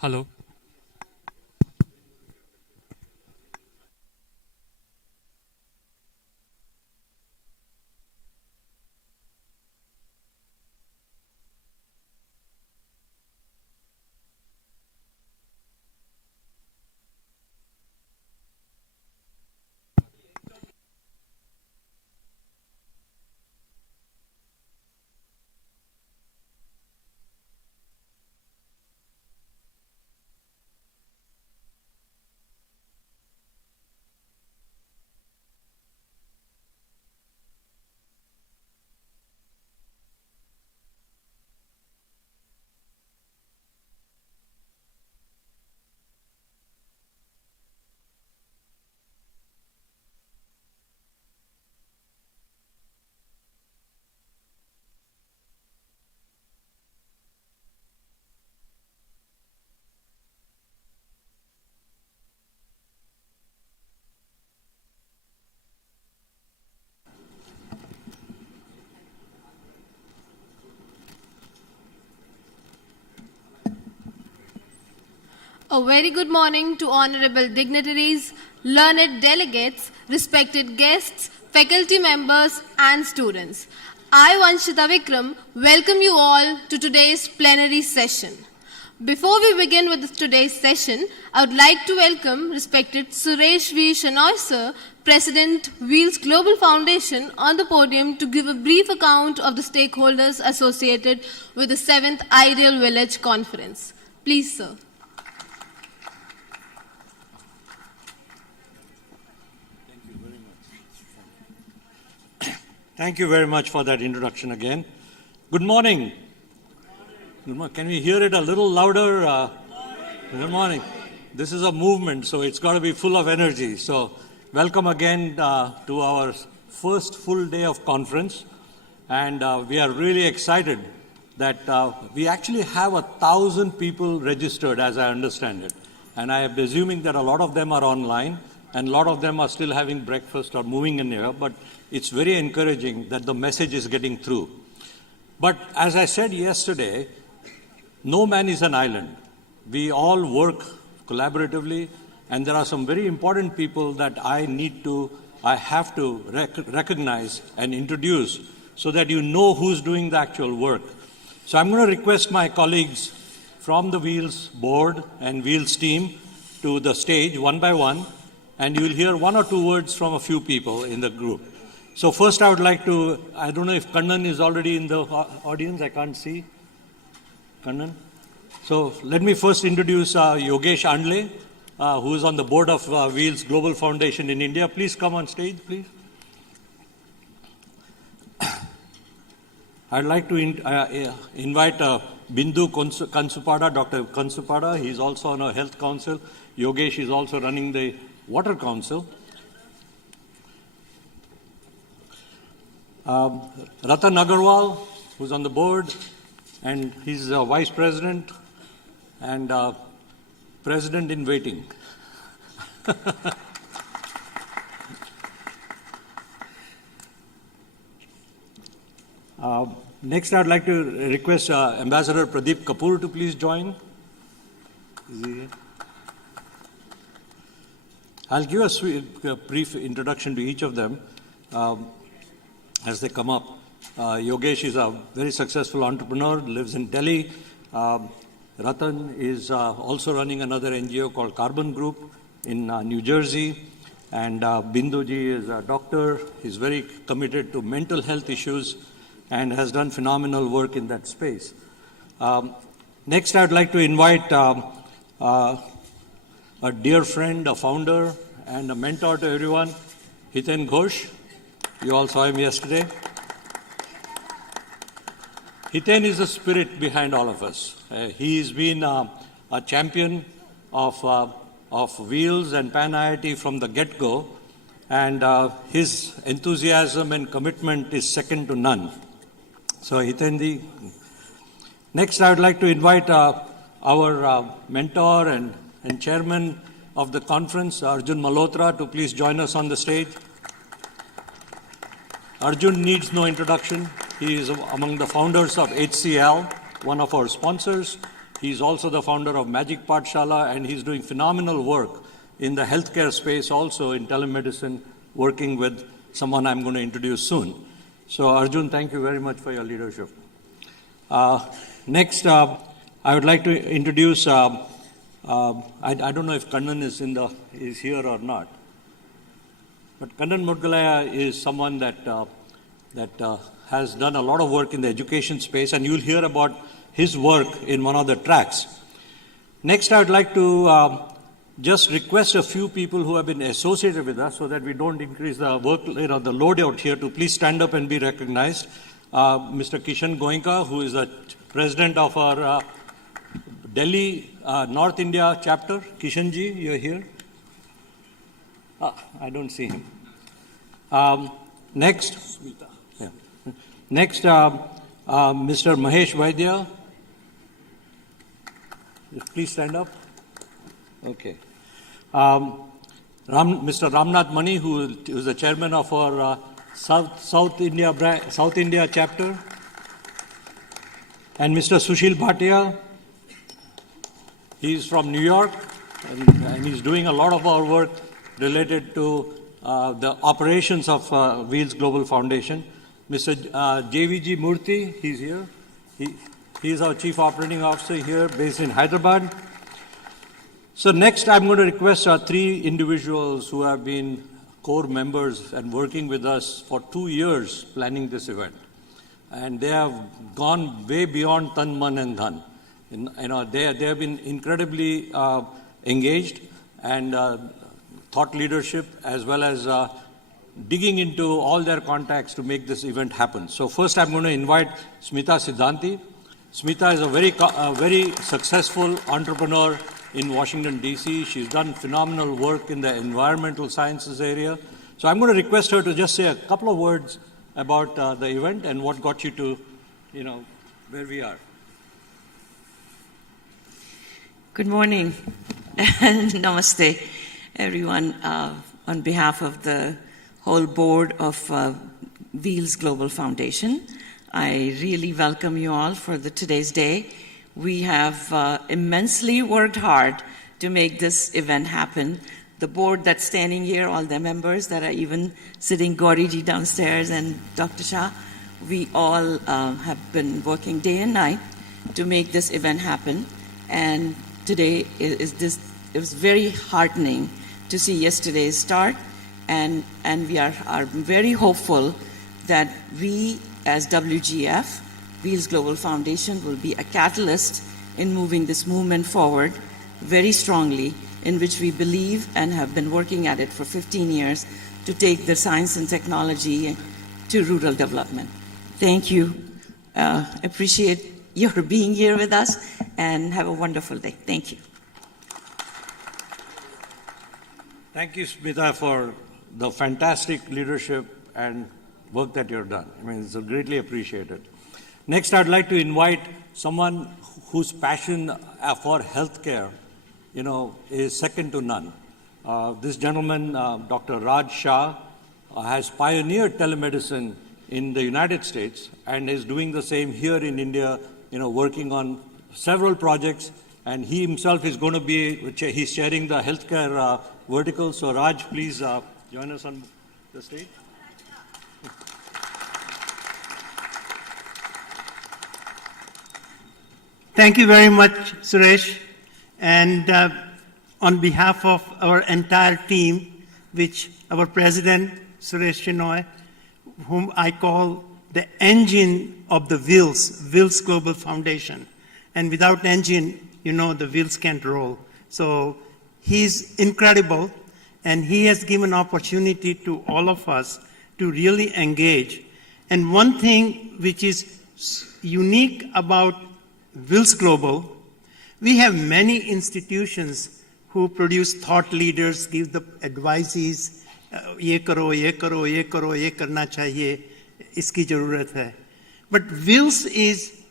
Hello. A very good morning to honorable dignitaries, learned delegates, respected guests, faculty members and students. I, Vanshita Vikram, welcome you all to today's plenary session. Before we begin with today's session, I would like to welcome respected Suresh V. Shenoy sir, President, Wheels Global Foundation, on the podium to give a brief account of the stakeholders associated with the 7th Ideal Village Conference. Please, sir. Thank you very much for that introduction again. Good morning. Good morning. Can we hear it a little louder? Good morning. This is a movement, so it's got to be full of energy. So welcome again to our first full day of conference. And we are really excited that we actually have 1,000 people registered, as I understand it. And I am assuming that a lot of them are online, and a lot of them are still having breakfast or moving in here. But it's very encouraging that the message is getting through. But as I said yesterday, no man is an island. We all work collaboratively, and there are some very important people that I have to recognize and introduce so that you know who's doing the actual work. So I'm going to request my colleagues from the Wheels board and Wheels team to the stage one by one, and you will hear one or two words from a few people in the group. So first I would like to, I don't know if Kannan is already in the audience, I can't see. Kannan? So let me first introduce Yogesh Andle, who is on the board of Wheels Global Foundation in India. Please come on stage, please. I'd like to invite Bindu Kansupada, Dr. Kansupada. He's also on our Health Council. Yogesh is also running the Water Council. Ratan Agarwal, who's on the board, and he's Vice President and President in waiting. Next, I'd like to request Ambassador Pradeep Kapoor to please join. Is he here? I'll give a brief introduction to each of them as they come up. Yogesh is a very successful entrepreneur, lives in Delhi. Ratan is also running another NGO called Carbon Group in New Jersey. And Binduji is a doctor. He's very committed to mental health issues and has done phenomenal work in that space. Next, I'd like to invite a dear friend, a founder, and a mentor to everyone, Hiten Ghosh. You all saw him yesterday. Hiten is the spirit behind all of us. He's been a champion of Wheels and Pan IIT from the get-go, and his enthusiasm and commitment is second to none. So Hitendi. Next, I would like to invite our mentor and chairman of the conference, Arjun Malhotra, to please join us on the stage. Arjun needs no introduction. He is among the founders of HCL, one of our sponsors, He's also the founder of Magic Pathshala, and he's doing phenomenal work in the healthcare space, also in telemedicine, working with someone I'm going to introduce soon. So Arjun, thank you very much for your leadership. Next, I would like to introduce, I don't know if Kannan is here or not, but Kannan Mudgalaya is someone that has done a lot of work in the education space, and you'll hear about his work in one of the tracks. Next, I would like to just request a few people who have been associated with us so that we don't increase the work, the load out here, to please stand up and be recognized. Mr. Kishan Goenka, who is the president of our Delhi North India chapter. Kishanji, you're here? I don't see him. Next, yeah. Next, Mr. Mahesh Vaidya. Please stand up. Okay. Mr. Ramnath Mani, who is the chairman of our South India chapter, and Mr. Sushil Bhatia. He's from New York, and he's doing a lot of our work related to the operations of Wheels Global Foundation. Mr. JVG Murthy, he's here. He's our Chief Operating Officer here, based in Hyderabad. So next, I'm going to request our three individuals who have been core members and working with us for 2 years planning this event. And they have gone way beyond Tan, Man and Dhan. They have been incredibly engaged and thought leadership, as well as digging into all their contacts to make this event happen. So first, I'm going to invite Smita Siddhanti. Smita is a very successful entrepreneur in Washington, D.C. She's done phenomenal work in the environmental sciences area. So I'm going to request her to just say a couple of words about the event and what got you to, where we are. Good morning and namaste, everyone. On behalf of the whole board of Wheels Global Foundation, I really welcome you all for today's day. We have immensely worked hard to make this event happen. The board that's standing here, all the members that are even sitting, Gauriji downstairs and Dr. Shah, we all have been working day and night to make this event happen. And today it was very heartening to see yesterday's start, and we are very hopeful that we as WGF, Wheels Global Foundation, will be a catalyst in moving this movement forward very strongly, in which we believe and have been working at it for 15 years to take the science and technology to rural development. Thank you. Appreciate your being here with us, and have a wonderful day. Thank you. Thank you, Smita, for the fantastic leadership and work that you've done. I mean, it's greatly appreciated. Next, I'd like to invite someone whose passion for healthcare, is second to none. This gentleman, Dr. Raj Shah, has pioneered telemedicine in the United States and is doing the same here in India, working on several projects. And he himself is going to he's chairing the healthcare vertical. So Raj, please join us on the stage. Thank you very much, Suresh. And on behalf of our entire team, which our president, Suresh Chinoy, whom I call the engine of the Wheels Global Foundation. And without engine, the wheels can't roll. So he's incredible, and he has given opportunity to all of us to really engage. And one thing which is unique about Wheels Global, we have many institutions who produce thought leaders, give the advices, ye karo, ye karo, ye karo, ye karna chahiye, iski zarurat hai. But Wheels is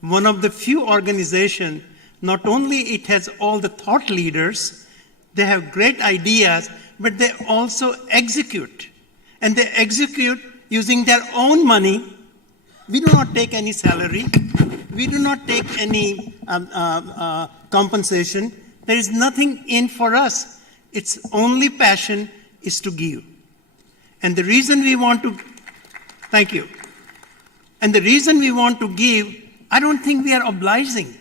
one of the few organizations, not only it has all the thought leaders, they have great ideas, but they also execute. And they execute using their own money. We do not take any salary. we do not take any compensation. There is nothing in for us. Its only passion is to give. And the reason we want to, thank you. And the reason we want to give, I don't think we are obliging.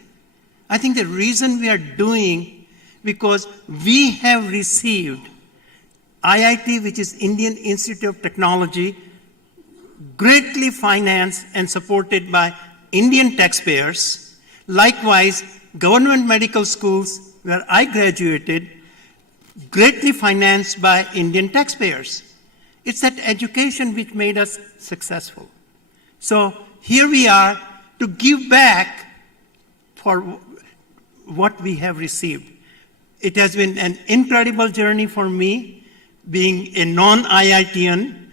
I think the reason we are doing, because we have received IIT, which is Indian Institute of Technology, greatly financed and supported by Indian taxpayers. Likewise, government medical schools, where I graduated, greatly financed by Indian taxpayers. It's that education which made us successful. So here we are to give back for what we have received. It has been an incredible journey for me, being a non-IITian,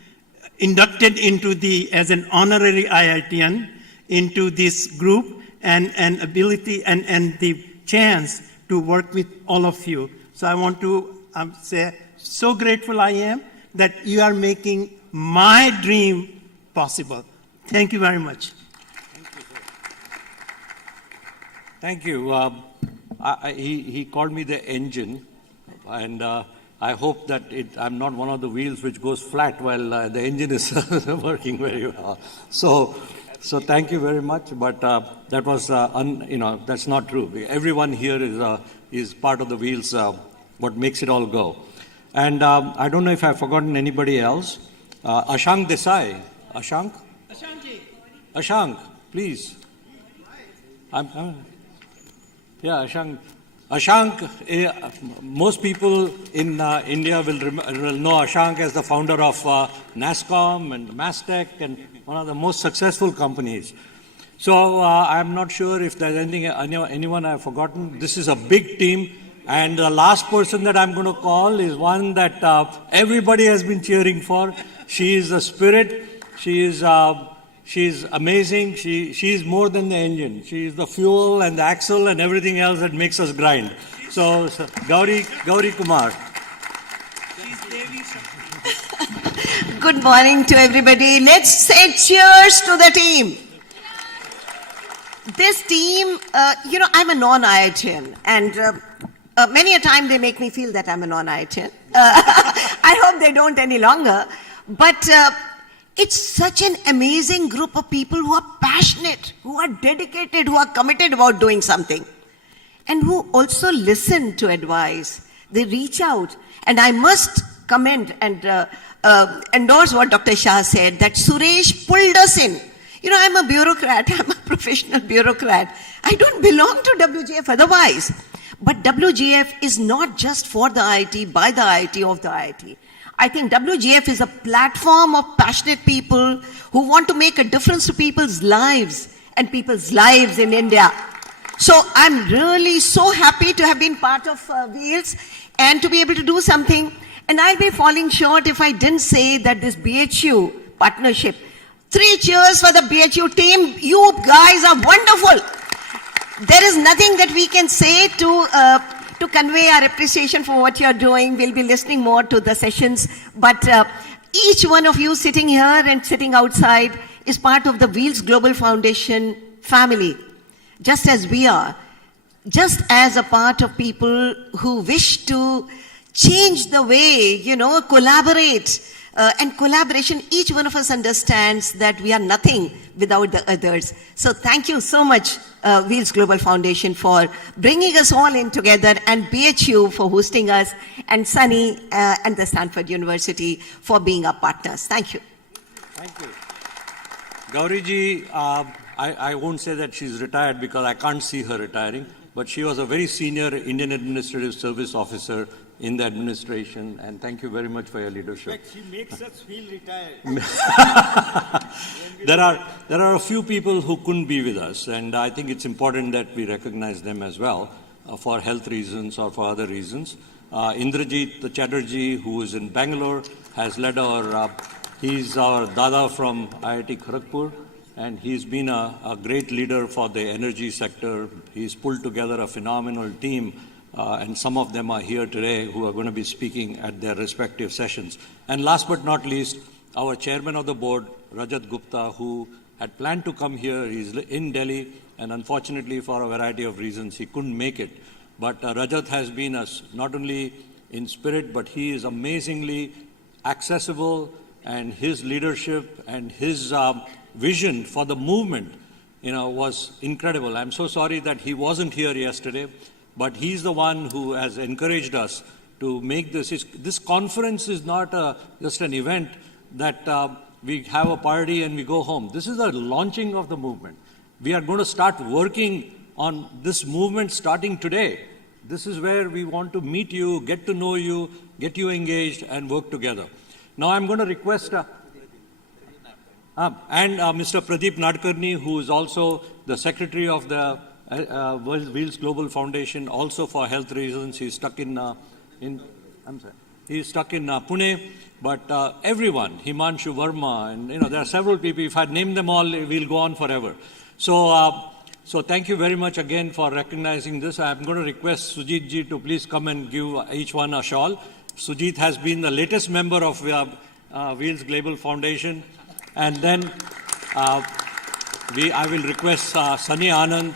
inducted into as an honorary IITian into this group, and ability and the chance to work with all of you. So I want to say, so grateful I am that you are making my dream possible. Thank you very much. Thank you. He called me the engine, and I hope that I'm not one of the wheels which goes flat while the engine is working very well. So thank you very much. But that was, that's not true. Everyone here is part of the wheels, what makes it all go. And I don't know if I've forgotten anybody else. Ashank Desai. Ashank? Ashank, please. Yeah, Ashank. Ashank, most people in India will know Ashank as the founder of NASCOM and Mastec and one of the most successful companies. So I'm not sure if there's anyone I've forgotten. This is a big team. And the last person that I'm going to call is one that everybody has been cheering for. She is the spirit. She's amazing. She's more than the engine. She's the fuel and the axle and everything else that makes us grind. So Gauri Kumar. Good morning to everybody. Let's say cheers to the team. This team, I'm a non-IITian, and many a time they make me feel that I'm a non-IITian. I hope they don't any longer. But it's such an amazing group of people who are passionate, who are dedicated, who are committed about doing something, and who also listen to advice. They reach out. And I must commend and endorse what Dr. Shah said, that Suresh pulled us in. I'm a bureaucrat. I'm a professional bureaucrat. I don't belong to WGF otherwise. But WGF is not just for the IIT, by the IIT, of the IIT. I think WGF is a platform of passionate people who want to make a difference to people's lives and people's lives in India. So I'm really so happy to have been part of Wheels and to be able to do something. And I'll be falling short if I didn't say that this BHU partnership, 3 cheers for the BHU team. You guys are wonderful. There is nothing that we can say to convey our appreciation for what you're doing. We'll be listening more to the sessions. But each one of you sitting here and sitting outside is part of the Wheels Global Foundation family, just as we are. Just as a part of people who wish to change the way, collaborate. And collaboration, each one of us understands that we are nothing without the others. So thank you so much, Wheels Global Foundation, for bringing us all in together, and BHU for hosting us, and Sunny and the Stanford University for being our partners. Thank you. Thank you. Gauriji, I won't say that she's retired because I can't see her retiring, but she was a very senior Indian Administrative Service officer in the administration, and thank you very much for your leadership. In fact, she makes us feel retired. There are a few people who couldn't be with us, and I think it's important that we recognize them as well for health reasons or for other reasons. Indrajit Chatterjee, who is in Bangalore, has led he's our Dada from IIT Kharagpur, and he's been a great leader for the energy sector. He's pulled together a phenomenal team. And some of them are here today who are going to be speaking at their respective sessions. And last but not least, our chairman of the board, Rajat Gupta, who had planned to come here. He's in Delhi, and unfortunately, for a variety of reasons, he couldn't make it. But Rajat has been not only in spirit, but he is amazingly accessible, and his leadership and his vision for the movement, was incredible. I'm so sorry that he wasn't here yesterday, but he's the one who has encouraged us to make this. This conference is not just an event that we have a party and we go home. This is the launching of the movement. We are going to start working on this movement starting today. This is where we want to meet you, get to know you, get you engaged, and work together. Now I'm going to request Mr. Pradeep Nadkarni, who is also the secretary of the Wheels Global Foundation, also for health reasons. He's stuck in Pune. But everyone, Himanshu Verma, and there are several people. If I name them all, we'll go on forever. So thank you very much again for recognizing this. I'm going to request Sujit ji to please come and give each one a shawl. Sujit has been the latest member of Wheels Global Foundation. And then I will request Sunny Anand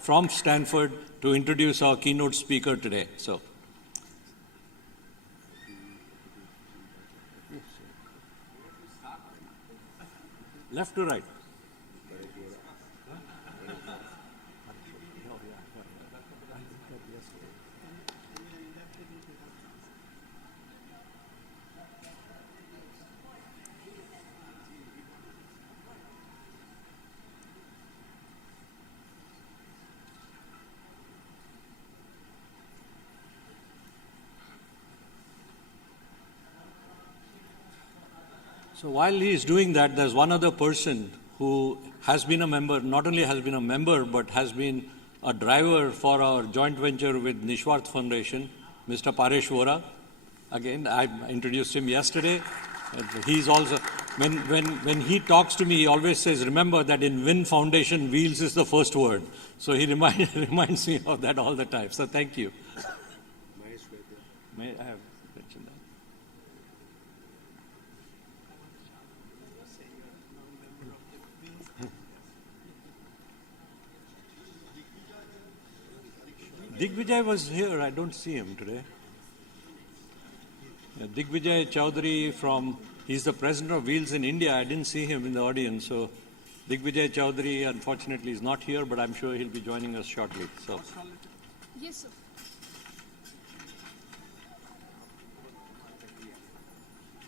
from Stanford to introduce our keynote speaker today. So. Left to right. So while he is doing that, there's one other person who has been a member, not only has been a member, but has been a driver for our joint venture with Nishwarth Foundation, Mr. Paresh Vora. Again, I introduced him yesterday. He's also, when he talks to me, he always says, remember that in Win Foundation, wheels is the first word. So he reminds me of that all the time. So thank you. May I have mentioned that? Digvijay was here. I don't see him today. Digvijay Chowdhury he's the president of Wheels in India. I didn't see him in the audience. So Digvijay Chowdhury, unfortunately, is not here, but I'm sure he'll be joining us shortly. So. Yes, sir.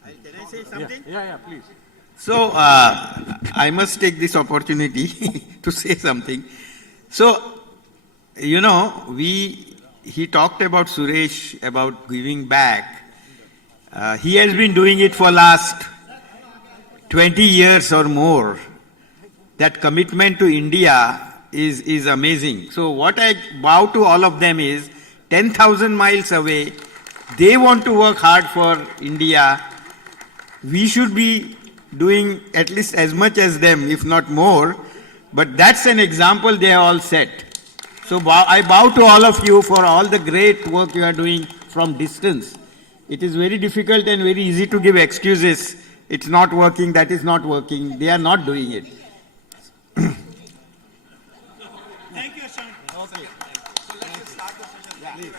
Can I say something? Yeah, please. So, I must take this opportunity to say something. So, he talked about Suresh, about giving back. He has been doing it for last 20 years or more. That commitment to India is amazing. So what I bow to all of them is 10,000 miles away, they want to work hard for India. We should be doing at least as much as them, if not more. But that's an example they have all set. So I bow to all of you for all the great work you are doing from distance. It is very difficult and very easy to give excuses. It's not working, that is not working. They are not doing it. Thank you, Sean. Okay. So let's start the session. Yeah. Please.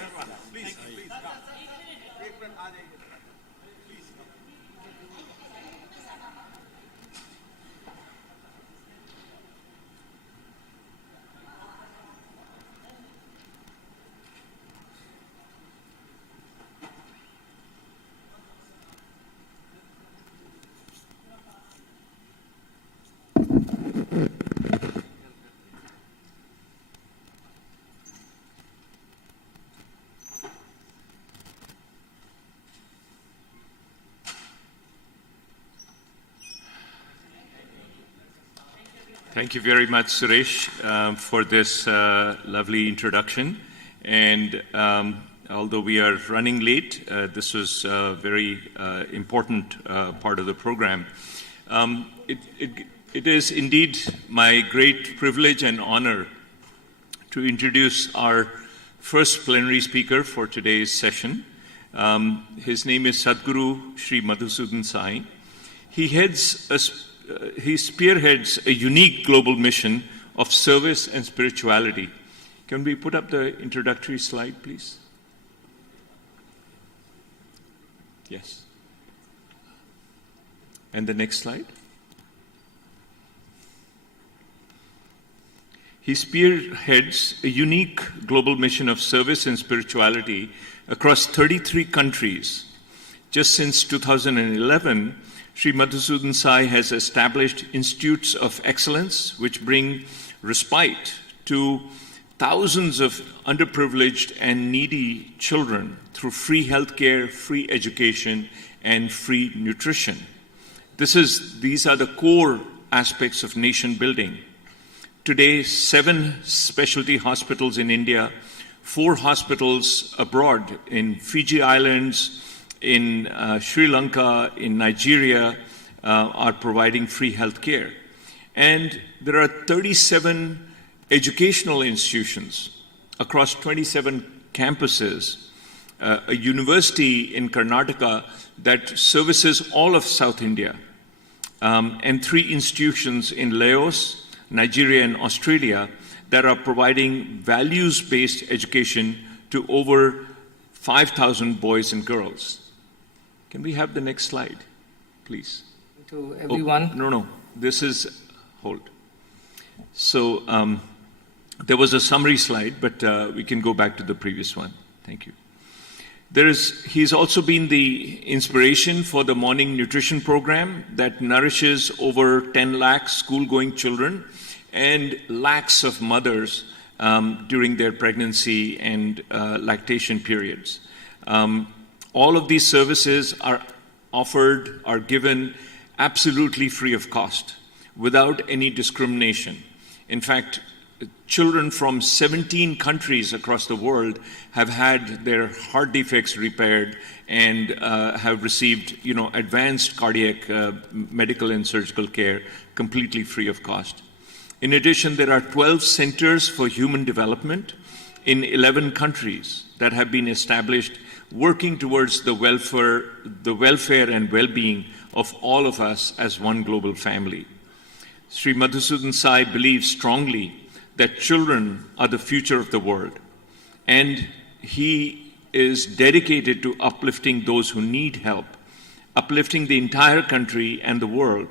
Thank you very much, Suresh, for this lovely introduction. And although we are running late, this was a very important part of the program. It is indeed my great privilege and honor to introduce our first plenary speaker for today's session. His name is Sadhguru Sri Madhusudan Sai. He heads he spearheads a unique global mission of service and spirituality. Can we put up the introductory slide, please? Yes. And the next slide. He spearheads a unique global mission of service and spirituality across 33 countries. Just since 2011, Sri Madhusudan Sai has established institutes of excellence which bring respite to thousands of underprivileged and needy children through free healthcare, free education, and free nutrition. These are the core aspects of nation building. Today, 7 specialty hospitals in India, 4 hospitals abroad in Fiji Islands, in Sri Lanka, in Nigeria, are providing free health care. And there are 37 educational institutions across 27 campuses, a university in Karnataka that services all of South India, and 3 institutions in Laos, Nigeria, and Australia that are providing values-based education to over 5,000 boys and girls. Can we have the next slide, please? To everyone. Oh, no, this is, hold. So there was a summary slide, but we can go back to the previous one. Thank you. He's also been the inspiration for the morning nutrition program that nourishes over 10 lakh school-going children and lakhs of mothers during their pregnancy and lactation periods. All of these services are given absolutely free of cost, without any discrimination. In fact, children from 17 countries across the world have had their heart defects repaired and have received, advanced cardiac medical and surgical care completely free of cost. In addition, there are 12 centers for human development in 11 countries that have been established, working towards the welfare and well-being of all of us as one global family. Sri Madhusudan Sai believes strongly that children are the future of the world, and he is dedicated to uplifting those who need help, uplifting the entire country and the world,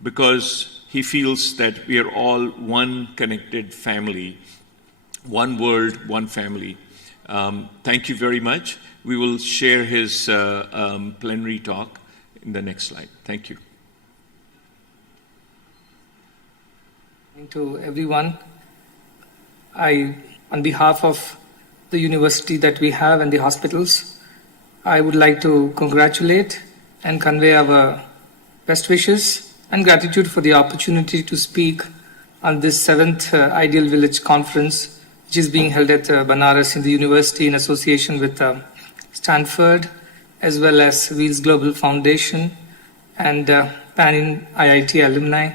because he feels that we are all one connected family, one world, one family. Thank you very much. We will share his plenary talk in the next slide. Thank you. To everyone, on behalf of the university that we have and the hospitals, I would like to congratulate and convey our best wishes and gratitude for the opportunity to speak on this 7th Ideal Village Conference, which is being held at Banaras in the university in association with Stanford, as well as Wheels Global Foundation and PAN IIT alumni.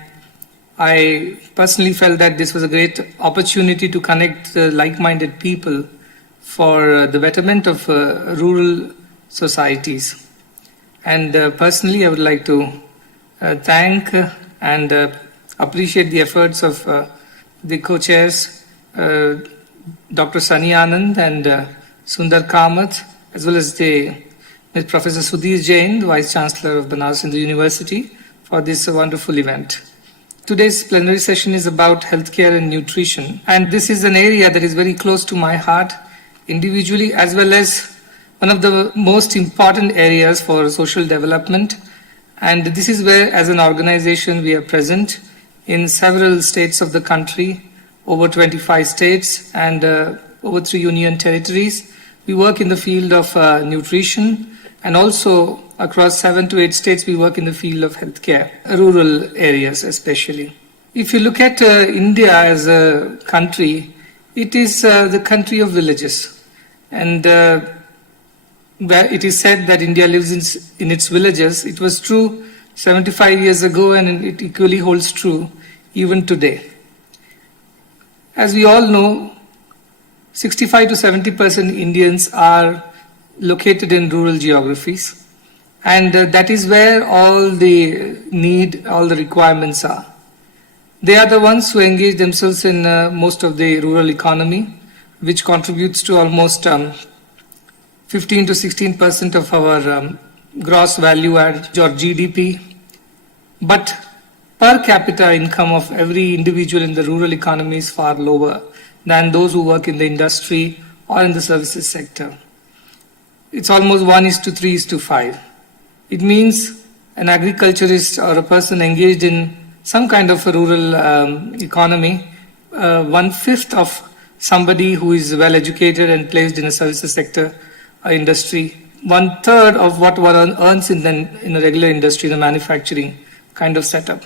I personally felt that this was a great opportunity to connect like-minded people for the betterment of rural societies. And personally, I would like to thank and appreciate the efforts of the co-chairs, Dr. Sani Anand and Sundar Kamath, as well as Professor Sudhir Jain, the Vice Chancellor of Banaras Hindu University, for this wonderful event. Today's plenary session is about healthcare and nutrition, and this is an area that is very close to my heart individually, as well as one of the most important areas for social development. And this is where, as an organization, we are present in several states of the country, over 25 states and over 3 union territories. We work in the field of nutrition, and also across 7 to 8 states we work in the field of healthcare, rural areas especially. If you look at India as a country, it is the country of villages. And where it is said that India lives in its villages, it was true 75 years ago, and it equally holds true even today. As we all know, 65 to 70% Indians are located in rural geographies, And that is where all the need, all the requirements are. They are the ones who engage themselves in most of the rural economy, which contributes to almost 15 to 16% of our gross value add or GDP. But per capita income of every individual in the rural economy is far lower than those who work in the industry or in the services sector. It's almost 1:3:5. It means an agriculturist or a person engaged in some kind of a rural economy, 1/5 of somebody who is well educated and placed in a services sector or industry, 1/3 of what one earns in a regular industry, in a manufacturing kind of setup.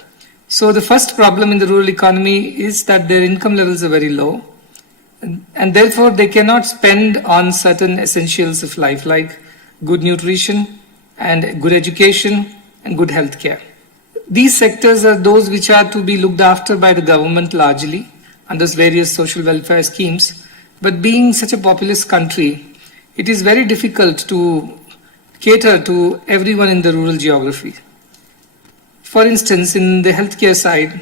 So the first problem in the rural economy is that their income levels are very low, and therefore they cannot spend on certain essentials of life like good nutrition and good education and good health care. These sectors are those which are to be looked after by the government largely under various social welfare schemes. But being such a populous country, it is very difficult to cater to everyone in the rural geography. For instance, in the healthcare side,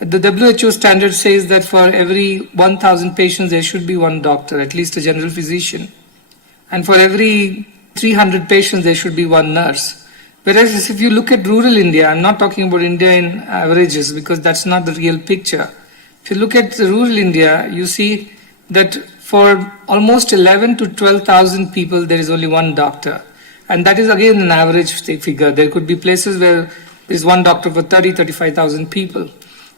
the WHO standard says that for every 1,000 patients, there should be one doctor, at least a general physician. And for every 300 patients, there should be one nurse. Whereas if you look at rural India, I'm not talking about India in averages because that's not the real picture. If you look at rural India, you see that for almost 11 to 12,000 people, there is only one doctor. And that is again an average figure. There could be places where there is one doctor for 30, 35,000 people.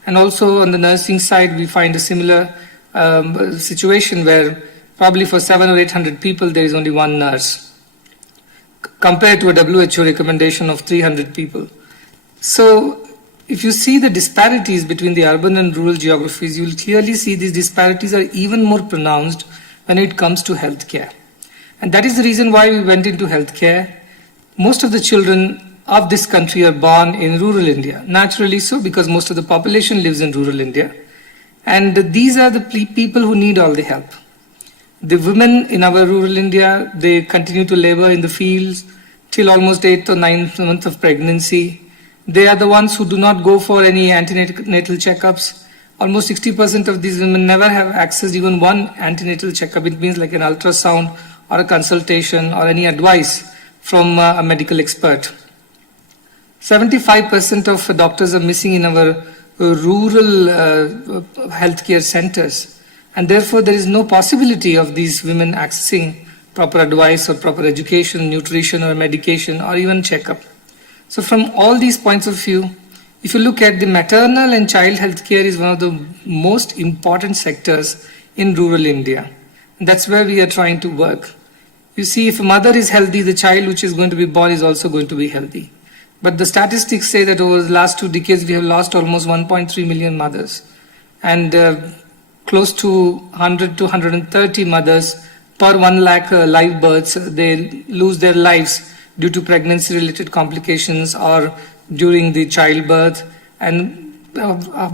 And also on the nursing side, we find a similar situation where probably for 700 or 800 people, there is only one nurse, compared to a WHO recommendation of 300 people. So if you see the disparities between the urban and rural geographies, you will clearly see these disparities are even more pronounced when it comes to healthcare. And that is the reason why we went into healthcare. Most of the children of this country are born in rural India. Naturally so, because most of the population lives in rural India. And these are the people who need all the help. The women in our rural India, they continue to labor in the fields till almost 8th or 9th month of pregnancy. They are the ones who do not go for any antenatal checkups. Almost 60% of these women never have access to even one antenatal checkup. It means like an ultrasound or a consultation or any advice from a medical expert. 75% of doctors are missing in our rural healthcare centers. And therefore, there is no possibility of these women accessing proper advice or proper education, nutrition or medication or even checkup. So from all these points of view, if you look at the maternal and child health care is one of the most important sectors in rural India. And that's where we are trying to work. You see, if a mother is healthy, the child which is going to be born is also going to be healthy. But the statistics say that over the last 2 decades, we have lost almost 1.3 million mothers. And close to 100 to 130 mothers per 1 lakh live births, they lose their lives due to pregnancy-related complications or during the childbirth and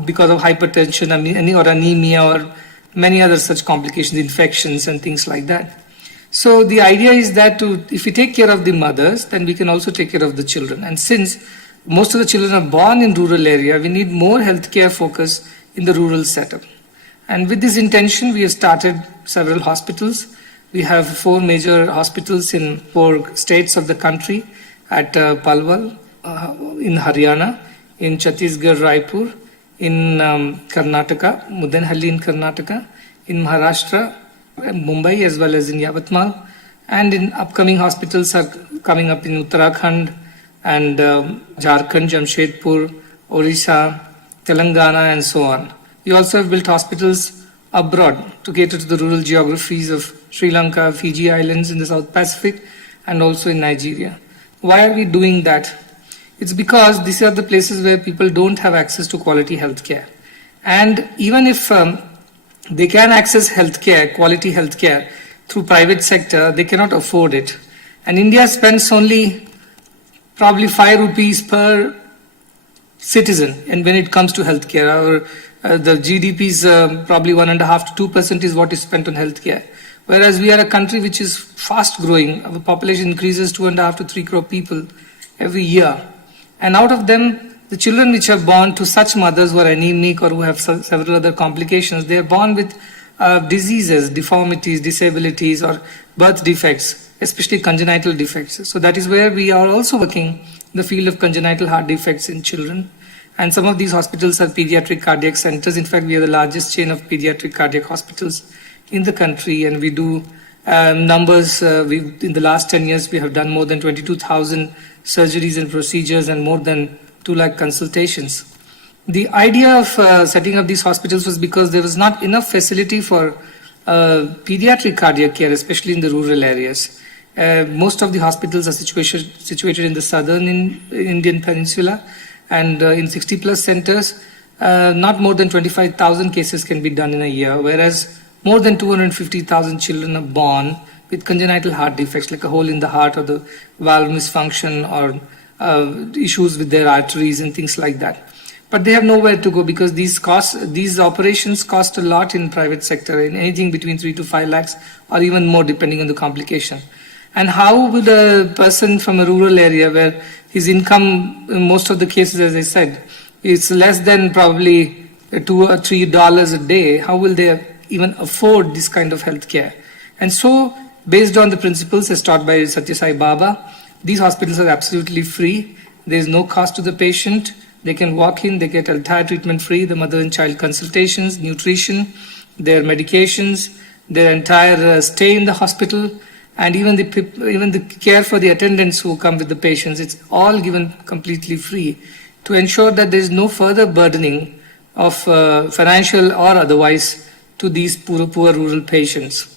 because of hypertension or anemia or many other such complications, infections and things like that. So the idea is that if we take care of the mothers, then we can also take care of the children. And since most of the children are born in rural area, we need more healthcare focus in the rural setup. And with this intention, we have started several hospitals. We have 4 major hospitals in 4 states of the country at Palwal, in Haryana, in Chhattisgarh, Raipur, in Karnataka, Mudenhalli in Karnataka, in Maharashtra, Mumbai, as well as in Yavatmal. And in upcoming hospitals are coming up in Uttarakhand and Jharkhand, Jamshedpur, Orissa, Telangana, and so on. We also have built hospitals abroad to cater to the rural geographies of Sri Lanka, Fiji Islands in the South Pacific, and also in Nigeria. Why are we doing that? It's because these are the places where people don't have access to quality health care. And even if they can access healthcare, quality healthcare through private sector, they cannot afford it. And India spends only probably 5 rupees per citizen. And when it comes to healthcare, the GDP is probably 1.5% to 2% is what is spent on healthcare. Whereas we are a country which is fast growing. Our population increases 2.5 to 3 crore people every year. And out of them, the children which are born to such mothers who are anemic or who have several other complications, they are born with diseases, deformities, disabilities, or birth defects, especially congenital defects. So that is where we are also working in the field of congenital heart defects in children. And some of these hospitals are pediatric cardiac centers. In fact, we are the largest chain of pediatric cardiac hospitals in the country, and we do numbers. In the last 10 years, we have done more than 22,000 surgeries and procedures and more than 2 lakh consultations. The idea of setting up these hospitals was because there was not enough facility for pediatric cardiac care, especially in the rural areas. Most of the hospitals are situated in the southern Indian peninsula, and in 60 plus centers, not more than 25,000 cases can be done in a year, whereas more than 250,000 children are born with congenital heart defects, like a hole in the heart or the valve misfunction or issues with their arteries and things like that. But they have nowhere to go because these operations cost a lot in private sector, in anything between 3 to 5 lakhs or even more depending on the complication. And how would a person from a rural area where his income, in most of the cases, as I said, is less than probably $2 or $3 a day, how will they even afford this kind of health care? And so, based on the principles as taught by Satya Sai Baba, these hospitals are absolutely free. There is no cost to the patient. They can walk in, they get entire treatment free, the mother and child consultations, nutrition, their medications, their entire stay in the hospital, and even the care for the attendants who come with the patients. It's all given completely free to ensure that there is no further burdening of financial or otherwise to these poor rural patients.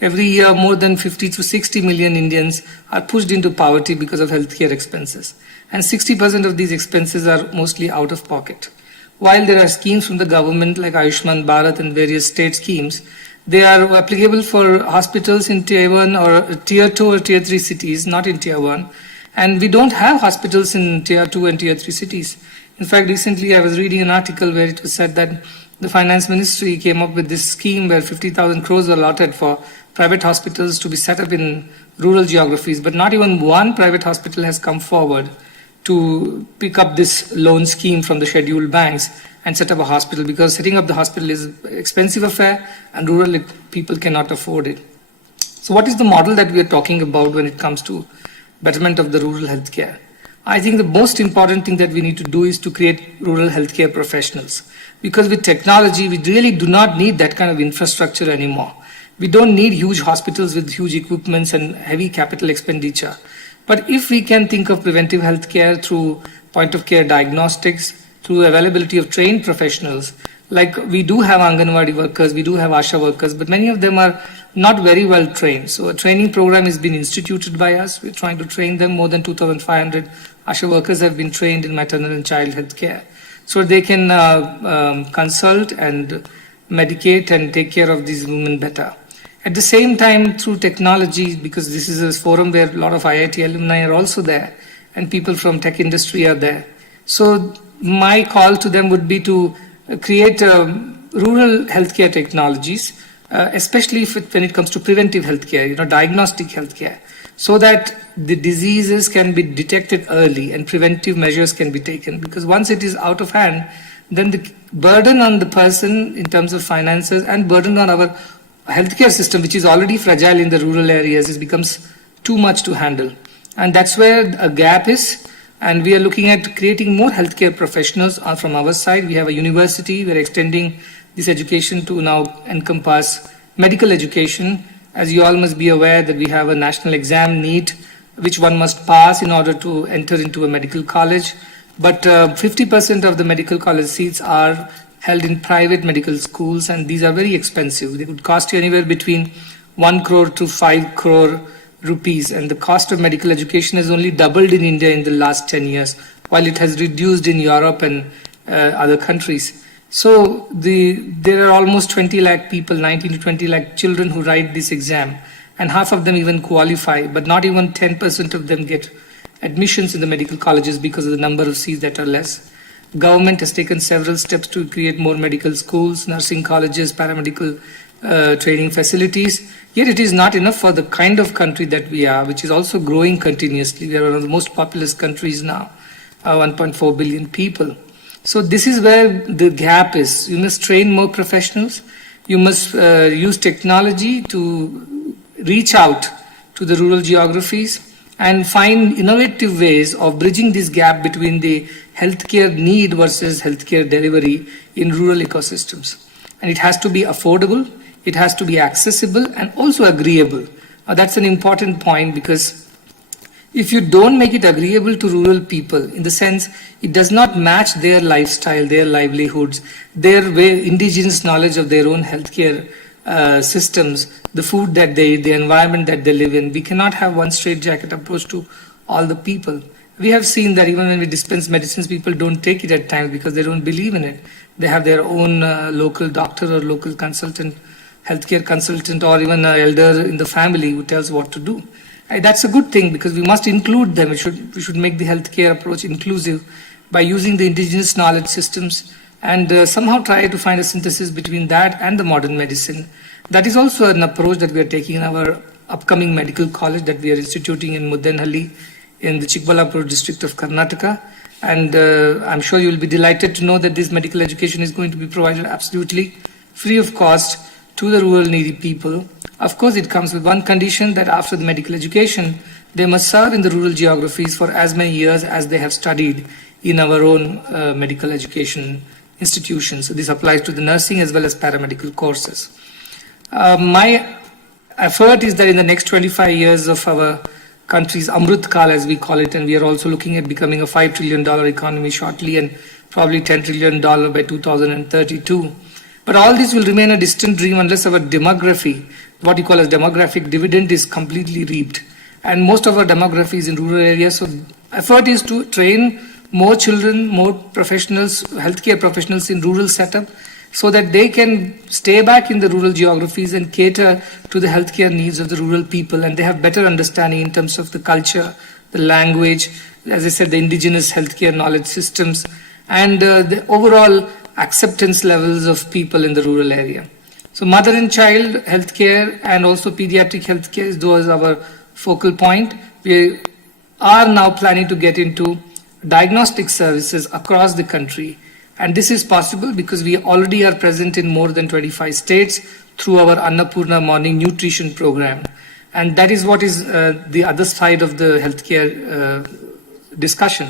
Every year, more than 50 to 60 million Indians are pushed into poverty because of healthcare expenses. And 60% of these expenses are mostly out of pocket. While there are schemes from the government like Ayushman Bharat and various state schemes, they are applicable for hospitals in Tier 1 or Tier 2 or Tier 3 cities, not in Tier 1. And we don't have hospitals in Tier 2 and Tier 3 cities. In fact, recently I was reading an article where it was said that the finance ministry came up with this scheme where 50,000 crores were allotted for private hospitals to be set up in rural geographies, but not even one private hospital has come forward to pick up this loan scheme from the scheduled banks and set up a hospital, because setting up the hospital is an expensive affair and rural people cannot afford it. So what is the model that we are talking about when it comes to betterment of the rural healthcare? I think the most important thing that we need to do is to create rural healthcare professionals, because with technology we really do not need that kind of infrastructure anymore. We don't need huge hospitals with huge equipments and heavy capital expenditure. But if we can think of preventive healthcare through point-of-care diagnostics, through availability of trained professionals, like we do have Anganwadi workers, we do have ASHA workers, but many of them are not very well trained. So a training program has been instituted by us. We're trying to train them. More than 2,500 ASHA workers have been trained in maternal and child health care. So they can consult and medicate and take care of these women better. At the same time, through technology, because this is a forum where a lot of IIT alumni are also there and people from tech industry are there. So my call to them would be to create rural healthcare technologies, especially when it comes to preventive healthcare, diagnostic healthcare, so that the diseases can be detected early and preventive measures can be taken. Because once it is out of hand, then the burden on the person in terms of finances and burden on our healthcare system, which is already fragile in the rural areas, becomes too much to handle. And that's where a gap is. And we are looking at creating more healthcare professionals from our side. We have a university. We're extending this education to now encompass medical education. As you all must be aware that we have a national exam NEET, which one must pass in order to enter into a medical college. But 50% of the medical college seats are held in private medical schools, and these are very expensive. They would cost you anywhere between 1 crore to 5 crore rupees, and the cost of medical education has only doubled in India in the last 10 years, while it has reduced in Europe and other countries. So there are almost 20 lakh people, 19 to 20 lakh children who write this exam, and half of them even qualify, but not even 10% of them get admissions in the medical colleges because of the number of seats that are less. Government has taken several steps to create more medical schools, nursing colleges, paramedical training facilities. Yet it is not enough for the kind of country that we are, which is also growing continuously. We are one of the most populous countries now, 1.4 billion people. So this is where the gap is. You must train more professionals. You must use technology to reach out to the rural geographies and find innovative ways of bridging this gap between the healthcare need versus healthcare delivery in rural ecosystems. And it has to be affordable, it has to be accessible, and also agreeable. That's an important point, because if you don't make it agreeable to rural people, in the sense it does not match their lifestyle, their livelihoods, their way, indigenous knowledge of their own healthcare systems, the food that the environment that they live in, we cannot have one straitjacket approach to all the people. We have seen that even when we dispense medicines, people don't take it at times because they don't believe in it. They have their own local doctor or local consultant, healthcare consultant, or even an elder in the family who tells what to do. That's a good thing, because we must include them. We should make the healthcare approach inclusive by using the indigenous knowledge systems and somehow try to find a synthesis between that and the modern medicine. That is also an approach that we are taking in our upcoming medical college that we are instituting in Muddenhalli in the Chikballapur district of Karnataka. And I'm sure you'll be delighted to know that this medical education is going to be provided absolutely free of cost to the rural needy people. Of course, it comes with one condition, that after the medical education, they must serve in the rural geographies for as many years as they have studied in our own medical education institutions. So this applies to the nursing as well as paramedical courses. My effort is that in the next 25 years of our country's Amrit Kal, as we call it, and we are also looking at becoming a $5 trillion economy shortly and probably $10 trillion by 2032. But all this will remain a distant dream unless our demography, what you call as demographic dividend, is completely reaped. And most of our demography is in rural areas. So effort is to train more children, more professionals, healthcare professionals in rural setup, so that they can stay back in the rural geographies and cater to the healthcare needs of the rural people, and they have better understanding in terms of the culture, the language, as I said, the indigenous healthcare knowledge systems, and the overall acceptance levels of people in the rural area. So mother and child healthcare and also pediatric healthcare, those are our focal point. We are now planning to get into diagnostic services across the country. And this is possible because we already are present in more than 25 states through our Annapurna morning nutrition program. And that is what is the other side of the healthcare discussion.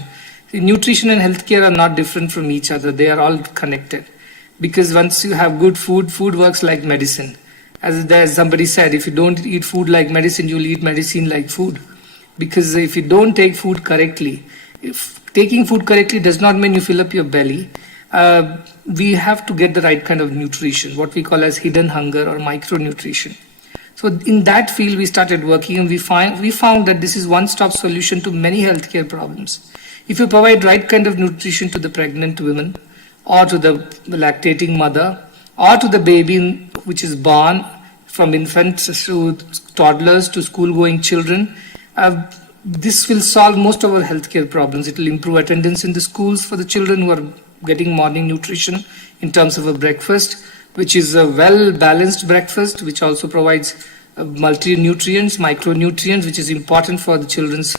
Nutrition and healthcare are not different from each other. They are all connected. Because once you have good food, food works like medicine. As somebody said, if you don't eat food like medicine, you'll eat medicine like food. Because if you don't take food correctly, if taking food correctly does not mean you fill up your belly. We have to get the right kind of nutrition, what we call as hidden hunger or micronutrition. So in that field, we started working, and we found that this is one-stop solution to many healthcare problems. If you provide right kind of nutrition to the pregnant women, or to the lactating mother, or to the baby which is born, from infants to toddlers to school-going children, this will solve most of our healthcare problems. It will improve attendance in the schools for the children who are getting morning nutrition in terms of a breakfast, which is a well-balanced breakfast, which also provides multi-nutrients, micronutrients, which is important for the children's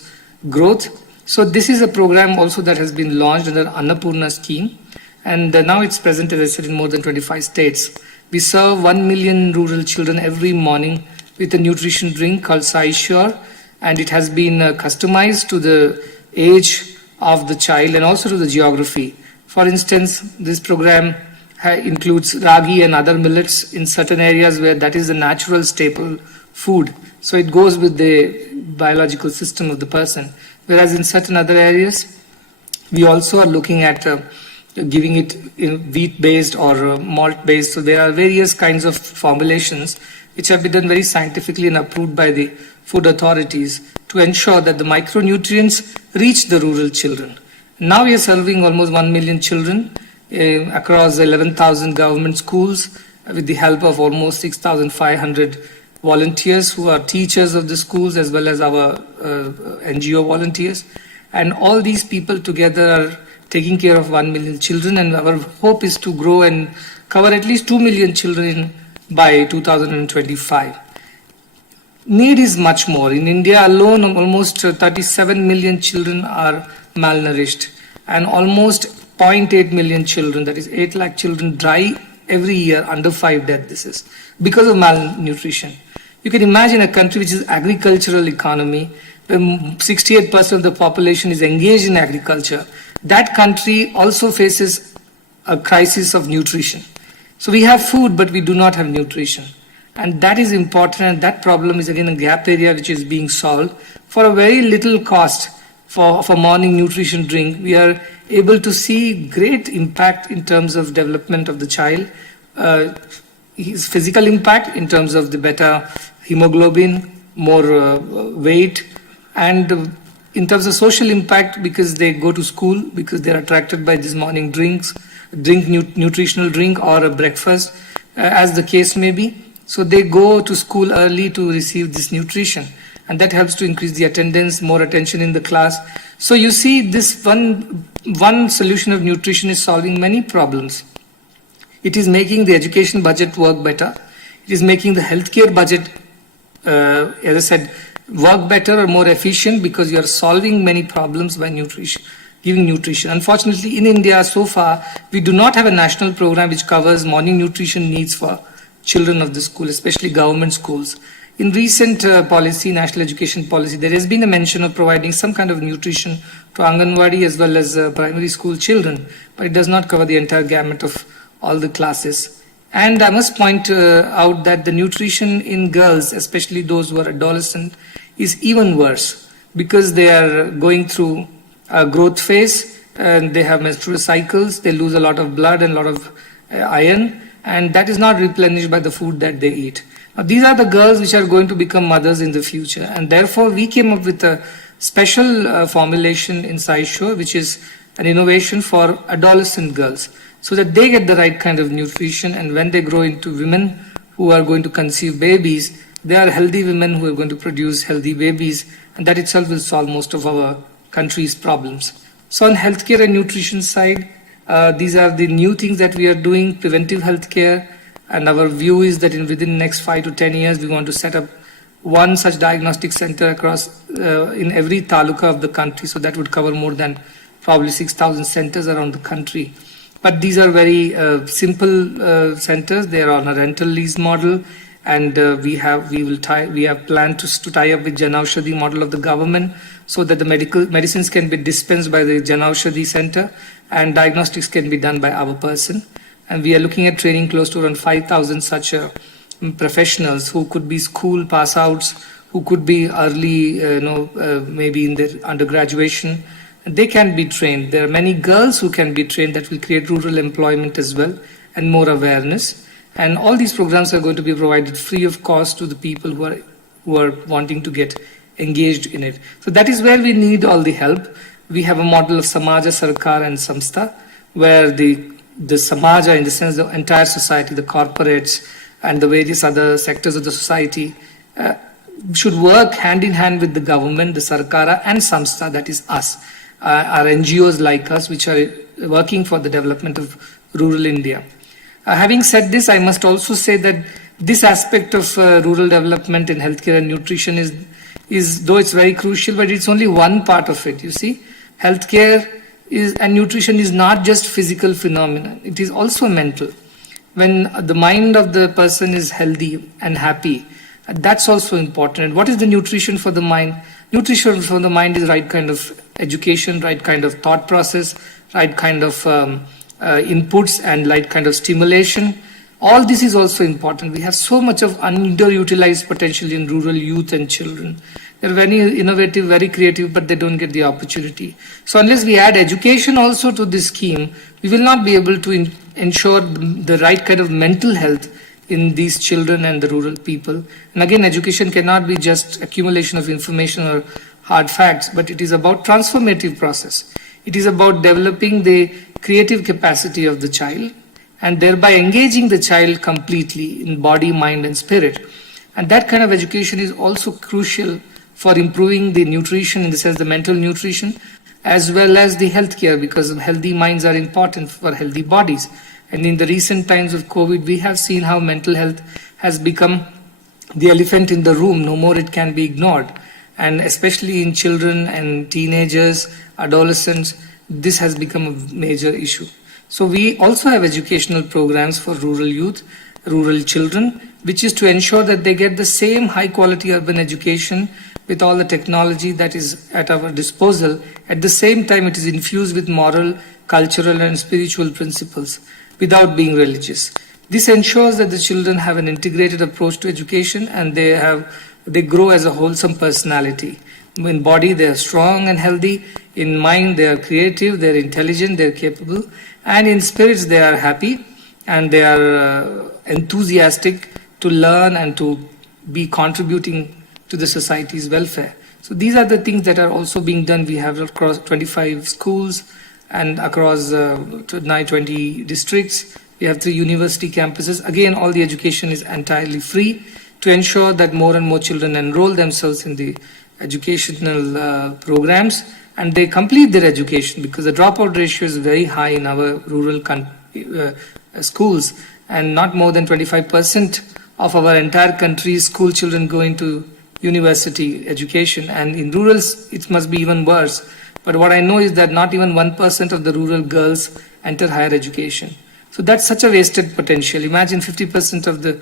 growth. So this is a program also that has been launched under Annapurna scheme. And now it's present, as I said, in more than 25 states. We serve 1 million rural children every morning with a nutrition drink called SciSure, and it has been customized to the age of the child and also to the geography. For instance, this program includes ragi and other millets in certain areas where that is the natural staple food. So it goes with the biological system of the person. Whereas in certain other areas, we also are looking at giving it wheat-based or malt-based. So there are various kinds of formulations which have been done very scientifically and approved by the food authorities to ensure that the micronutrients reach the rural children. Now we are serving almost 1 million children across 11,000 government schools with the help of almost 6,500 volunteers who are teachers of the schools as well as our NGO volunteers. And all these people together are taking care of 1 million children, and our hope is to grow and cover at least 2 million children by 2025. need is much more. In India alone, almost 37 million children are malnourished, and almost 0.8 million children, that is 8 lakh children, die every year under 5 death. This is because of malnutrition. You can imagine a country which is agricultural economy, where 68% of the population is engaged in agriculture. That country also faces a crisis of nutrition. So we have food, but we do not have nutrition. And that is important, and that problem is again a gap area which is being solved. For a very little cost for morning nutrition drink, we are able to see great impact in terms of development of the child, his physical impact in terms of the better hemoglobin, more weight, and in terms of social impact because they go to school, because they are attracted by these morning drinks, nutritional drink or a breakfast, as the case may be. So they go to school early to receive this nutrition, and that helps to increase the attendance, more attention in the class. So you see, this one solution of nutrition is solving many problems. It is making the education budget work better. It is making the healthcare budget, as I said, work better or more efficient, because you are solving many problems by nutrition, giving nutrition. Unfortunately, in India, so far, we do not have a national program which covers morning nutrition needs for children of the school, especially government schools. In recent policy, national education policy, there has been a mention of providing some kind of nutrition to Anganwadi as well as primary school children, but it does not cover the entire gamut of all the classes. And I must point out that the nutrition in girls, especially those who are adolescent, is even worse, because they are going through a growth phase, and they have menstrual cycles, they lose a lot of blood and a lot of iron, and that is not replenished by the food that they eat. Now, these are the girls which are going to become mothers in the future, and therefore we came up with a special formulation in SciSure, which is an innovation for adolescent girls, so that they get the right kind of nutrition, and when they grow into women who are going to conceive babies, they are healthy women who are going to produce healthy babies, and that itself will solve most of our country's problems. So on healthcare and nutrition side, these are the new things that we are doing, preventive healthcare, and our view is that within the next 5 to 10 years, we want to set up one such diagnostic center across in every taluka of the country. So that would cover more than probably 6,000 centers around the country. But these are very simple centers. They are on a rental lease model, and we have planned to tie up with Jan Aushadhi model of the government, so that the medicines can be dispensed by the Jan Aushadhi center, and diagnostics can be done by our person. And we are looking at training close to around 5,000 such professionals who could be school pass outs, who could be early, maybe in their undergraduation. They can be trained. There are many girls who can be trained. That will create rural employment as well, and more awareness. And all these programs are going to be provided free of cost to the people who are wanting to get engaged in it. So that is where we need all the help. We have a model of Samaja, Sarkar and Samstha, where the Samaja, in the sense the entire society, the corporates and the various other sectors of the society, should work hand in hand with the government, the Sarkara and Samstha, that is us, our NGOs like us, which are working for the development of rural India. Having said this, I must also say that this aspect of rural development in healthcare and nutrition is, though it's very crucial, but it's only one part of it. You see, healthcare and nutrition is not just physical phenomena, it is also mental. When the mind of the person is healthy and happy, that's also important. And what is the nutrition for the mind? Nutrition for the mind is right kind of education, right kind of thought process, right kind of inputs, and right kind of stimulation. All this is also important. We have so much of underutilized potential in rural youth and children. They're very innovative, very creative, but they don't get the opportunity. So unless we add education also to this scheme, we will not be able to ensure the right kind of mental health in these children and the rural people. And again, education cannot be just accumulation of information or hard facts, but it is about transformative process. It is about developing the creative capacity of the child, and thereby engaging the child completely in body, mind, and spirit. And that kind of education is also crucial for improving the nutrition, in the sense the mental nutrition, as well as the healthcare, because healthy minds are important for healthy bodies. And in the recent times of COVID, we have seen how mental health has become the elephant in the room. No more it can be ignored. And especially in children and teenagers, adolescents, this has become a major issue. So we also have educational programs for rural youth, rural children, which is to ensure that they get the same high quality urban education with all the technology that is at our disposal. At the same time, it is infused with moral, cultural and spiritual principles without being religious. This ensures that the children have an integrated approach to education and they grow as a wholesome personality. In body, they are strong and healthy. In mind, they are creative, they are intelligent, they are capable. And in spirits, they are happy and they are enthusiastic to learn and to be contributing to the society's welfare. So these are the things that are also being done. We have across 25 schools and across 20 districts. We have 3 university campuses. Again, all the education is entirely free to ensure that more and more children enroll themselves in the educational programs and they complete their education, because the dropout ratio is very high in our rural schools, and not more than 25% of our entire country's school children go into university education, and in rurals it must be even worse. But what I know is that not even 1% of the rural girls enter higher education. So that's such a wasted potential. Imagine 50% of the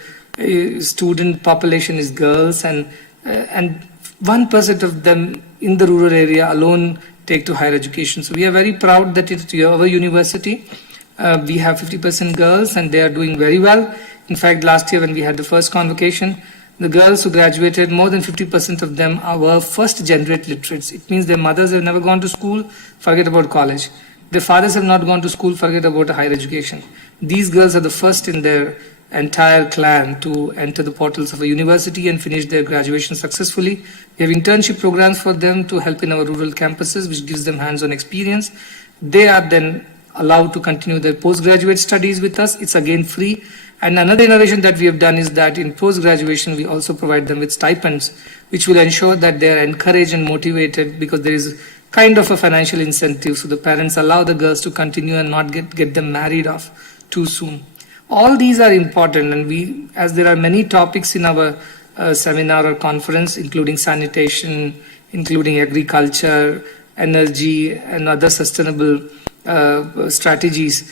student population is girls, and 1% of them in the rural area alone take to higher education. So we are very proud that at our university we have 50% girls and they are doing very well. In fact, last year when we had the first convocation, the girls who graduated, more than 50% of them were first-generate literates. It means their mothers have never gone to school, forget about college. Their fathers have not gone to school, forget about a higher education. These girls are the first in their entire clan to enter the portals of a university and finish their graduation successfully. We have internship programs for them to help in our rural campuses, which gives them hands-on experience. They are then allowed to continue their postgraduate studies with us. It's again free. And another innovation that we have done is that in post-graduation, we also provide them with stipends, which will ensure that they are encouraged and motivated, because there is kind of a financial incentive. So the parents allow the girls to continue and not get them married off too soon. All these are important, and as there are many topics in our seminar or conference, including sanitation, including agriculture, energy, and other sustainable strategies.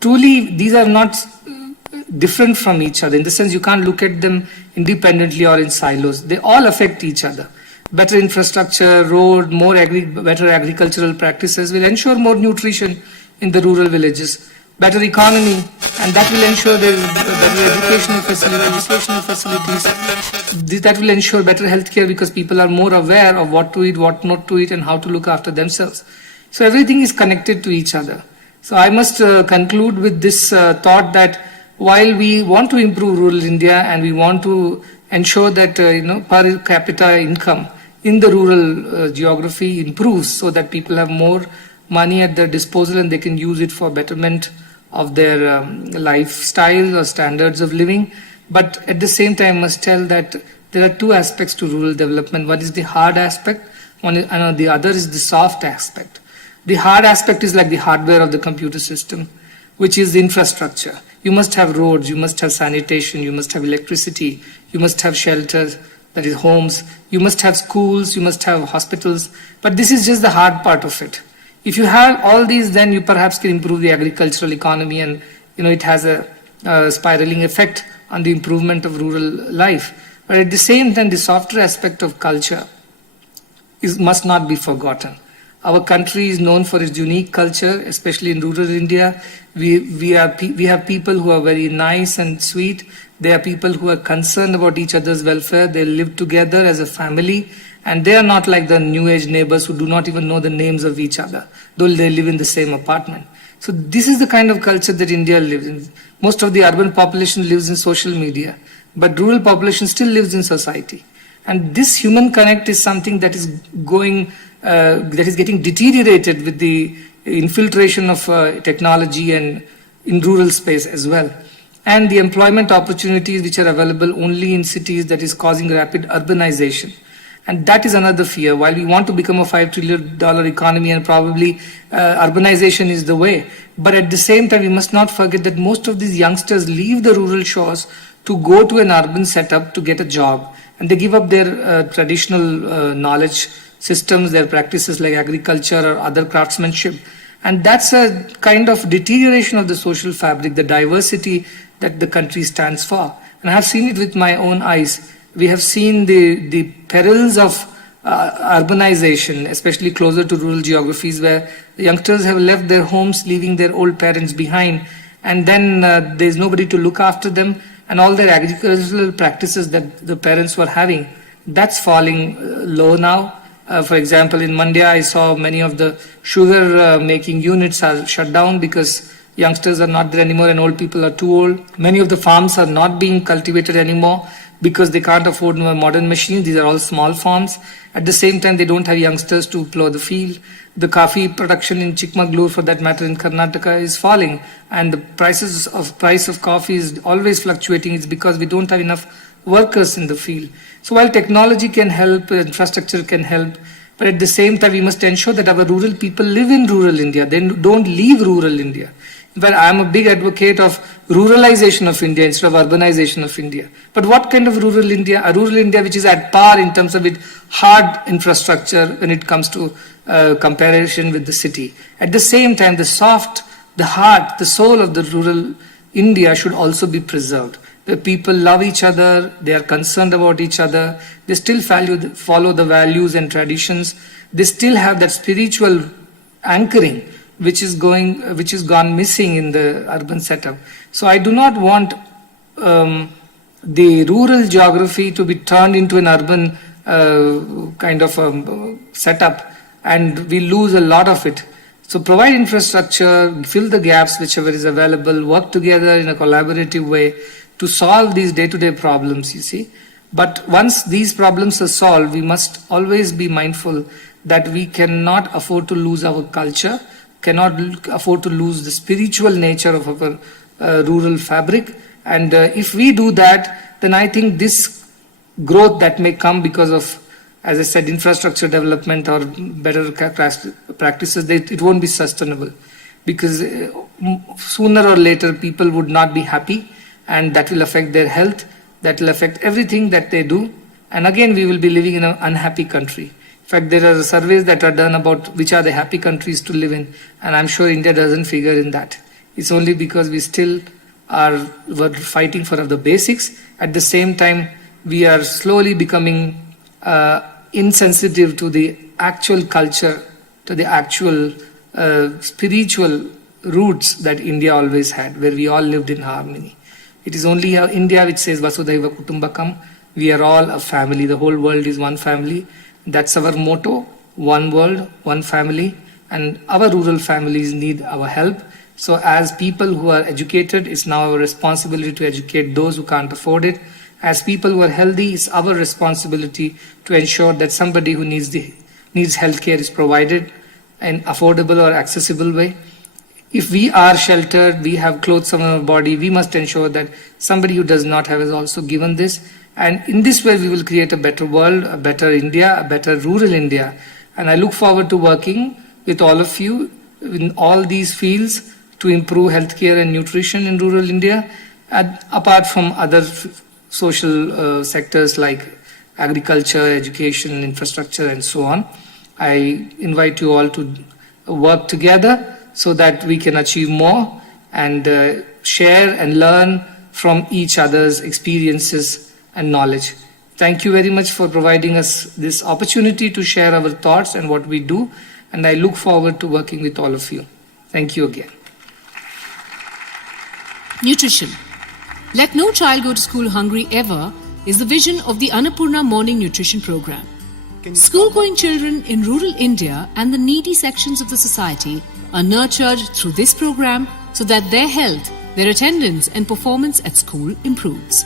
Truly, these are not different from each other. In the sense, you can't look at them independently or in silos. They all affect each other. Better infrastructure, road, better agricultural practices will ensure more nutrition in the rural villages. Better economy, and that will ensure there is better educational facilities. That will ensure better healthcare, because people are more aware of what to eat, what not to eat, and how to look after themselves. So everything is connected to each other. So I must conclude with this thought that while we want to improve rural India and we want to ensure that per capita income in the rural geography improves, so that people have more money at their disposal and they can use it for betterment of their lifestyle or standards of living. But at the same time, I must tell that there are 2 aspects to rural development. One is the hard aspect, and the other is the soft aspect. The hard aspect is like the hardware of the computer system, which is the infrastructure. You must have roads, you must have sanitation, you must have electricity, you must have shelters, that is homes, you must have schools, you must have hospitals. But this is just the hard part of it. If you have all these, then you perhaps can improve the agricultural economy, and it has a spiraling effect on the improvement of rural life. But at the same time, the softer aspect of culture must not be forgotten. Our country is known for its unique culture, especially in rural India. We have people who are very nice and sweet. They are people who are concerned about each other's welfare. They live together as a family. And they are not like the new age neighbors who do not even know the names of each other, though they live in the same apartment. So this is the kind of culture that India lives in. Most of the urban population lives in social media, but rural population still lives in society. And this human connect is something that is getting deteriorated with the infiltration of technology and in rural space as well. And the employment opportunities which are available only in cities, that is causing rapid urbanization. And that is another fear. While we want to become a $5 trillion economy, and probably urbanization is the way, but at the same time, we must not forget that most of these youngsters leave the rural shores to go to an urban setup to get a job, and they give up their traditional knowledge systems, their practices like agriculture or other craftsmanship. And that's a kind of deterioration of the social fabric, the diversity that the country stands for. And I have seen it with my own eyes. We have seen the perils of urbanization, especially closer to rural geographies, where the youngsters have left their homes, leaving their old parents behind, and then there's nobody to look after them, and all their agricultural practices that the parents were having, that's falling low now. For example, in Mandya, I saw many of the sugar making units are shut down because youngsters are not there anymore and old people are too old. Many of the farms are not being cultivated anymore because they can't afford modern machines. These are all small farms. At the same time, they don't have youngsters to plow the field. The coffee production in Chikmagalur, for that matter, in Karnataka, is falling, and the price of coffee is always fluctuating. It's because we don't have enough workers in the field. So while technology can help, infrastructure can help, but at the same time, we must ensure that our rural people live in rural India. They don't leave rural India. In fact, I am a big advocate of ruralization of India instead of urbanization of India. But what kind of rural India? A rural India which is at par in terms of its hard infrastructure when it comes to comparison with the city. At the same time, the heart, the soul of the rural India should also be preserved. The people love each other, they are concerned about each other, they still follow the values and traditions, they still have that spiritual anchoring which is gone missing in the urban setup. So I do not want the rural geography to be turned into an urban kind of setup, and we lose a lot of it. So provide infrastructure, fill the gaps whichever is available, work together in a collaborative way to solve these day-to-day problems, you see. But once these problems are solved, we must always be mindful that we cannot afford to lose our culture, cannot afford to lose the spiritual nature of our rural fabric. And if we do that, then I think this growth that may come because of, as I said, infrastructure development or better practices, it won't be sustainable. Because sooner or later, people would not be happy, and that will affect their health, that will affect everything that they do. And again, we will be living in an unhappy country. In fact, there are surveys that are done about which are the happy countries to live in, and I'm sure India doesn't figure in that. It's only because we still were fighting for the basics. At the same time, we are slowly becoming insensitive to the actual culture, to the actual spiritual roots that India always had, where we all lived in harmony. It is only India which says Vasudhaiva Kutumbakam. We are all a family. The whole world is one family. That's our motto: one world, one family. And our rural families need our help. So as people who are educated, it's now our responsibility to educate those who can't afford it. As people who are healthy, it's our responsibility to ensure that somebody who needs healthcare is provided in affordable or accessible way. If we are sheltered, we have clothes on our body, we must ensure that somebody who does not have is also given this. And in this way, we will create a better world, a better India, a better rural India. And I look forward to working with all of you in all these fields to improve healthcare and nutrition in rural India, apart from other social sectors like agriculture, education, infrastructure, and so on. I invite you all to work together so that we can achieve more and share and learn from each other's experiences and knowledge. Thank you very much for providing us this opportunity to share our thoughts and what we do, and I look forward to working with all of you. Thank you again. Nutrition. Let no child go to school hungry ever is the vision of the Annapurna Morning Nutrition Program. School-going children in rural India and the needy sections of the society are nurtured through this program so that their health, their attendance and performance at school improves.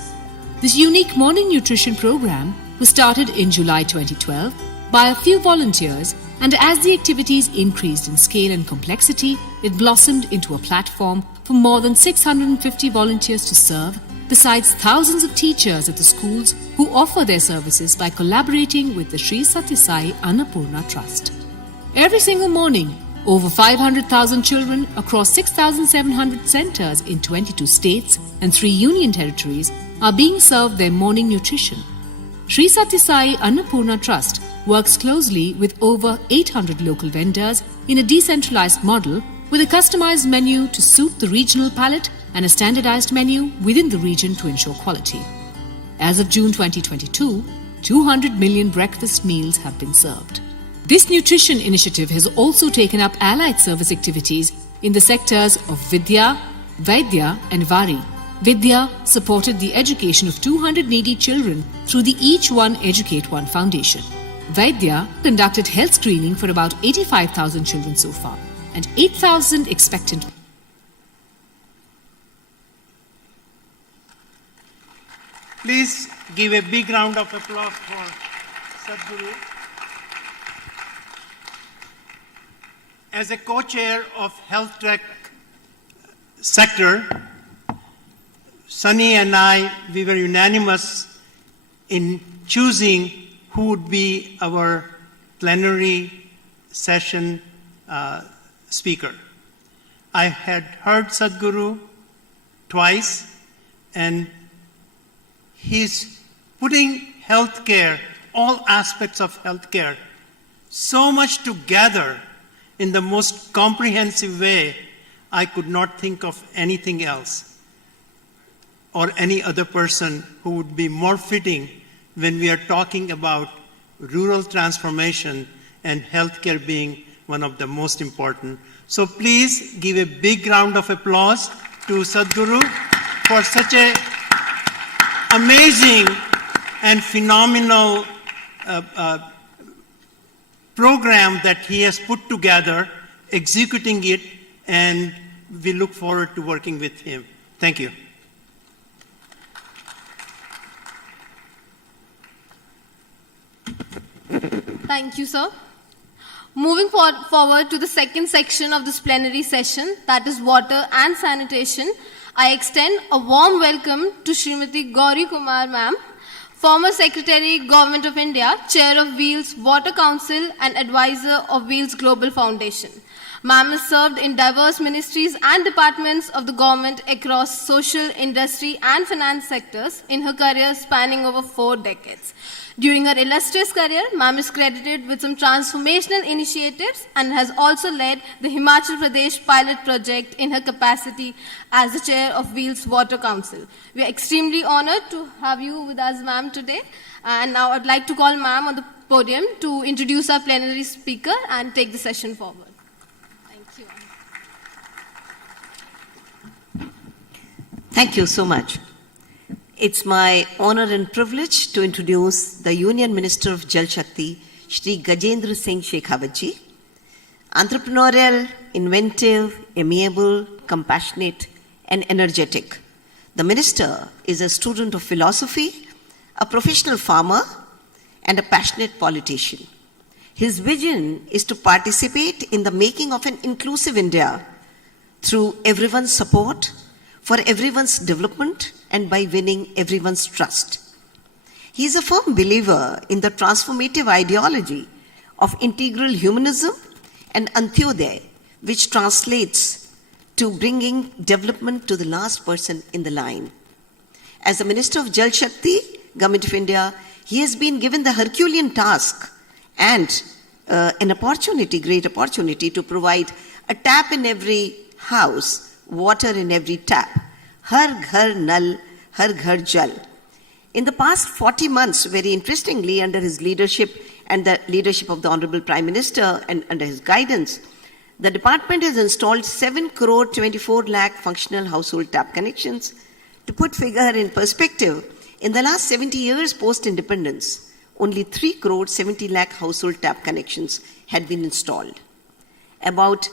This unique morning nutrition program was started in July 2012 by a few volunteers, and as the activities increased in scale and complexity, it blossomed into a platform for more than 650 volunteers to serve, besides thousands of teachers at the schools who offer their services by collaborating with the Sri Sathya Sai Annapurna Trust. Every single morning, over 500,000 children across 6,700 centers in 22 states and 3 union territories are being served their morning nutrition. Sri Sathya Sai Annapurna Trust works closely with over 800 local vendors in a decentralized model with a customized menu to suit the regional palate and a standardized menu within the region to ensure quality. As of June 2022, 200 million breakfast meals have been served. This nutrition initiative has also taken up allied service activities in the sectors of Vidya, Vaidya and Vari. Vidya supported the education of 200 needy children through the Each One Educate One Foundation. Vaidya conducted health screening for about 85,000 children so far and 8,000 expectant. Please give a big round of applause for Sadhguru. As a co-chair of Health Tech sector, Sunny and I, we were unanimous in choosing who would be our plenary session speaker. I had heard Sadhguru twice, and he's putting healthcare, all aspects of healthcare, so much together in the most comprehensive way, I could not think of anything else or any other person who would be more fitting when we are talking about rural transformation and healthcare being one of the most important. So please give a big round of applause to Sadhguru for such a amazing and phenomenal program that he has put together, executing it, and we look forward to working with him. Thank you. Thank you, sir. Moving forward to the second section of this plenary session, that is water and sanitation, I extend a warm welcome to Srimati Gauri Kumar ma'am, former Secretary, Government of India, Chair of Wheels Water Council and Advisor of Wheels Global Foundation. Ma'am has served in diverse ministries and departments of the government across social, industry and finance sectors in her career spanning over 4 decades. During her illustrious career, ma'am is credited with some transformational initiatives and has also led the Himachal Pradesh pilot project in her capacity as the chair of Wheels Water Council. We are extremely honored to have you with us, ma'am, today. And now I'd like to call ma'am on the podium to introduce our plenary speaker and take the session forward. Thank you. Thank you so much. It's my honor and privilege to introduce the Union Minister of Jal Shakti, Shri Gajendra Singh Shekhawat-ji. Entrepreneurial, inventive, amiable, compassionate, and energetic. The Minister is a student of philosophy, a professional farmer, and a passionate politician. His vision is to participate in the making of an inclusive India through everyone's support, for everyone's development, and by winning everyone's trust. He is a firm believer in the transformative ideology of integral humanism and Antyodaya, which translates to bringing development to the last person in the line. As the Minister of Jal Shakti, Government of India, he has been given the Herculean task and an opportunity, great opportunity, to provide a tap in every house, water in every tap. Har ghar nal, har ghar jal. In the past 40 months, very interestingly, under his leadership and the leadership of the Honorable Prime Minister and under his guidance, the department has installed 7 crore 24 lakh functional household tap connections. To put figure in perspective, in the last 70 years post-independence, only 3 crore 70 lakh household tap connections had been installed. About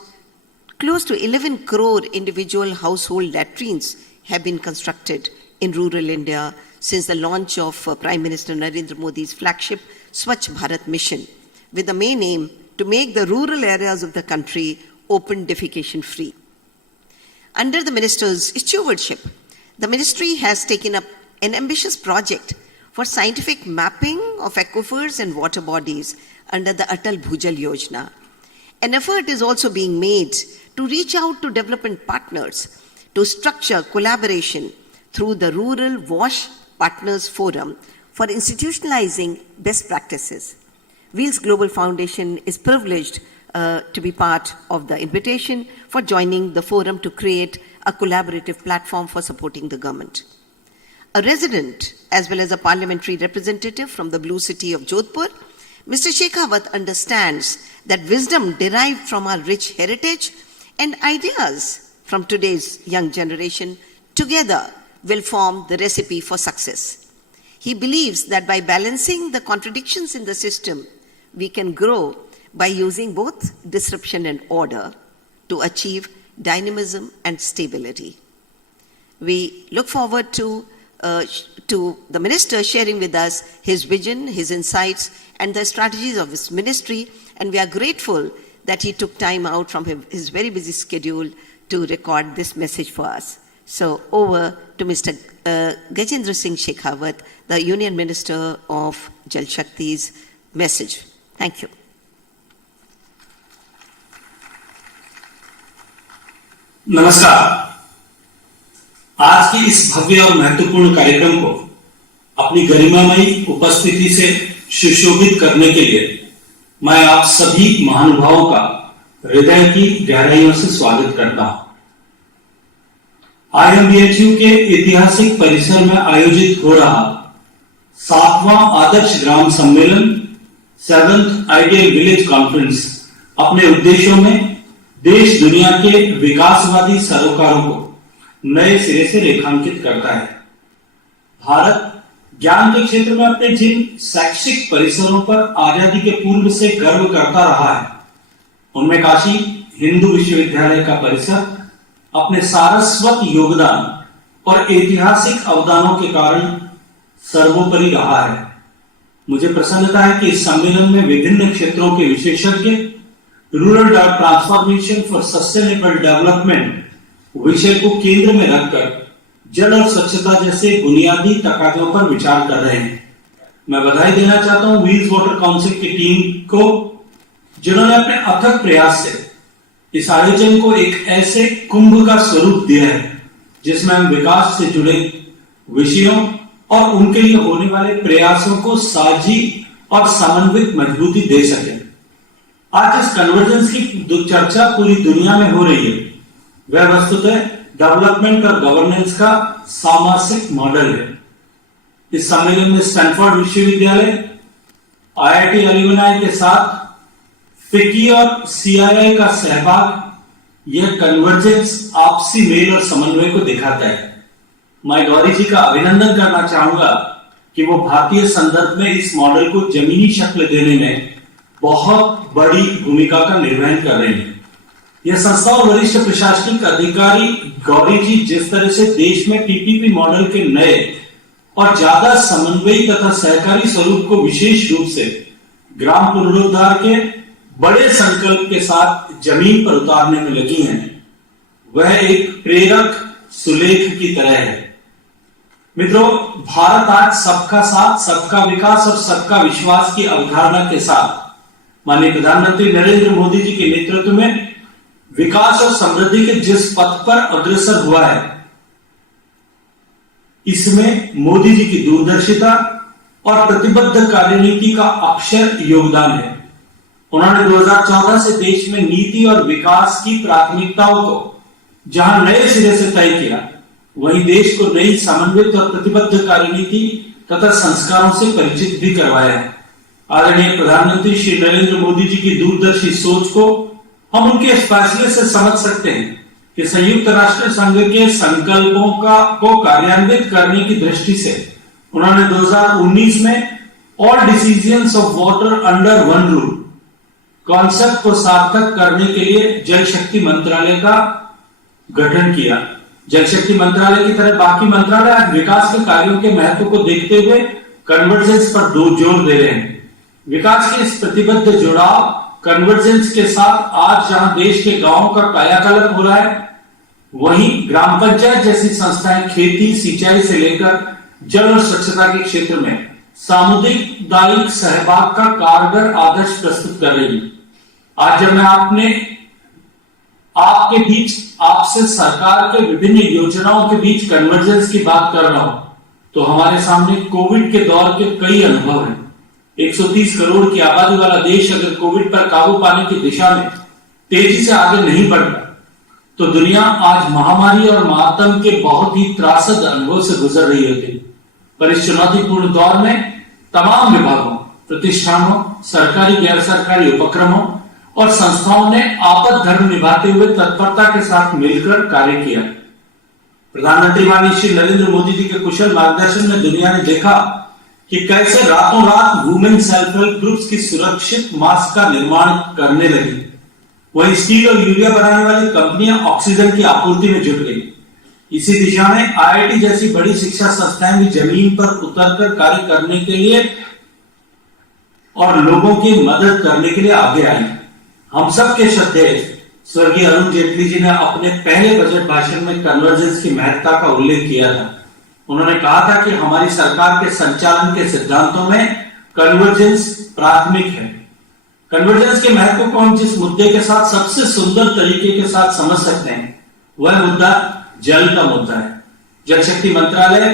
close to 11 crore individual household latrines have been constructed in rural India since the launch of Prime Minister Narendra Modi's flagship Swachh Bharat mission, with the main aim to make the rural areas of the country open defecation free. Under the Minister's stewardship, the Ministry has taken up an ambitious project for scientific mapping of aquifers and water bodies under the Atal Bhujal Yojana. An effort is also being made to reach out to development partners to structure collaboration through the Rural Wash Partners Forum for institutionalizing best practices. Wheels Global Foundation is privileged to be part of the invitation for joining the forum to create a collaborative platform for supporting the government. A resident as well as a parliamentary representative from the blue city of Jodhpur, Mr. Shekhawat understands that wisdom derived from our rich heritage and ideas from today's young generation together will form the recipe for success. He believes that by balancing the contradictions in the system, we can grow by using both disruption and order to achieve dynamism and stability. We look forward to the Minister sharing with us his vision, his insights, and the strategies of his ministry, and we are grateful that he took time out from his very busy schedule to record this message for us. So over to Mr. Gajendra Singh Shekhawat, the Union Minister of Jal Shakti's message. Thank you. नमस्कार। आज के इस भव्य और महत्वपूर्ण कार्यक्रम को अपनी गरिमामयी उपस्थिति से सुशोभित करने के लिए मैं आप सभी महानुभावों का हृदय की गहराइयों से स्वागत करता हूं। IMBHU के ऐतिहासिक परिसर में आयोजित हो रहा 7वां आदर्श ग्राम सम्मेलन 7th आइडियल विलेज कॉन्फ्रेंस अपने उद्देश्यों में देश दुनिया के विकासवादी सरोकारों को नए सिरे से रेखांकित करता है। भारत ज्ञान के क्षेत्र में अपने जिन शैक्षिक परिसरों पर आजादी के पूर्व से गर्व करता रहा है, उनमें काशी हिंदू विश्वविद्यालय का परिसर अपने सारस्वत योगदान और ऐतिहासिक अवदानों के कारण सर्वोपरि रहा है। मुझे प्रसन्नता है कि इस सम्मेलन में विभिन्न क्षेत्रों के विशेषज्ञ rural transformation for sustainable development विषय को केंद्र में रखकर जल और स्वच्छता जैसे बुनियादी तकाज़ों पर विचार कर रहे हैं। मैं बधाई देना चाहता हूं व्हील्स वाटर काउंसिल की टीम को, जिन्होंने अपने अथक प्रयास से इस आयोजन को एक ऐसे कुंभ का स्वरूप दिया है जिसमें हम विकास से जुड़े विषयों और उनके लिए होने वाले प्रयासों को साझी और समन्वित मजबूती दे सके। आज इस कन्वर्जेंस की चर्चा पूरी दुनिया में हो रही है, वह वस्तुतः डेवलपमेंट और गवर्नेंस का सामासिक मॉडल है। इस सम्मेलन में स्टैनफोर्ड विश्वविद्यालय, IIT एल्यूमिनाई के साथ फिक्की और CII का सहभाग यह कन्वर्जेंस आपसी मेल और समन्वय को दिखाता है। मैं गौरी जी का अभिनंदन करना चाहूंगा कि वो भारतीय संदर्भ में इस मॉडल को जमीनी शक्ल देने में बहुत बड़ी भूमिका का निर्वहन कर रहे हैं। यह संस्था और वरिष्ठ प्रशासनिक अधिकारी गौरी जी जिस तरह से देश में PPP मॉडल के नए और ज्यादा समन्वयी तथा सहकारी स्वरूप को विशेष रूप से ग्राम पुनरुद्धार के बड़े संकल्प के साथ जमीन पर उतारने में लगी हैं, वह एक प्रेरक सुलेख की तरह है। मित्रों, भारत आज सबका साथ, सबका विकास और सबका विश्वास की अवधारणा के साथ माननीय प्रधानमंत्री नरेंद्र मोदी जी के नेतृत्व में विकास और समृद्धि के जिस पथ पर अग्रसर हुआ है, इसमें मोदी जी की दूरदर्शिता और प्रतिबद्ध कार्यनीति का अक्षर योगदान है। उन्होंने 2014 से देश में नीति और विकास की प्राथमिकताओं को जहां नए सिरे से तय किया, वहीं देश को नई समन्वित और प्रतिबद्ध कार्यनीति तथा संस्कारों से परिचित भी करवाया है। आदरणीय प्रधानमंत्री श्री नरेंद्र मोदी जी की दूरदर्शी सोच को हम उनके इस फैसले से समझ सकते हैं कि संयुक्त राष्ट्र संघ के संकल्पों को कार्यान्वित करने की दृष्टि से उन्होंने 2019 में all decisions of water under one rule concept को सार्थक करने के लिए जल शक्ति मंत्रालय का गठन किया। जल शक्ति मंत्रालय की तरह बाकी मंत्रालय आज विकास के कार्यों के महत्व को देखते हुए कन्वर्जेंस पर जोर दे रहे हैं। विकास के इस प्रतिबद्ध जुड़ाव कन्वर्जेंस के साथ आज जहां देश के गांवों का कायाकल्प हो रहा है, वहीं ग्राम पंचायत जैसी संस्थाएं खेती, सिंचाई से लेकर जल और स्वच्छता के क्षेत्र में सामुदायिक सहभाग का कारगर आदर्श प्रस्तुत कर रही है। आज जब मैं आपके बीच आपसे सरकार के विभिन्न योजनाओं के बीच कन्वर्जेंस की बात कर रहा हूं, तो हमारे सामने कोविड के दौर के कई अनुभव हैं। 130 करोड़ की आबादी वाला देश अगर कोविड पर काबू पाने की दिशा में तेजी से आगे नहीं बढ़ता, तो दुनिया आज महामारी और मातम के बहुत ही त्रासद अनुभव से गुजर रही होती। पर इस चुनौतीपूर्ण दौर में तमाम विभागों, प्रतिष्ठानों, सरकारी गैर सरकारी उपक्रमों और संस्थाओं ने आपद धर्म निभाते हुए तत्परता के साथ मिलकर कार्य किया। प्रधानमंत्री माननीय श्री नरेंद्र मोदी जी के कुशल मार्गदर्शन में दुनिया ने देखा कि कैसे रातों रात वुमेन सेल्फ हेल्प ग्रुप्स की सुरक्षित मास्क का निर्माण करने लगी। वहीं स्टील और यूरिया बनाने वाली कंपनियां ऑक्सीजन की आपूर्ति में जुट गई। इसी दिशा में आईआईटी जैसी बड़ी शिक्षा संस्थाएं भी जमीन पर उतरकर कार्य करने के लिए और लोगों की मदद करने के लिए आगे आई। हम सब के श्रद्धेय स्वर्गीय अरुण जेटली जी ने अपने पहले बजट भाषण में कन्वर्जेंस की महत्ता का उल्लेख किया था। उन्होंने कहा था कि हमारी सरकार के संचालन के सिद्धांतों में कन्वर्जेंस प्राथमिक है। कन्वर्जेंस के महत्व को हम जिस मुद्दे के साथ सबसे सुंदर तरीके के साथ समझ सकते हैं, वह मुद्दा जल का मुद्दा है। जल शक्ति मंत्रालय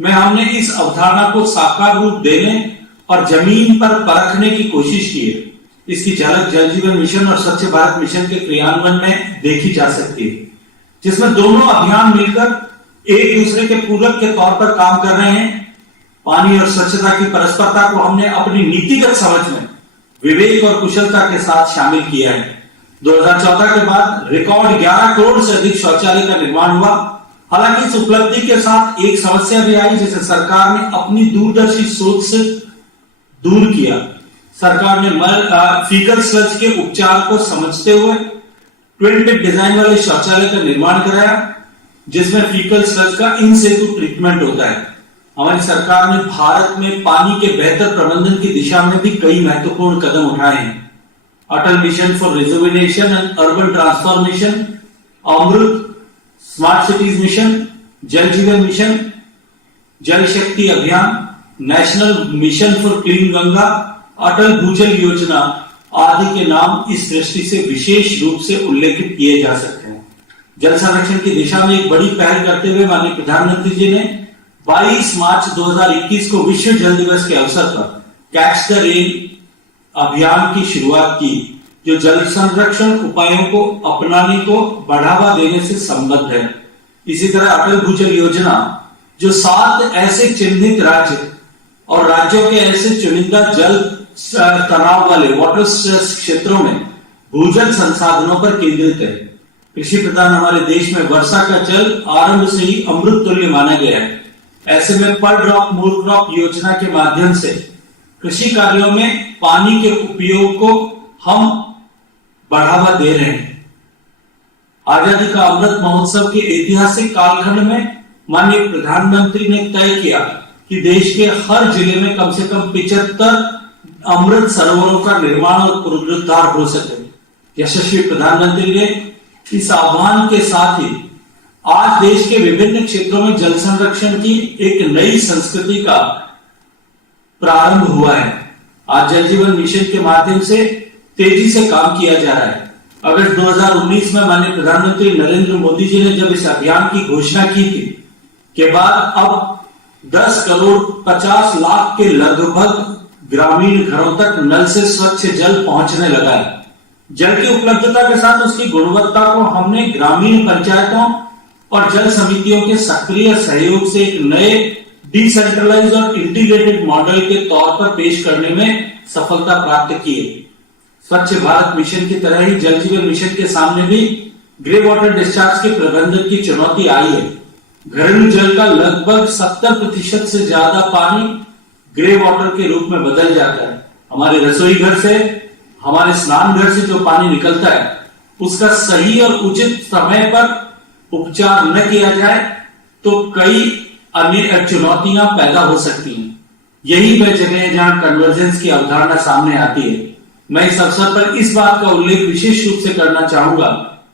में हमने इस अवधारणा को साकार रूप देने और जमीन पर परखने की कोशिश की है। इसकी झलक जल जीवन मिशन और स्वच्छ भारत मिशन के क्रियान्वयन में देखी जा सकती है, जिसमें दोनों अभियान मिलकर एक दूसरे के पूरक के तौर पर काम कर रहे हैं। पानी और स्वच्छता की परस्परता को हमने अपनी नीतिगत समझ में विवेक और कुशलता के साथ शामिल किया है। 2014 के बाद रिकॉर्ड 11 करोड़ से अधिक शौचालय का निर्माण हुआ। हालांकि इस उपलब्धि के साथ एक समस्या भी आई, जिसे सरकार ने अपनी दूरदर्शी सोच से दूर किया। सरकार ने फीकल स्लज के उपचार को समझते हुए ट्विन टिप डिजाइन वाले शौचालय का निर्माण कराया, जिसमें फीकल स्लज का इन सितु ट्रीटमेंट होता है। हमारी सरकार ने भारत में पानी के बेहतर प्रबंधन की दिशा में भी कई महत्वपूर्ण कदम उठाए हैं। Atal mission for reservation and urban transformation, Amrut, smart cities mission, Jal Jeevan mission, Jal Shakti Abhiyan, national mission for clean Ganga, Atal Bhujal Yojana आदि के नाम इस दृष्टि से विशेष रूप से उल्लेखित किए जा सकते हैं। जल संरक्षण की दिशा में एक बड़ी पहल करते हुए माननीय प्रधानमंत्री जी ने 22 मार्च 2021 को विश्व जल दिवस के अवसर पर कैच द रेन अभियान की शुरुआत की, जो जल संरक्षण उपायों को अपनाने को बढ़ावा देने से संबद्ध है। इसी तरह अटल भूजल योजना, जो 7 ऐसे चिन्हित राज्य और राज्यों के ऐसे चुनिंदा जल तनाव वाले वाटर स्ट्रेस क्षेत्रों में भूजल संसाधनों पर केंद्रित है। कृषि प्रधान हमारे देश में वर्षा का जल आरंभ से ही अमृत तुल्य माना गया है। ऐसे में पर ड्रॉप मोर क्रॉप योजना के माध्यम से कृषि कार्यों में पानी के उपयोग को हम बढ़ावा दे रहे हैं। आजादी का अमृत महोत्सव के ऐतिहासिक कालखंड में माननीय प्रधानमंत्री ने तय किया कि देश के हर जिले में कम से कम 75 अमृत सरोवरों का निर्माण और पुनरुद्धार हो सके। यशस्वी प्रधानमंत्री ने इस आह्वान के साथ ही आज देश के विभिन्न क्षेत्रों में जल संरक्षण की एक नई संस्कृति का प्रारंभ हुआ है। आज जल जीवन मिशन के माध्यम से तेजी से काम किया जा रहा है। अगस्त 2019 में माननीय प्रधानमंत्री नरेंद्र मोदी जी ने जब इस अभियान की घोषणा की थी, के बाद अब 10 करोड़ 50 लाख के लगभग ग्रामीण घरों तक नल से स्वच्छ जल पहुंचने लगा है। जल की उपलब्धता के साथ उसकी गुणवत्ता को हमने ग्रामीण पंचायतों और जल समितियों के सक्रिय सहयोग से एक नए डिसेंट्रलाइज और इंटीग्रेटेड मॉडल के तौर पर पेश करने में सफलता प्राप्त की है। स्वच्छ भारत मिशन की तरह ही जल जीवन मिशन के सामने भी ग्रे वाटर डिस्चार्ज के प्रबंधन की चुनौती आई है। घरेलू जल का लगभग 70% से ज्यादा पानी ग्रे वाटर के रूप में बदल जाता है। हमारे रसोई घर से, हमारे स्नान घर से जो पानी निकलता है, उसका सही और उचित समय पर उपचार न किया जाए तो कई अन्य चुनौतियां पैदा हो सकती हैं। यही वह जगह है जहां कन्वर्जेंस की अवधारणा सामने आती है। मैं इस अवसर पर इस बात का उल्लेख विशेष रूप से करना चाहूंगा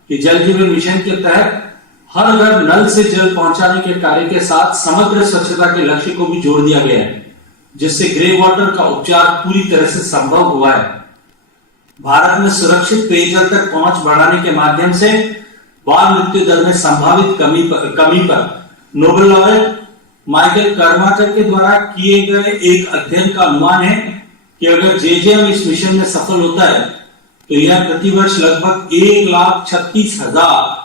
कि जल जीवन मिशन के तहत हर घर नल से जल पहुंचाने के कार्य के साथ समग्र स्वच्छता के लक्ष्य को भी जोड़ दिया गया है, जिससे ग्रे वाटर का उपचार पूरी तरह से संभव हुआ है। भारत में सुरक्षित पेयजल तक पहुंच बढ़ाने के माध्यम से बाल मृत्यु दर में संभावित कमी पर नोबेल लॉरेट माइकल कर्माकर के द्वारा किए गए एक अध्ययन का अनुमान है कि अगर जेजेएम इस मिशन में सफल होता है तो यह प्रतिवर्ष लगभग 1,36,000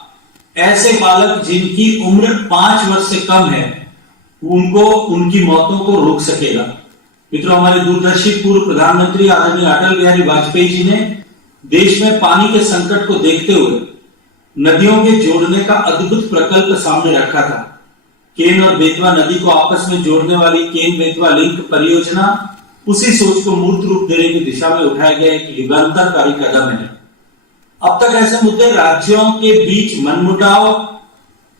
ऐसे बालक जिनकी उम्र 5 वर्ष से कम है उनको उनकी मौतों को रोक सकेगा। मित्रों, हमारे दूरदर्शी पूर्व प्रधानमंत्री आदरणीय अटल बिहारी वाजपेयी जी ने देश में पानी के संकट को देखते हुए नदियों के जोड़ने का अद्भुत प्रकल्प सामने रखा था। केन और बेतवा नदी को आपस में जोड़ने वाली केन बेतवा लिंक परियोजना उसी सोच को मूर्त रूप देने की दिशा में उठाया गया एक युगांतरकारी कदम है। अब तक ऐसे मुद्दे राज्यों के बीच मनमुटाव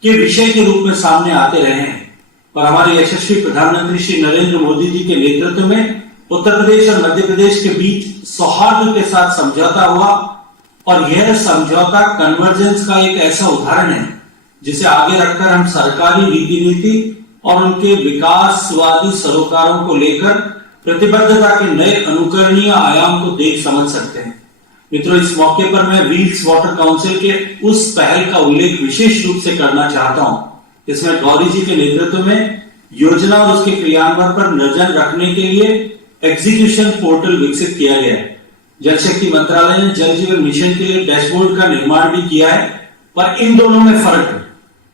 के विषय के रूप में सामने आते रहे हैं, पर हमारे यशस्वी प्रधानमंत्री श्री नरेंद्र मोदी जी के नेतृत्व में उत्तर प्रदेश और मध्य प्रदेश के बीच सौहार्द के साथ समझौता हुआ और यह समझौता कन्वर्जेंस का एक ऐसा उदाहरण है जिसे आगे रखकर हम सरकारी रीति नीति और उनके विकासवादी सरोकारों को लेकर प्रतिबद्धता के नए अनुकरणीय आयाम को देख समझ सकते हैं। मित्रों, इस मौके पर मैं व्हील्स वाटर काउंसिल के उस पहल का उल्लेख विशेष रूप से करना चाहता हूं। इसमें गौरी जी के नेतृत्व में योजना और उसके क्रियान्वयन पर नजर रखने के लिए एग्जीक्यूशन पोर्टल विकसित किया गया है। जल शक्ति मंत्रालय ने जल जीवन मिशन के लिए डैशबोर्ड का निर्माण भी किया है, पर इन दोनों में फर्क है।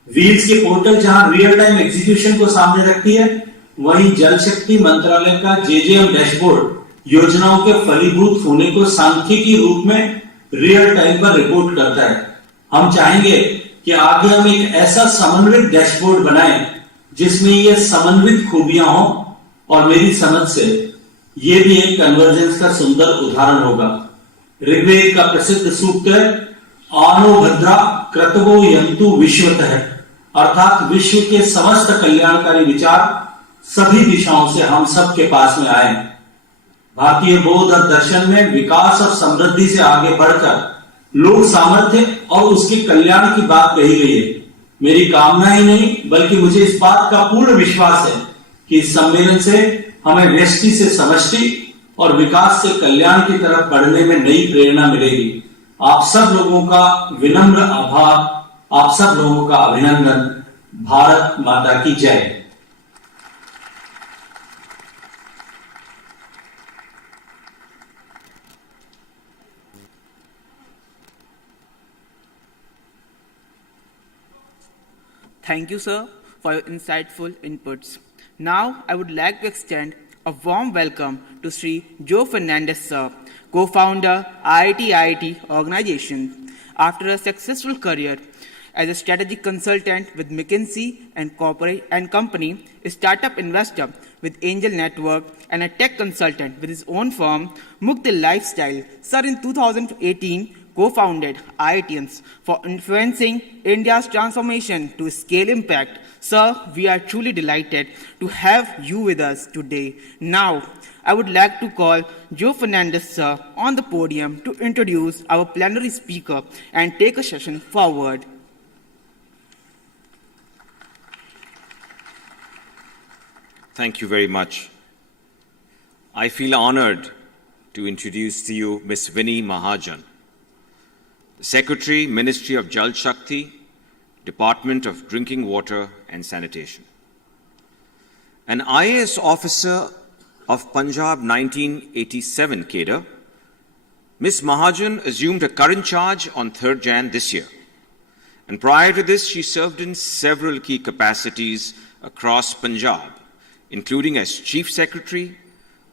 व्हील्स के पोर्टल जहां रियल टाइम एग्जीक्यूशन को सामने रखती है, वहीं जल शक्ति मंत्रालय का जेजेएम डैशबोर्ड योजनाओं के फलीभूत होने को सांख्यिकी रूप में रियल टाइम पर रिपोर्ट करता है। हम चाहेंगे कि आगे हम एक ऐसा समन्वित डैशबोर्ड बनाएं जिसमें ये समन्वित खूबियां हों, और मेरी समझ से ये भी एक कन्वर्जेंस का सुंदर उदाहरण होगा। ऋग्वेद का प्रसिद्ध सूक्त है, आनो भद्रा क्रतवो यंतु विश्वतः, अर्थात विश्व के समस्त कल्याणकारी विचार सभी दिशाओं से हम सब के पास में आए। भारतीय बौद्ध और दर्शन में विकास और समृद्धि से आगे बढ़कर लोक सामर्थ्य और उसके कल्याण की बात कही गई है। मेरी कामना ही नहीं बल्कि मुझे इस बात का पूर्ण विश्वास है कि इस सम्मेलन से हमें व्यष्टि से समष्टि और विकास से कल्याण की तरफ बढ़ने में नई प्रेरणा मिलेगी। आप सब लोगों का विनम्र आभार, आप सब लोगों का अभिनंदन। भारत माता की जय। Thank you, sir, for your insightful inputs. Now, I would like to extend a warm welcome to Sri Joe Fernandez, sir, co-founder IIT organization. After a successful career as a strategic consultant with McKinsey and Company, a startup investor with Angel Network, and a tech consultant with his own firm, Mukti Lifestyle, sir, in 2018, co-founded IITians for influencing India's transformation to scale impact. Sir, we are truly delighted to have you with us today. Now, I would like to call Joe Fernandez, sir, on the podium to introduce our plenary speaker and take a session forward. Thank you very much. I feel honored to introduce to you Ms. Vinnie Mahajan, Secretary, Ministry of Jal Shakti, Department of Drinking Water and Sanitation. An IAS officer of Punjab 1987 cadre, Ms. Mahajan assumed a current charge on 3rd Jan this year. And prior to this, she served in several key capacities across Punjab, including as Chief Secretary,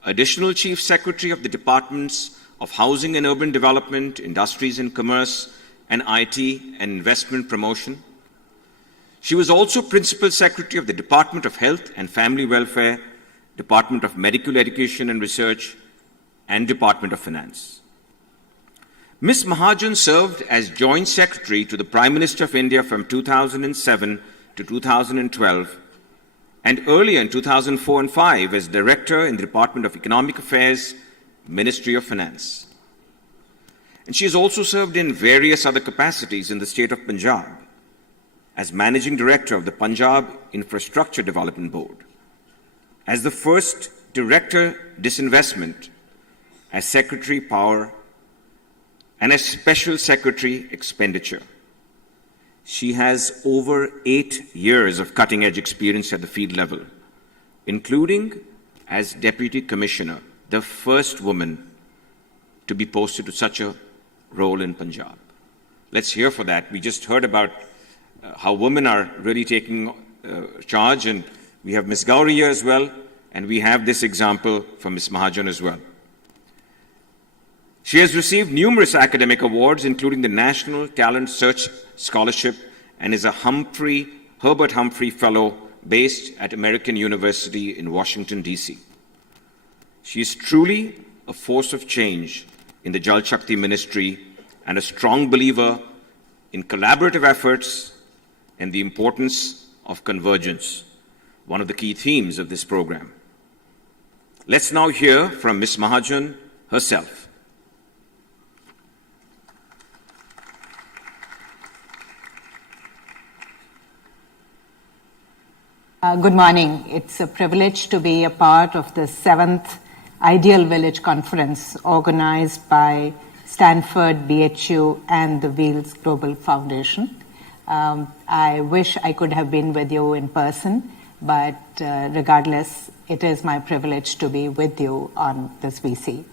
Additional Chief Secretary of the Departments of Housing and Urban Development, Industries and Commerce, and IT and Investment Promotion. She was also Principal Secretary of the Department of Health and Family Welfare, Department of Medical Education and Research, and Department of Finance. Ms. Mahajan served as Joint Secretary to the Prime Minister of India from 2007 to 2012, and earlier in 2004 and 5 as Director in the Department of Economic Affairs, Ministry of Finance. And she has also served in various other capacities in the state of Punjab as Managing Director of the Punjab Infrastructure Development Board, as the first Director Disinvestment, as Secretary Power, and as Special Secretary Expenditure. She has over 8 years of cutting-edge experience at the field level, including as Deputy Commissioner, the first woman to be posted to such a role in Punjab. Let's hear for that. We just heard about how women are really taking charge, and we have Ms. Gauri here as well, and we have this example from Ms. Mahajan as well. She has received numerous academic awards, including the National Talent Search Scholarship, and is a Herbert Humphrey Fellow based at American University in Washington, D.C. She is truly a force of change in the Jal Shakti ministry and a strong believer in collaborative efforts and the importance of convergence, one of the key themes of this program. Let's now hear from Ms. Mahajan herself. Good morning. It's a privilege to be a part of the 7th Ideal Village Conference organized by Stanford, BHU, and the Wheels Global Foundation. I wish I could have been with you in person, but regardless, it is my privilege to be with you on this VC.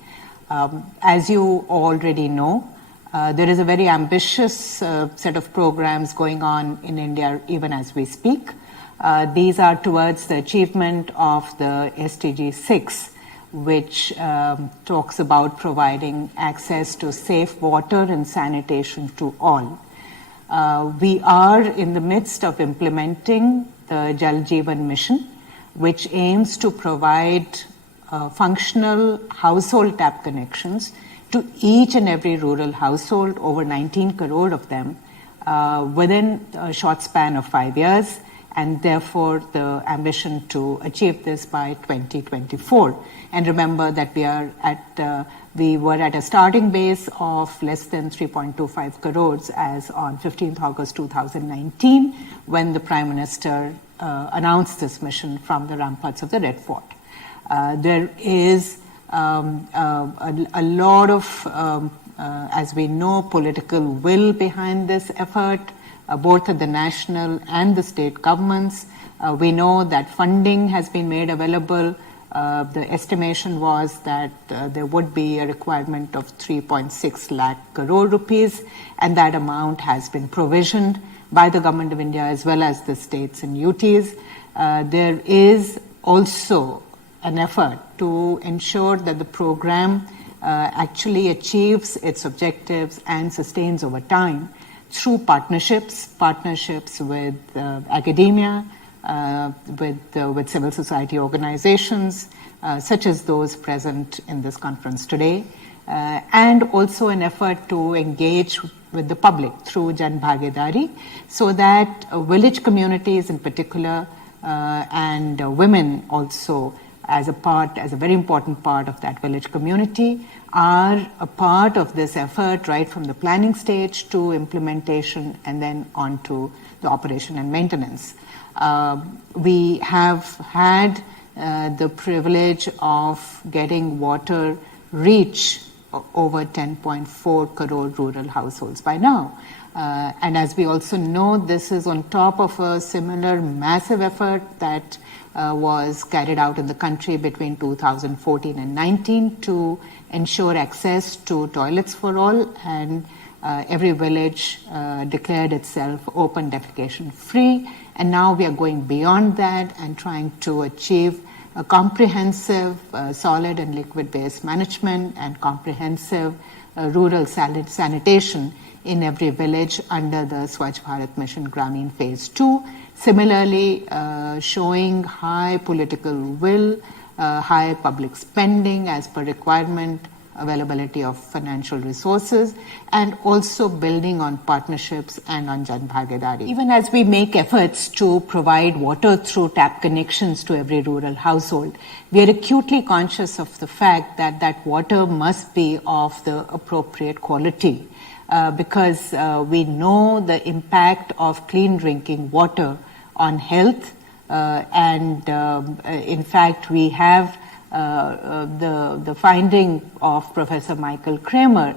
As you already know, there is a very ambitious set of programs going on in India even as we speak. These are towards the achievement of the SDG 6, which talks about providing access to safe water and sanitation to all. We are in the midst of implementing the Jal Jeevan Mission, which aims to provide functional household tap connections to each and every rural household, over 19 crore of them, within a short span of 5 years, and therefore the ambition to achieve this by 2024. And remember that we were at a starting base of less than 3.25 crores as on 15th August 2019, when the Prime Minister announced this mission from the ramparts of the Red Fort. There is a lot of, as we know, political will behind this effort, both at the national and the state governments. We know that funding has been made available. The estimation was that there would be a requirement of 3.6 lakh crore rupees, and that amount has been provisioned by the Government of India as well as the states and UTs. There is also an effort to ensure that the program actually achieves its objectives and sustains over time through partnerships with academia, with civil society organizations, such as those present in this conference today, and also an effort to engage with the public through Jan Bhagidari, so that village communities in particular and women also as a very important part of that village community are a part of this effort right from the planning stage to implementation and then on to the operation and maintenance. We have had the privilege of getting water reach over 10.4 crore rural households by now. And as we also know, this is on top of a similar massive effort that was carried out in the country between 2014 and 19 to ensure access to toilets for all, and every village declared itself open defecation free. And now we are going beyond that and trying to achieve a comprehensive solid and liquid waste management and comprehensive rural sanitation in every village under the Swachh Bharat Mission Gramin Phase 2. Similarly, showing high political will, high public spending as per requirement, availability of financial resources, and also building on partnerships and on Jan Bhagidari. Even as we make efforts to provide water through tap connections to every rural household, we are acutely conscious of the fact that that water must be of the appropriate quality, because we know the impact of clean drinking water on health, and in fact we have the finding of Professor Michael Kramer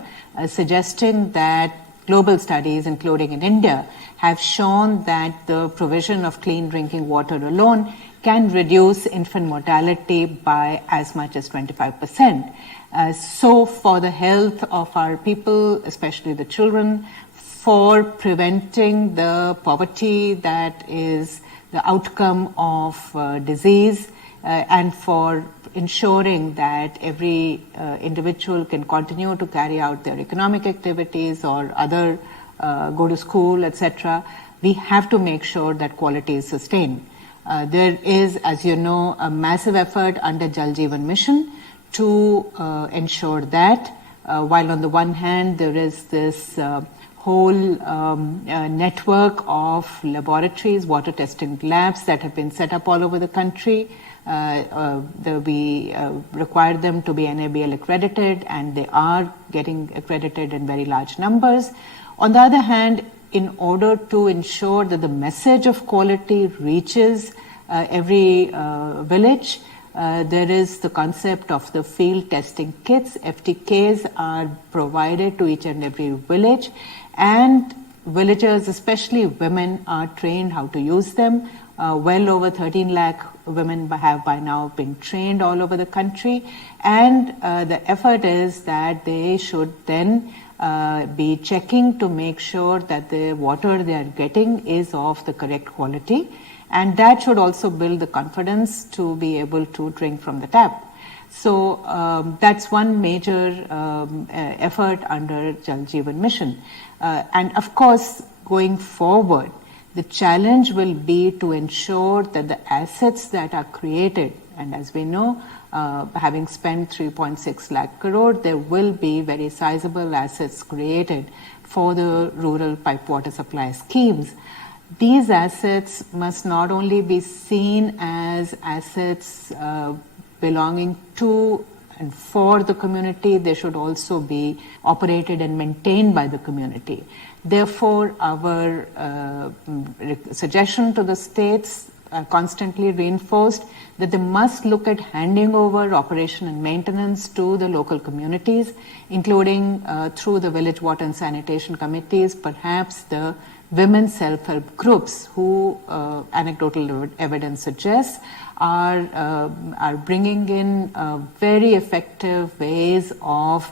suggesting that global studies, including in India, have shown that the provision of clean drinking water alone can reduce infant mortality by as much as 25%. So for the health of our people, especially the children, for preventing the poverty that is the outcome of disease, and for ensuring that every individual can continue to carry out their economic activities or other go to school, etc., we have to make sure that quality is sustained. There is, as you know, a massive effort under Jal Jeevan Mission to ensure that, while on the one hand there is this whole network of laboratories, water testing labs that have been set up all over the country. We require them to be NABL accredited, and they are getting accredited in very large numbers. On the other hand, in order to ensure that the message of quality reaches every village, there is the concept of the field testing kits. FTKs are provided to each and every village, and villagers, especially women, are trained how to use them. Well over 13 lakh women have by now been trained all over the country, and the effort is that they should then be checking to make sure that the water they are getting is of the correct quality, and that should also build the confidence to be able to drink from the tap. So that's one major effort under Jal Jeevan Mission. And of course, going forward, the challenge will be to ensure that the assets that are created, and as we know, having spent 3.6 lakh crore, there will be very sizable assets created for the rural pipe water supply schemes. These assets must not only be seen as assets belonging to and for the community, they should also be operated and maintained by the community. Therefore, our suggestion to the states constantly reinforced that they must look at handing over operation and maintenance to the local communities, including through the village water and sanitation committees, perhaps the women's self-help groups who, anecdotal evidence suggests, are bringing in very effective ways of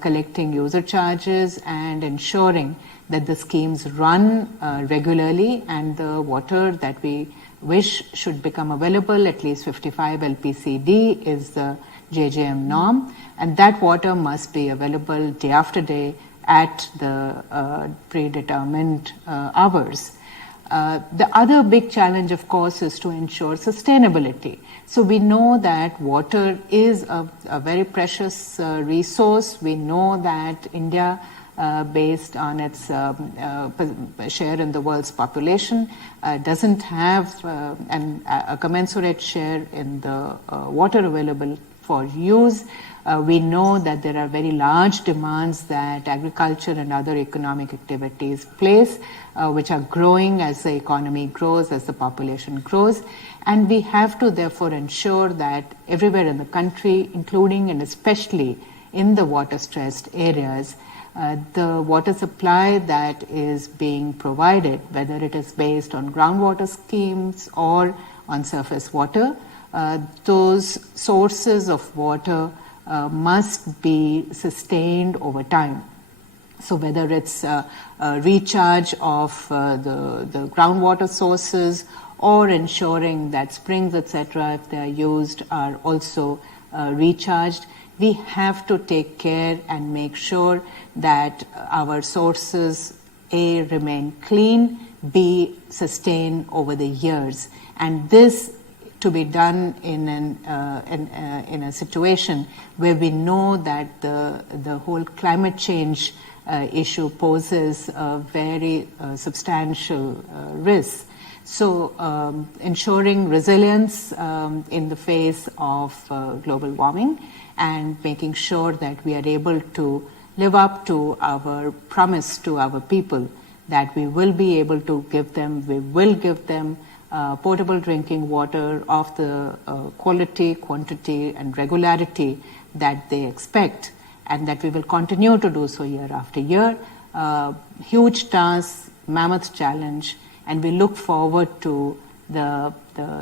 collecting user charges and ensuring that the schemes run regularly, and the water that we wish should become available, at least 55 LPCD is the JJM norm, and that water must be available day after day at the predetermined hours. The other big challenge, of course, is to ensure sustainability. So we know that water is a very precious resource. We know that India, based on its share in the world's population, doesn't have a commensurate share in the water available for use. We know that there are very large demands that agriculture and other economic activities place, which are growing as the economy grows, as the population grows. And we have to therefore ensure that everywhere in the country, including and especially in the water-stressed areas, the water supply that is being provided, whether it is based on groundwater schemes or on surface water, those sources of water must be sustained over time. So whether it's a recharge of the groundwater sources, or ensuring that springs, etc., if they are used, are also recharged, we have to take care and make sure that our sources, A, remain clean, B, sustain over the years. And this to be done in a situation where we know that the whole climate change issue poses a very substantial risk. So ensuring resilience in the face of global warming, and making sure that we are able to live up to our promise to our people that we will be able to give them, we will give them potable drinking water of the quality, quantity, and regularity that they expect, and that we will continue to do so year after year. huge task, mammoth challenge, and we look forward to the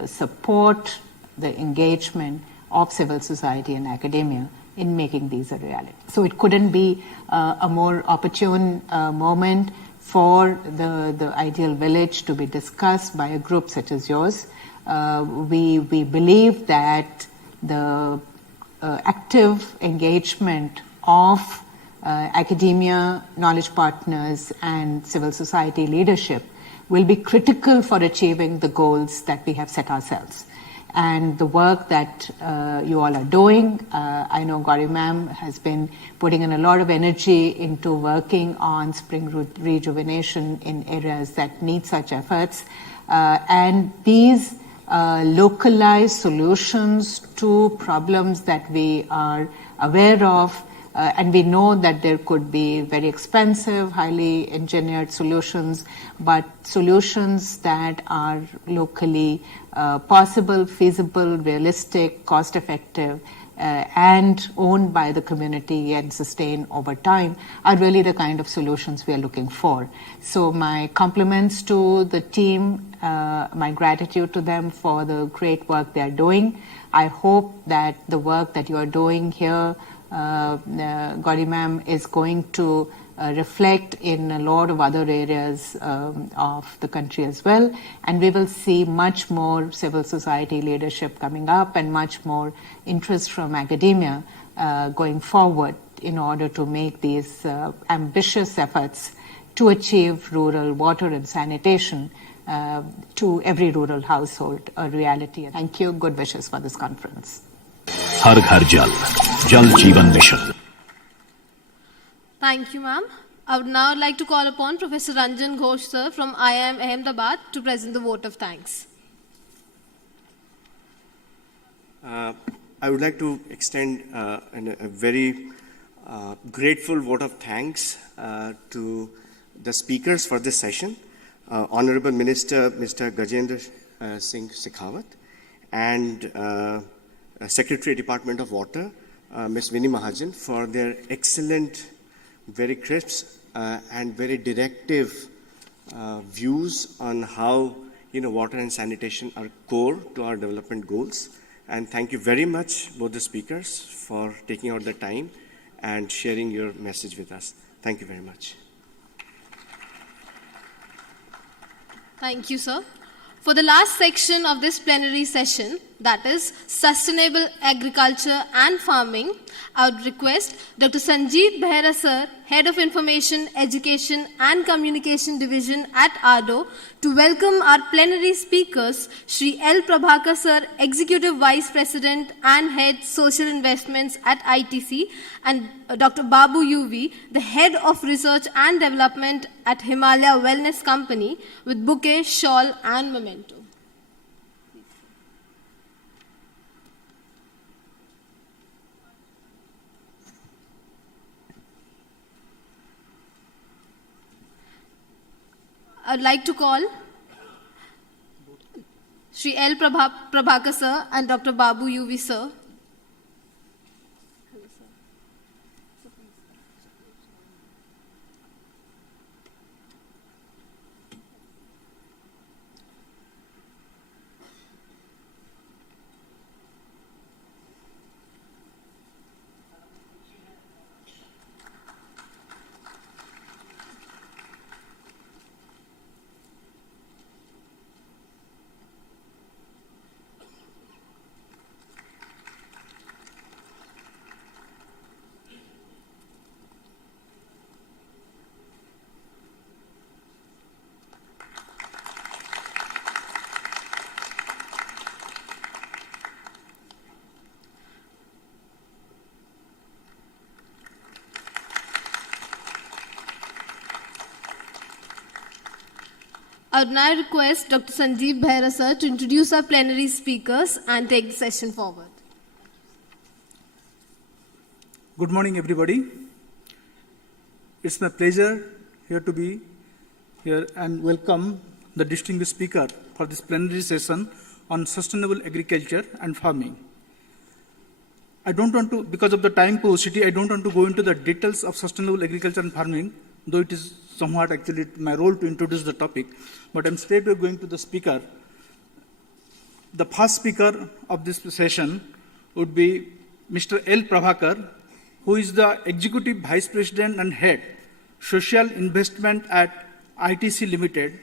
support, the engagement of civil society and academia in making these a reality. So it couldn't be a more opportune moment for the ideal village to be discussed by a group such as yours. We believe that the active engagement of academia, knowledge partners, and civil society leadership will be critical for achieving the goals that we have set ourselves. And the work that you all are doing, I know Gauri ma'am has been putting in a lot of energy into working on spring rejuvenation in areas that need such efforts. And these localized solutions to problems that we are aware of, and we know that there could be very expensive, highly engineered solutions, but solutions that are locally possible, feasible, realistic, cost-effective, and owned by the community and sustained over time are really the kind of solutions we are looking for. So my compliments to the team, my gratitude to them for the great work they are doing. I hope that the work that you are doing here, Gauri ma'am, is going to reflect in a lot of other areas of the country as well. And we will see much more civil society leadership coming up and much more interest from academia going forward in order to make these ambitious efforts to achieve rural water and sanitation to every rural household a reality. Thank you. Good wishes for this conference. हर घर जल जल Jeevan mission. Thank you, ma'am. I would now like to call upon Professor Ranjan Ghosh, sir, from IIM Ahmedabad to present the vote of thanks. I would like to extend a very grateful vote of thanks to the speakers for this session, Honorable Minister Mr. Gajendra Singh Shekhawat, and Secretary Department of Water, Ms. Vinny Mahajan, for their excellent, very crisp and very directive views on how water and sanitation are core to our development goals. And thank you very much, both the speakers, for taking out the time and sharing your message with us. Thank you very much. Thank you, sir. For the last section of this plenary session, that is Sustainable Agriculture and Farming, I would request Dr. Sanjeev Behra sir, Head of Information, Education and Communication Division at ADO, to welcome our plenary speakers, Shri L. Prabhakar sir, Executive Vice President and Head Social Investments at ITC, and Dr. Babu UV, the Head of Research and Development at Himalaya Wellness Company, with bouquet, shawl and memento. I would like to call Shri L. Prabhakar sir and Dr. Babu UV sir. I would now request Dr. Sanjeev Behra sir to introduce our plenary speakers and take the session forward. Good morning, everybody. It's my pleasure here to be here and welcome the distinguished speaker for this plenary session on sustainable agriculture and farming. I don't want to, because of the time paucity, I don't want to go into the details of sustainable agriculture and farming, though it is somewhat actually my role to introduce the topic, but I'm straight away going to the speaker. The first speaker of this session would be Mr. L. Prabhakar, who is the Executive Vice President and Head, Social Investment at ITC Limited.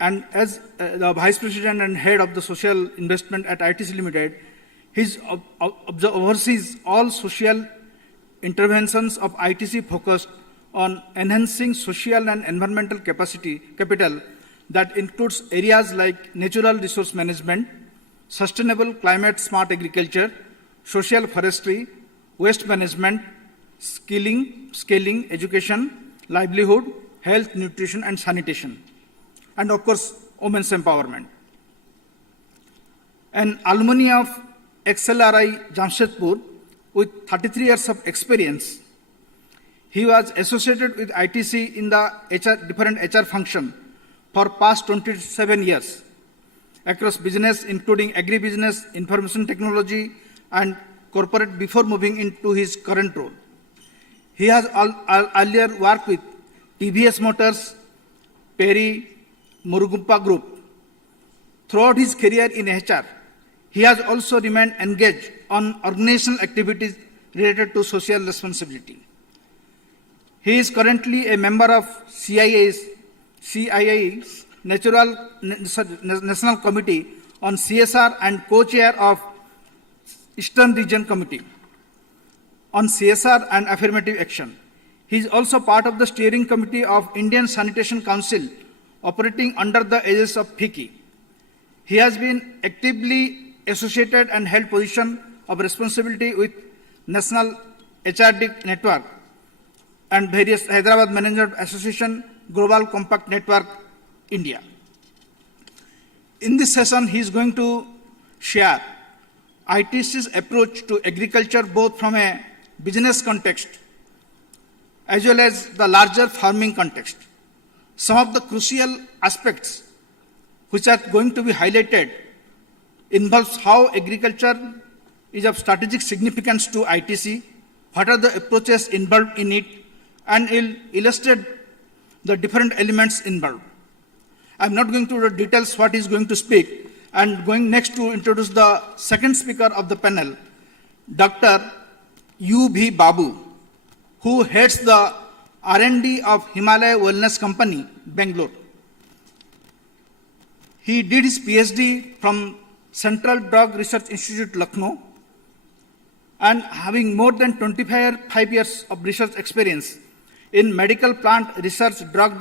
And as the Vice President and Head of the Social Investment at ITC Limited, he oversees all social interventions of ITC focused on enhancing social and environmental capital that includes areas like natural resource management, sustainable climate smart agriculture, social forestry, waste management, scaling, education, livelihood, health, nutrition, and sanitation. And of course, women's empowerment. An alumni of XLRI Jamshedpur with 33 years of experience, he was associated with ITC in the different HR function for past 27 years across business, including agribusiness, information technology, and corporate before moving into his current role. He has earlier worked with TVS Motors, Perry, Murugappa Group. Throughout his career in HR, he has also remained engaged on organizational activities related to social responsibility. He is currently a member of CII's National Committee on CSR and co-chair of Eastern Region Committee on CSR and Affirmative Action. He is also part of the steering committee of Indian Sanitation Council, operating under the aegis of FICCI. He has been actively associated and held position of responsibility with National HRD Network and various Hyderabad Management Association, Global Compact Network, India. In this session, he is going to share ITC's approach to agriculture both from a business context as well as the larger farming context. Some of the crucial aspects which are going to be highlighted involves how agriculture is of strategic significance to ITC, what are the approaches involved in it, and will illustrate the different elements involved. I'm not going to the details what he's going to speak, and going next to introduce the second speaker of the panel, Dr. U.B. Babu, who heads the R&D of Himalaya Wellness Company, Bangalore. He did his PhD from Central Drug Research Institute, Lucknow, and having more than 25 years of research experience in medical plant research, drug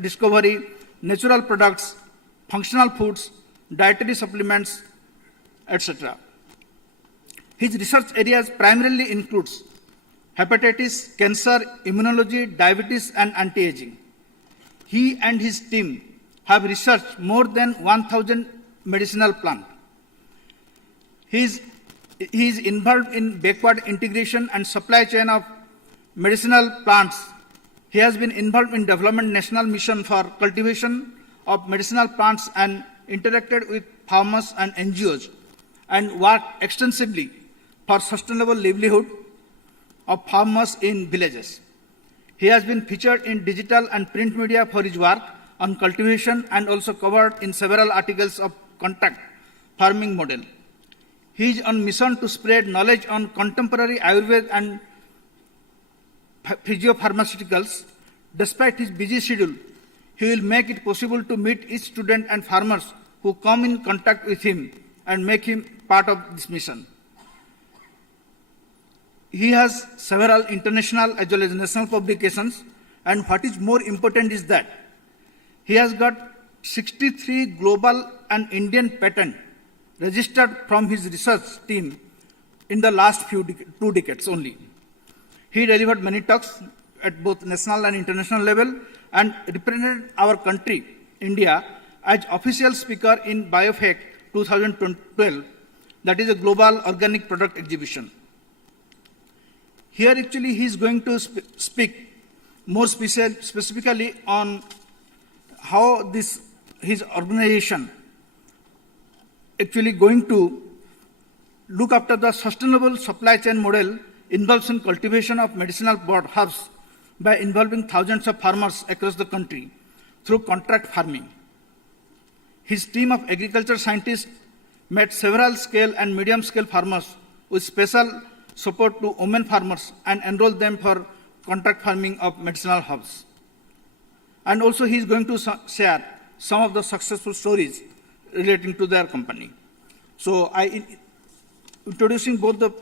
discovery, natural products, functional foods, dietary supplements, etc. His research areas primarily includes hepatitis, cancer, immunology, diabetes, and anti-aging. He and his team have researched more than 1,000 medicinal plants. He is involved in backward integration and supply chain of medicinal plants. He has been involved in development national mission for cultivation of medicinal plants and interacted with farmers and NGOs and worked extensively for sustainable livelihood of farmers in villages. He has been featured in digital and print media for his work on cultivation and also covered in several articles of contact farming model. He is on mission to spread knowledge on contemporary Ayurveda and physiopharmaceuticals. Despite his busy schedule, he will make it possible to meet each student and farmers who come in contact with him and make him part of this mission. He has several international as well as national publications, and what is more important is that he has got 63 global and Indian patents registered from his research team in the last 2 decades only. He delivered many talks at both national and international level and represented our country, India, as official speaker in BioFact 2012, that is a global organic product exhibition. Here actually he is going to speak more specifically on how his organization actually going to look after the sustainable supply chain model involves in cultivation of medicinal herbs by involving thousands of farmers across the country through contract farming. His team of agriculture scientists met several scale and medium scale farmers with special support to women farmers and enrolled them for contract farming of medicinal herbs. And also he is going to share some of the successful stories relating to their company. So introducing both the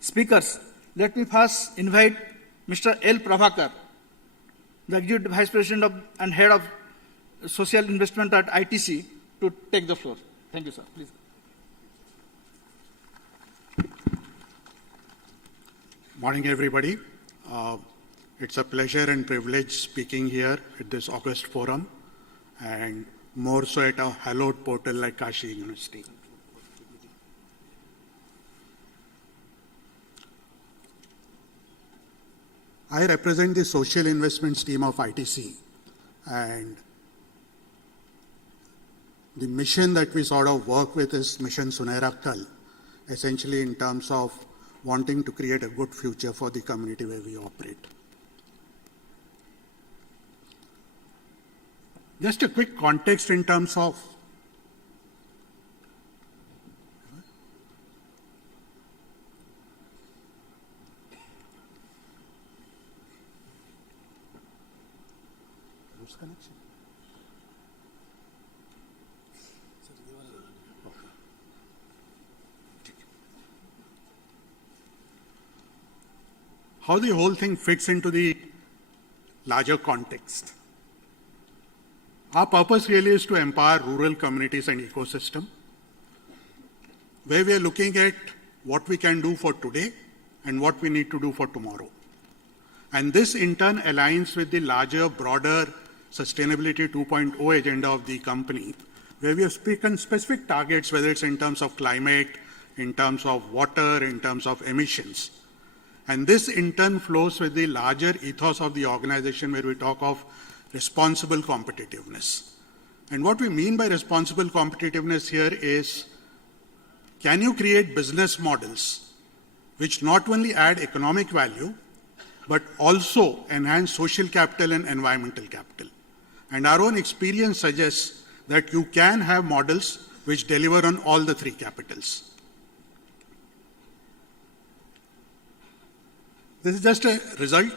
speakers, let me first invite Mr. L. Prabhakar, the Executive Vice President and Head of Social Investment at ITC, to take the floor. Thank you, sir. Please. Morning, everybody. It's a pleasure and privilege speaking here at this August forum, and more so at a hallowed portal like Kashi University. I represent the social investments team of ITC, and the mission that we sort of work with is Mission Sunera Kal, essentially in terms of wanting to create a good future for the community where we operate. Just a quick context in terms of how the whole thing fits into the larger context. Our purpose really is to empower rural communities and ecosystem, where we are looking at what we can do for today and what we need to do for tomorrow. And this in turn aligns with the larger, broader Sustainability 2.0 agenda of the company, where we have spoken specific targets, whether it's in terms of climate, in terms of water, in terms of emissions. And this in turn flows with the larger ethos of the organization, where we talk of responsible competitiveness. And what we mean by responsible competitiveness here is, can you create business models which not only add economic value, but also enhance social capital and environmental capital? And our own experience suggests that you can have models which deliver on all the three capitals. This is just a result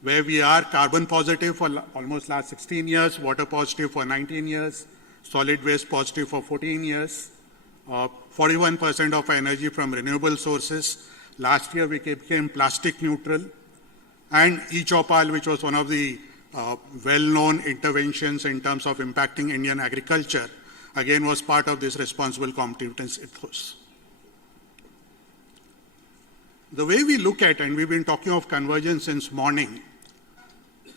where we are carbon positive for almost last 16 years, water positive for 19 years, solid waste positive for 14 years, 41% of our energy from renewable sources. Last year we became plastic neutral, and e-Chopal, which was one of the well-known interventions in terms of impacting Indian agriculture, again was part of this responsible competitiveness ethos. The way we look at, and we've been talking of convergence since morning,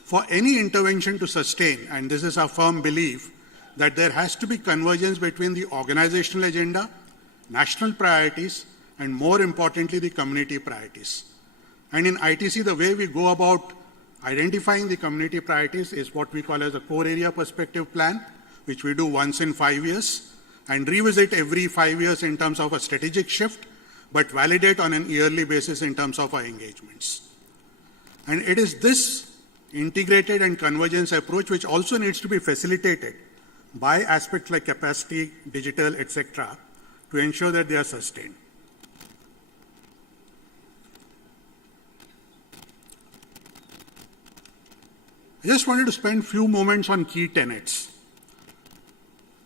for any intervention to sustain, and this is our firm belief, that there has to be convergence between the organizational agenda, national priorities, and more importantly, the community priorities. And in ITC, the way we go about identifying the community priorities is what we call as a core area perspective plan, which we do once in 5 years, and revisit every 5 years in terms of a strategic shift, but validate on an yearly basis in terms of our engagements. And it is this integrated and convergence approach which also needs to be facilitated by aspects like capacity, digital, etc., to ensure that they are sustained. I just wanted to spend a few moments on key tenets.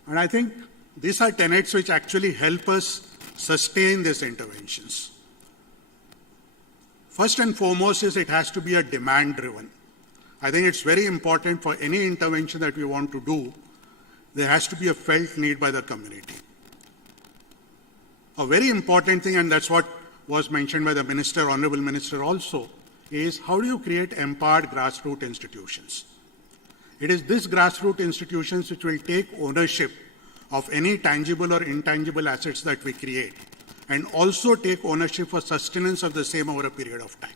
And I think these are tenets which actually help us sustain these interventions. First and foremost is it has to be a demand-driven. I think it's very important for any intervention that we want to do, there has to be a felt need by the community. A very important thing, and that's what was mentioned by the Minister, Honorable Minister also, is how do you create empowered grassroots institutions? It is these grassroots institutions which will take ownership of any tangible or intangible assets that we create, and also take ownership for sustenance of the same over a period of time.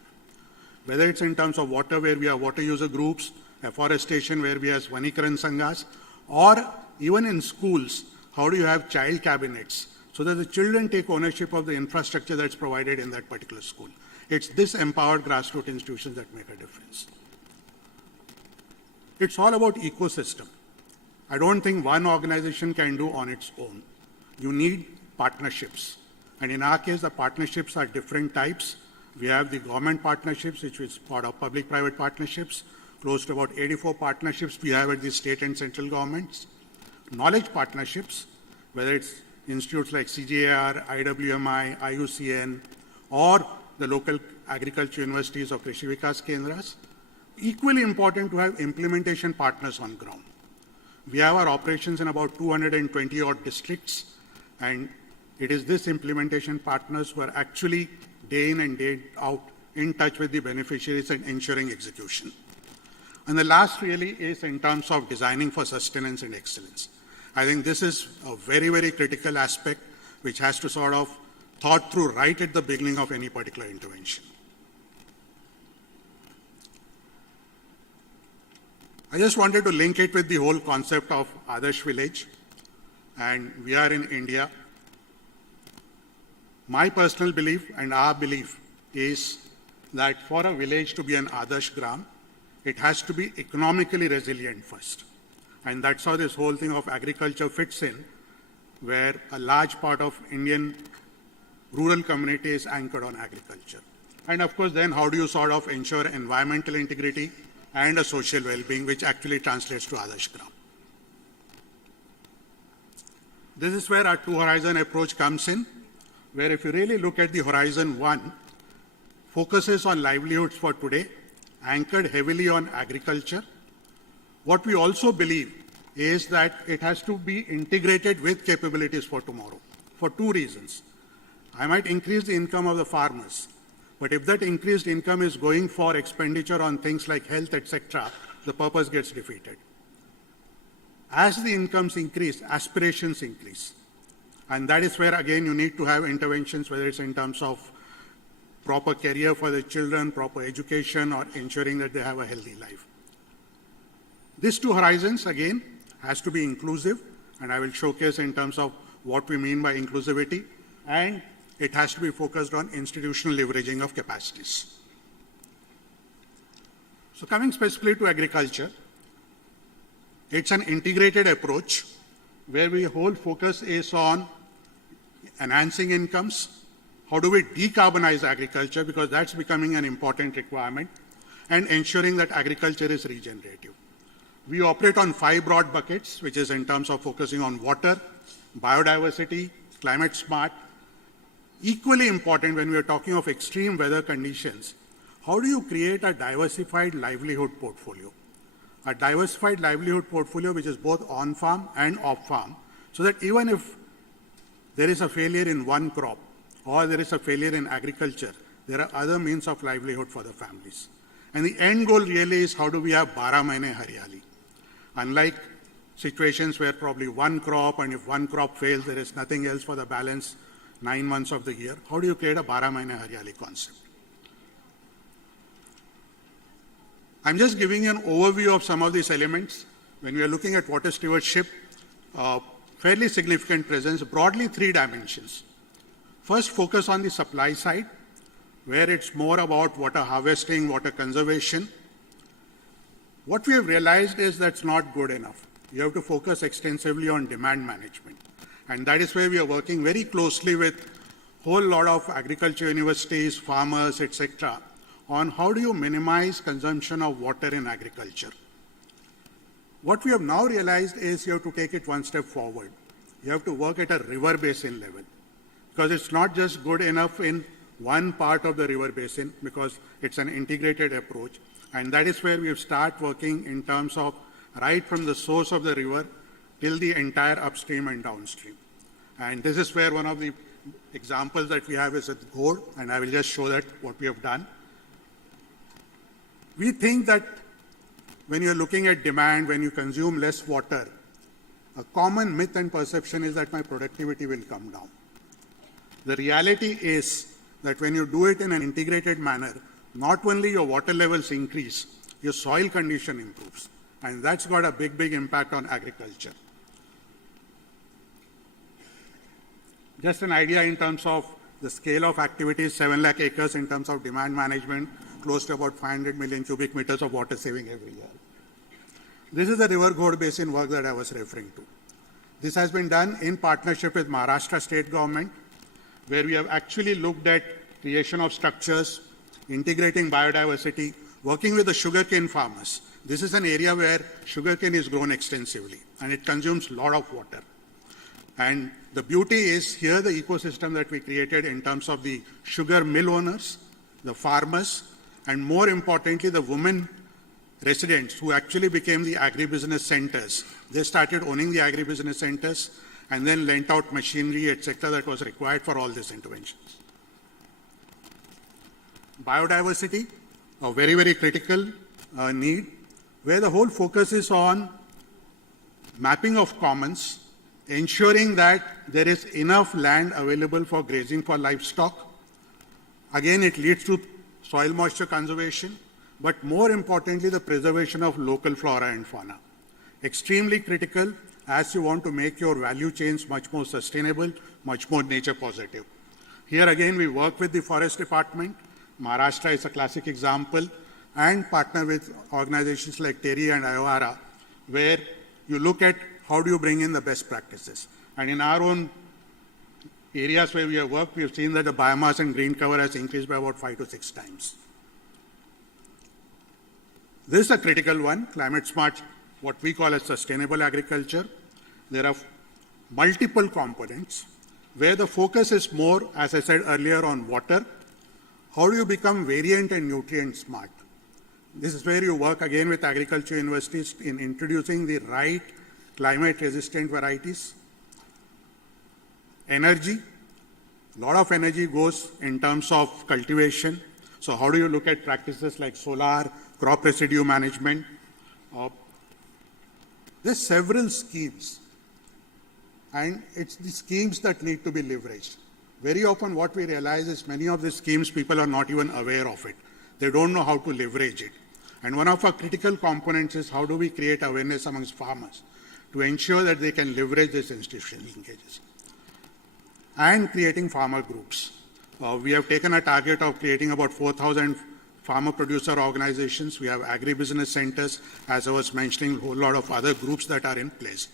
Whether it's in terms of water, where we have water user groups, afforestation, where we have Vanikaran Sanghas, or even in schools, how do you have child cabinets, so that the children take ownership of the infrastructure that's provided in that particular school. It's this empowered grassroots institutions that make a difference. It's all about ecosystem. I don't think one organization can do on its own. You need partnerships. And in our case, the partnerships are different types. We have the government partnerships, which is part of public-private partnerships. Close to about 84 partnerships we have at the state and central governments. Knowledge partnerships, whether it's institutes like CGIAR, IWMI, IUCN, or the local agriculture universities or Krishi Vikas Kendras. Equally important to have implementation partners on ground. We have our operations in about 220 odd districts, and it is this implementation partners who are actually day in and day out in touch with the beneficiaries and ensuring execution. And the last really is in terms of designing for sustenance and excellence. I think this is a very, very critical aspect which has to sort of thought through right at the beginning of any particular intervention. I just wanted to link it with the whole concept of Adarsh village, and we are in India. My personal belief and our belief is that for a village to be an Adarsh Gram, it has to be economically resilient first. And that's how this whole thing of agriculture fits in, where a large part of Indian rural community is anchored on agriculture. And of course, then how do you sort of ensure environmental integrity and a social well-being, which actually translates to Adarsh Gram. This is where our two-horizon approach comes in, where if you really look at the Horizon 1, focuses on livelihoods for today, anchored heavily on agriculture. What we also believe is that it has to be integrated with capabilities for tomorrow, for two reasons. I might increase the income of the farmers, but if that increased income is going for expenditure on things like health, etc., the purpose gets defeated. As the incomes increase, aspirations increase. And that is where, again, you need to have interventions, whether it's in terms of proper career for the children, proper education, or ensuring that they have a healthy life. These two horizons, again, has to be inclusive, and I will showcase in terms of what we mean by inclusivity, and it has to be focused on institutional leveraging of capacities. So coming specifically to agriculture, it's an integrated approach where the whole focus is on enhancing incomes. How do we decarbonize agriculture, because that's becoming an important requirement, and ensuring that agriculture is regenerative. We operate on 5 broad buckets, which is in terms of focusing on water, biodiversity, climate smart. Equally important when we are talking of extreme weather conditions, how do you create a diversified livelihood portfolio? A diversified livelihood portfolio which is both on-farm and off-farm, so that even if there is a failure in one crop or there is a failure in agriculture, there are other means of livelihood for the families. And the end goal really is how do we have 12 mahine haryali? Unlike situations where probably one crop, and if one crop fails, there is nothing else for the balance 9 months of the year. How do you create a 12 mahine haryali concept? I'm just giving you an overview of some of these elements. When we are looking at water stewardship, fairly significant presence, broadly 3 dimensions. First, focus on the supply side, where it's more about water harvesting, water conservation. What we have realized is that's not good enough. You have to focus extensively on demand management. And that is where we are working very closely with a whole lot of agriculture universities, farmers, etc., on how do you minimize consumption of water in agriculture. What we have now realized is you have to take it one step forward. You have to work at a river basin level, because it's not just good enough in one part of the river basin, because it's an integrated approach. And that is where we have started working in terms of right from the source of the river till the entire upstream and downstream. And this is where one of the examples that we have is at Gord, and I will just show that what we have done. We think that when you're looking at demand, when you consume less water, a common myth and perception is that my productivity will come down. The reality is that when you do it in an integrated manner, not only your water levels increase, your soil condition improves. And that's got a big, big impact on agriculture. Just an idea in terms of the scale of activities, 7 lakh acres in terms of demand management, close to about 500 million cubic meters of water saving every year. This is the river Ghod basin work that I was referring to. This has been done in partnership with Maharashtra state government, where we have actually looked at creation of structures, integrating biodiversity, working with the sugarcane farmers. This is an area where sugarcane is grown extensively, and it consumes a lot of water. And the beauty is here the ecosystem that we created in terms of the sugar mill owners, the farmers, and more importantly, the women residents who actually became the agribusiness centers. They started owning the agribusiness centers and then lent out machinery, etc., that was required for all these interventions. Biodiversity, a very, very critical need, where the whole focus is on mapping of commons, ensuring that there is enough land available for grazing for livestock. Again, it leads to soil moisture conservation, but more importantly, the preservation of local flora and fauna. Extremely critical as you want to make your value chains much more sustainable, much more nature positive. Here again, we work with the Forest Department. Maharashtra is a classic example, and partner with organizations like TERI and IOARA, where you look at how do you bring in the best practices. And in our own areas where we have worked, we have seen that the biomass and green cover has increased by about 5 to 6 times. This is a critical one, climate smart, what we call as sustainable agriculture. There are multiple components where the focus is more, as I said earlier, on water. How do you become variant and nutrient smart? This is where you work again with agriculture universities in introducing the right climate resistant varieties. Energy, a lot of energy goes in terms of cultivation. So how do you look at practices like solar, crop residue management? There's several schemes, and it's the schemes that need to be leveraged. Very often what we realize is many of the schemes, people are not even aware of it. They don't know how to leverage it. And one of our critical components is how do we create awareness amongst farmers to ensure that they can leverage these institutional linkages. And creating farmer groups. We have taken a target of creating about 4,000 farmer producer organizations. We have agribusiness centers, as I was mentioning, a whole lot of other groups that are in place.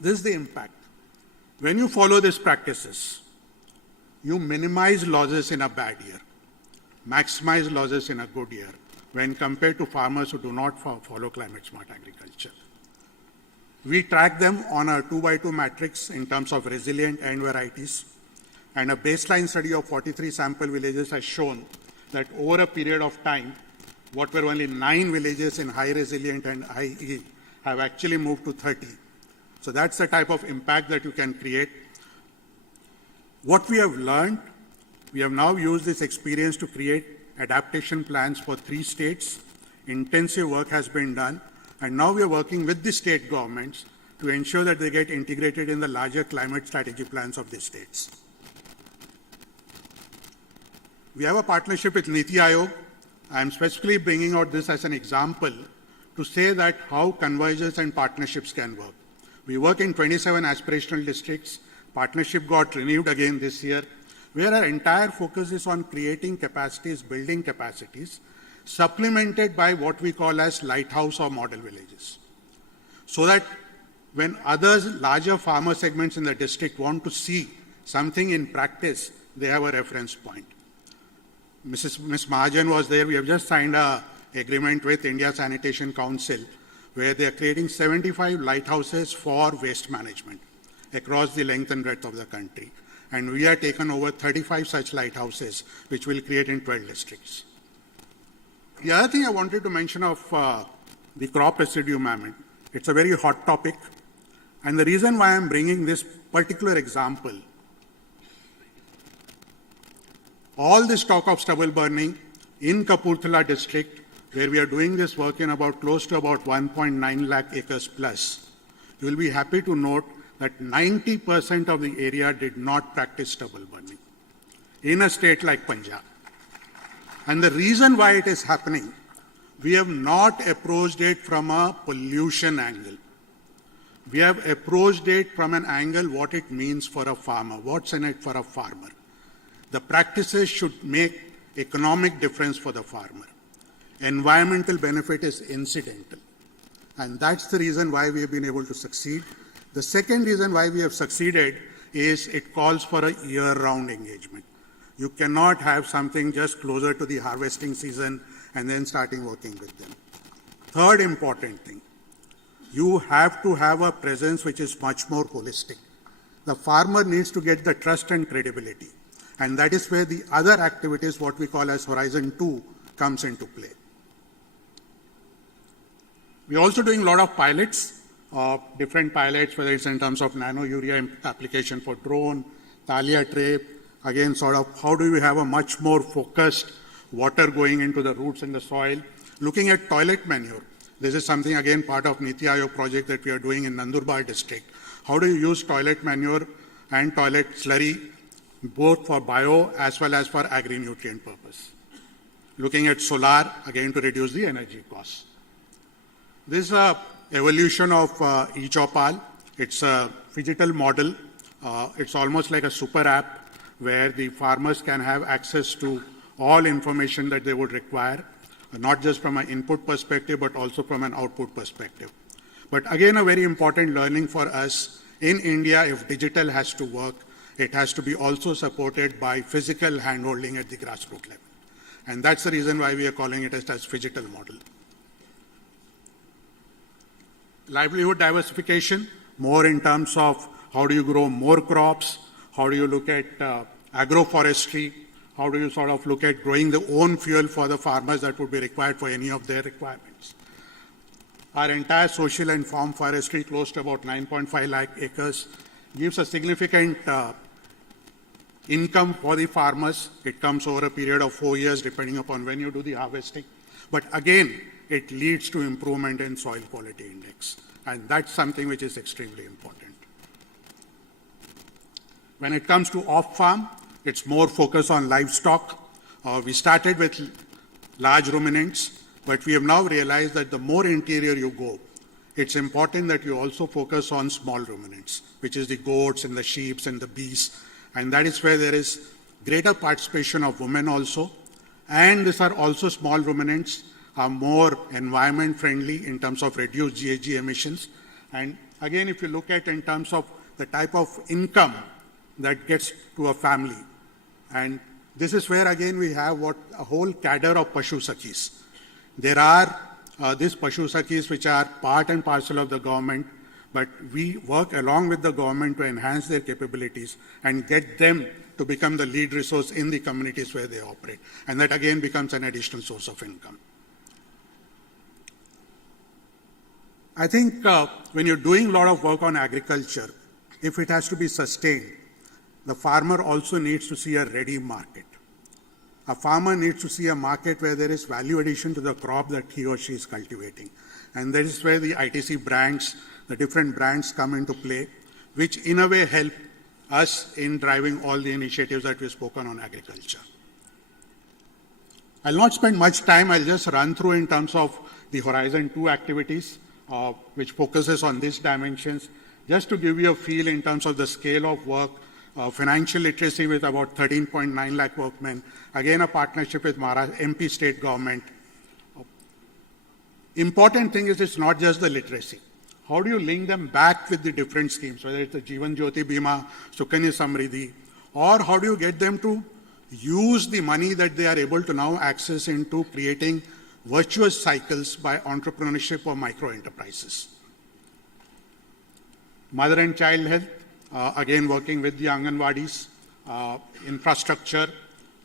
This is the impact. When you follow these practices, you minimize losses in a bad year, maximize losses in a good year, when compared to farmers who do not follow climate smart agriculture. We track them on a 2x2 matrix in terms of resilient end varieties, and a baseline study of 43 sample villages has shown that over a period of time, what were only 9 villages in high resilient and high yield have actually moved to 30. So that's the type of impact that you can create. What we have learned, we have now used this experience to create adaptation plans for 3 states. Intensive work has been done, and now we are working with the state governments to ensure that they get integrated in the larger climate strategy plans of the states. We have a partnership with Niti Aayog. I am specifically bringing out this as an example to say that how convergence and partnerships can work. We work in 27 aspirational districts. Partnership got renewed again this year, where our entire focus is on creating capacities, building capacities, supplemented by what we call as lighthouse or model villages. So that when others, larger farmer segments in the district want to see something in practice, they have a reference point. Ms. Mahajan was there. We have just signed an agreement with India Sanitation Council, where they are creating 75 lighthouses for waste management across the length and breadth of the country. And we have taken over 35 such lighthouses, which will create in 12 districts. The other thing I wanted to mention of the crop residue management, it's a very hot topic. And the reason why I'm bringing this particular example, all this talk of stubble burning in Kapurthala district, where we are doing this work in about close to about 1.9 lakh acres plus, you will be happy to note that 90% of the area did not practice stubble burning in a state like Punjab. And the reason why it is happening, we have not approached it from a pollution angle. We have approached it from an angle what it means for a farmer, what's in it for a farmer. The practices should make economic difference for the farmer. Environmental benefit is incidental. And that's the reason why we have been able to succeed. The second reason why we have succeeded is it calls for a year-round engagement. You cannot have something just closer to the harvesting season and then starting working with them. Third important thing, you have to have a presence which is much more holistic. The farmer needs to get the trust and credibility. And that is where the other activities, what we call as Horizon 2, comes into play. We're also doing a lot of pilots, different pilots, whether it's in terms of nano-urea application for drone, thalia tray, again, sort of how do we have a much more focused water going into the roots in the soil. Looking at toilet manure, this is something, again, part of Niti Aayog project that we are doing in Nandurbar district. How do you use toilet manure and toilet slurry, both for bio as well as for agri-nutrient purpose? Looking at solar, again, to reduce the energy costs. This is an evolution of eChopal. It's a phygital model. It's almost like a super app where the farmers can have access to all information that they would require, not just from an input perspective, but also from an output perspective. But again, a very important learning for us in India, if digital has to work, it has to be also supported by physical handholding at the grassroots level. And that's the reason why we are calling it as phygital model. Livelihood diversification, more in terms of how do you grow more crops, how do you look at agroforestry, how do you sort of look at growing the own fuel for the farmers that would be required for any of their requirements. Our entire social and farm forestry, close to about 9.5 lakh acres, gives a significant income for the farmers. It comes over a period of 4 years, depending upon when you do the harvesting. But again, it leads to improvement in soil quality index. And that's something which is extremely important. When it comes to off-farm, it's more focused on livestock. We started with large ruminants, but we have now realized that the more interior you go, it's important that you also focus on small ruminants, which is the goats and the sheep and the bees. And that is where there is greater participation of women also. And these are also small ruminants, are more environment friendly in terms of reduced GHG emissions. And again, if you look at in terms of the type of income that gets to a family, and this is where again we have what a whole cadre of Pashu Sakhis. There are these Pashu Sakhis which are part and parcel of the government, but we work along with the government to enhance their capabilities and get them to become the lead resource in the communities where they operate. And that again becomes an additional source of income. I think when you're doing a lot of work on agriculture, if it has to be sustained, the farmer also needs to see a ready market. A farmer needs to see a market where there is value addition to the crop that he or she is cultivating. And that is where the ITC brands, the different brands come into play, which in a way help us in driving all the initiatives that we've spoken on agriculture. I'll not spend much time. I'll just run through in terms of the Horizon 2 activities, which focuses on these dimensions, just to give you a feel in terms of the scale of work. Financial literacy with about 13.9 lakh workmen. Again, a partnership with Maharashtra MP state government. Important thing is it's not just the literacy. How do you link them back with the different schemes, whether it's the Jeevan Jyoti Bima, Sukanya Samriddhi, or how do you get them to use the money that they are able to now access into creating virtuous cycles by entrepreneurship or micro enterprises. Mother and child health. Again, working with the Anganwadis, infrastructure,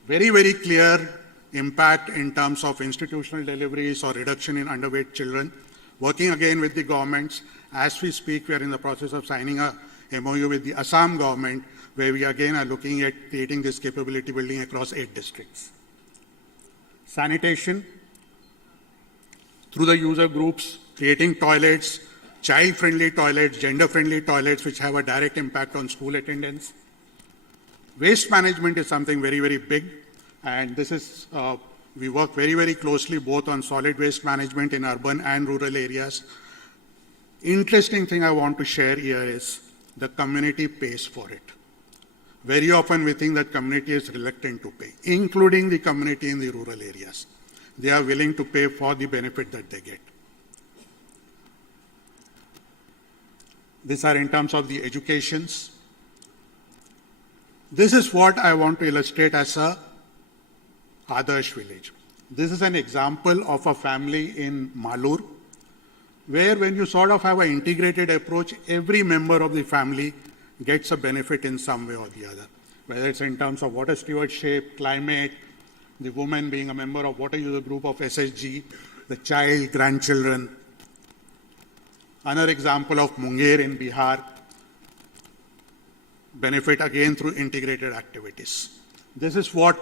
very, very clear impact in terms of institutional deliveries or reduction in underweight children. Working again with the governments. As we speak, we are in the process of signing a MOU with the Assam government, where we again are looking at creating this capability building across 8 districts. Sanitation, through the user groups, creating toilets, child-friendly toilets, gender-friendly toilets, which have a direct impact on school attendance. Waste management is something very, very big. And this is, we work very, very closely both on solid waste management in urban and rural areas. Interesting thing I want to share here is the community pays for it. Very often we think that community is reluctant to pay, including the community in the rural areas. they are willing to pay for the benefit that they get. These are in terms of the educations. This is what I want to illustrate as a Adarsh village. This is an example of a family in Malur, where when you sort of have an integrated approach, every member of the family gets a benefit in some way or the other, whether it's in terms of water stewardship, climate, the woman being a member of water user group of SSG, the child, grandchildren. Another example of Munger in Bihar, benefit again through integrated activities. This is what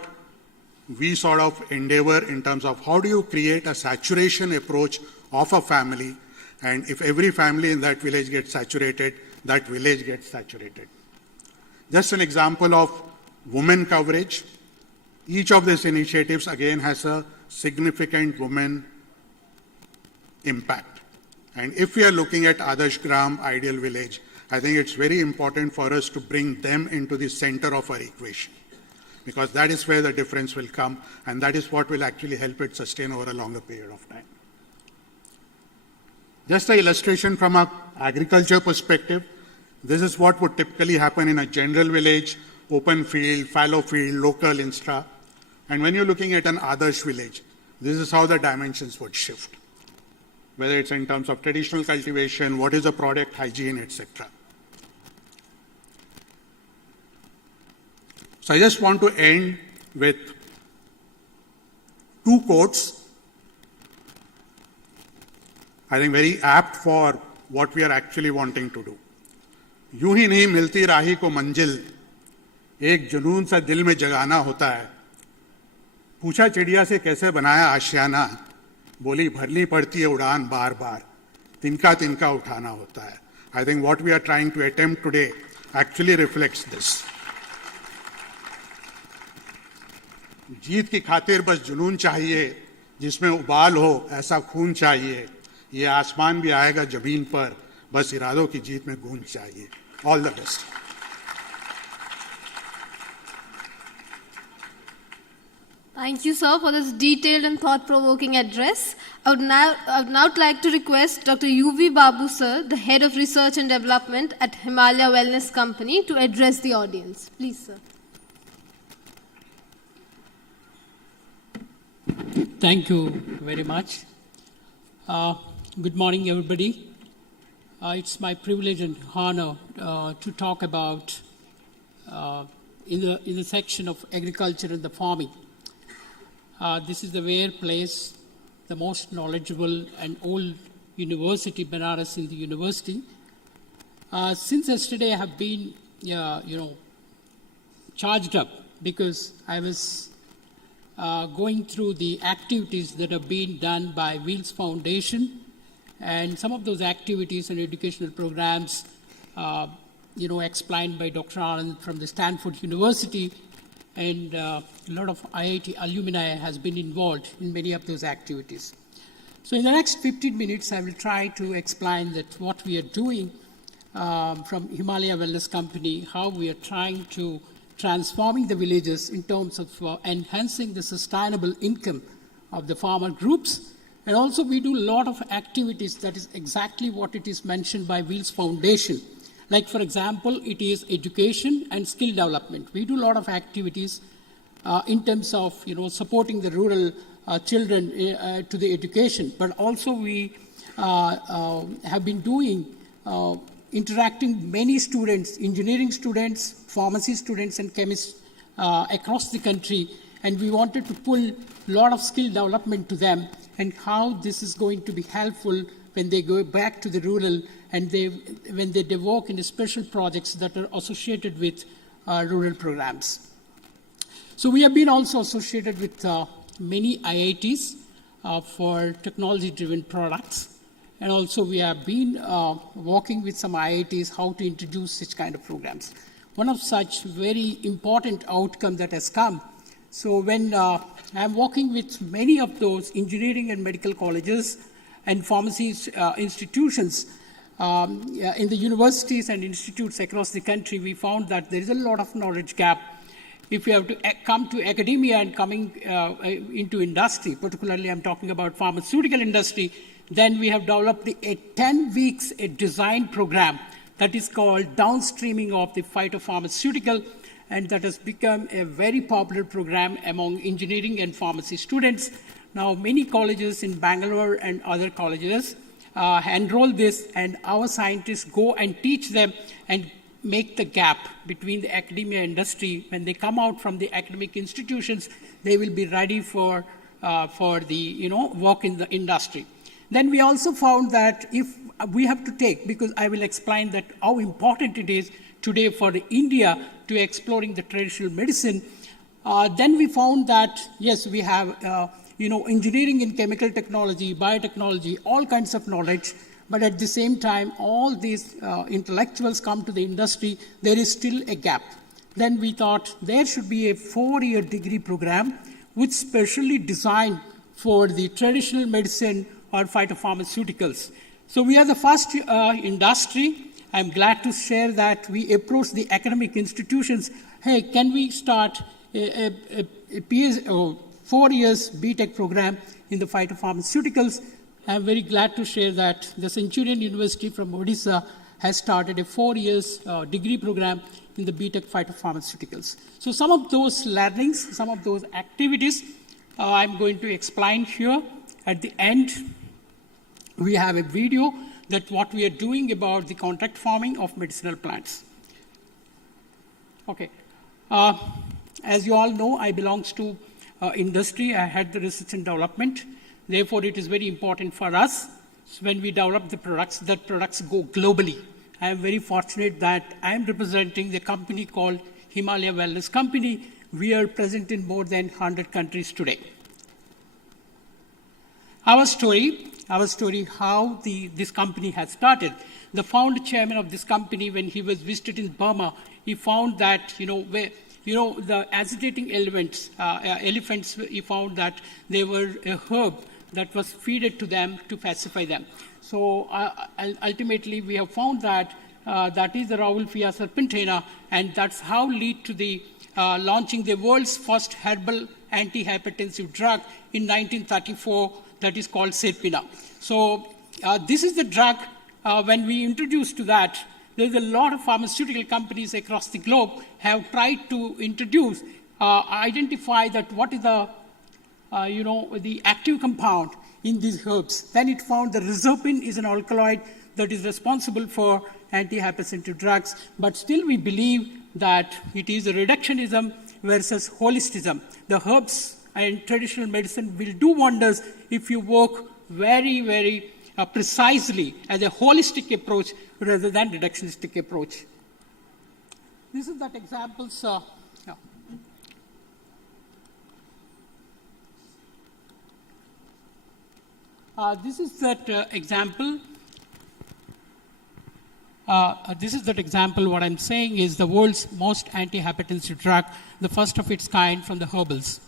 we sort of endeavor in terms of how do you create a saturation approach of a family, and if every family in that village gets saturated, that village gets saturated. Just an example of women coverage. Each of these initiatives again has a significant women impact. And if we are looking at Adarsh Gram, Ideal Village, I think it's very important for us to bring them into the center of our equation, because that is where the difference will come, and that is what will actually help it sustain over a longer period of time. Just an illustration from an agriculture perspective, this is what would typically happen in a general village, open field, fallow field, local instra. And when you're looking at an Adarsh village, this is how the dimensions would shift, whether it's in terms of traditional cultivation, what is the product hygiene, etc. So I just want to end with two quotes, I think very apt for what we are actually wanting to do. यूं ही नहीं मिलती राही को मंजिल, एक जुनून सा दिल में जगाना होता है. पूछा चिड़िया से कैसे बनाया आशियाना, बोली भरनी पड़ती है उड़ान बार बार, तिनका तिनका उठाना होता है. I think what we are trying to attempt today actually reflects this. जीत की खातिर बस जुनून चाहिए, जिसमें उबाल हो ऐसा खून चाहिए. ये आसमान भी आएगा जमीन पर, बस इरादों की जीत में गूंज चाहिए. All the best. Thank you, sir, for this detailed and thought-provoking address. I would now like to request Dr. U.V. Babu, sir, the Head of Research and Development at Himalaya Wellness Company, to address the audience. Please, sir. Thank you very much. Good morning, everybody. It's my privilege and honor to talk about in the section of agriculture and the farming. This is the rare place, the most knowledgeable and old university, Banaras in the university. Since yesterday, I have been, charged up because I was going through the activities that have been done by Wheels Foundation, and some of those activities and educational programs, explained by Dr. Anand from the Stanford University, and a lot of IIT alumni has been involved in many of those activities. So in the next 15 minutes, I will try to explain that what we are doing from Himalaya Wellness Company, how we are trying to transforming the villages in terms of enhancing the sustainable income of the farmer groups. And also we do a lot of activities that is exactly what it is mentioned by Wheels Foundation. Like, for example, it is education and skill development. We do a lot of activities in terms of, supporting the rural children to the education. But also we have been doing interacting many students, engineering students, pharmacy students, and chemists across the country. And we wanted to pull a lot of skill development to them, and how this is going to be helpful when they go back to the rural and when they work in the special projects that are associated with rural programs. So we have been also associated with many IITs for technology-driven products. And also we have been working with some IITs how to introduce such kind of programs. One of such very important outcome that has come. So when I'm working with many of those engineering and medical colleges and pharmacy institutions in the universities and institutes across the country, we found that there is a lot of knowledge gap if you have to come to academia and coming into industry, particularly I'm talking about pharmaceutical industry, then we have developed a 10 weeks a design program that is called downstreaming of the phytopharmaceutical, and that has become a very popular program among engineering and pharmacy students. Now, many colleges in Bangalore and other colleges enroll this, and our scientists go and teach them and make the gap between the academia industry. When they come out from the academic institutions, they will be ready for the work in the industry. Then we also found that if we have to take, because I will explain that how important it is today for India to exploring the traditional medicine, then we found that, yes, we have engineering in chemical technology, biotechnology, all kinds of knowledge, but at the same time, all these intellectuals come to the industry, there is still a gap. Then we thought there should be a 4-year degree program which specially designed for the traditional medicine or phytopharmaceuticals. So we are the first industry. I'm glad to share that we approached the academic institutions. Hey, can we start a 4 years BTech program in the phytopharmaceuticals? I'm very glad to share that the Centurion University from Odisha has started a 4 years degree program in the BTech phytopharmaceuticals. So some of those learnings, some of those activities, I'm going to explain here. At the end, we have a video that what we are doing about the contract farming of medicinal plants. Okay. As you all know, I belongs to industry. I had the research and development. Therefore, it is very important for us when we develop the products, that products go globally. I am very fortunate that I am representing the company called Himalaya Wellness Company. We are present in more than 100 countries today. Our story, how this company has started. The founder chairman of this company, when he was visited in Burma, he found that, the agitating elephants, he found that they were a herb that was fed to them to pacify them. So ultimately, we have found that that is the Rauwolfia serpentina, and that's how lead to the launching the world's first herbal antihypertensive drug in 1934 that is called Serpina. So this is the drug. When we introduced to that, there's a lot of pharmaceutical companies across the globe have tried to introduce, identify that what is the the active compound in these herbs. Then it found the rhizopin is an alkaloid that is responsible for antihypertensive drugs, but still we believe that it is a reductionism versus holistism. The herbs and traditional medicine will do wonders if you work very, very precisely as a holistic approach rather than reductionistic approach. This is that example, sir. This is that example. This is that example. What I'm saying is the world's most antihypertensive drug, the first of its kind from the herbals.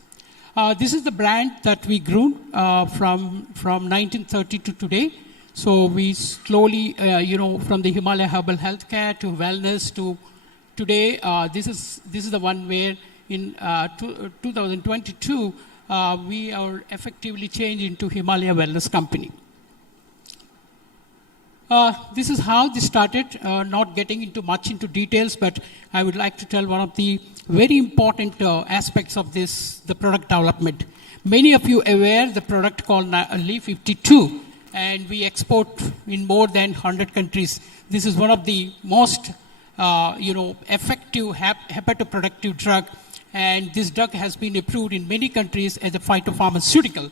This is the brand that we grew from 1930 to today. So we slowly, from the Himalaya Herbal Healthcare to wellness to today. This is the one where in 2022 we are effectively changed into Himalaya Wellness Company. This is how this started, not getting into much into details, but I would like to tell one of the very important aspects of this, the product development. Many of you are aware the product called Leaf 52, and we export in more than 100 countries. This is one of the most effective hepatoprotective drug, and this drug has been approved in many countries as a phytopharmaceutical.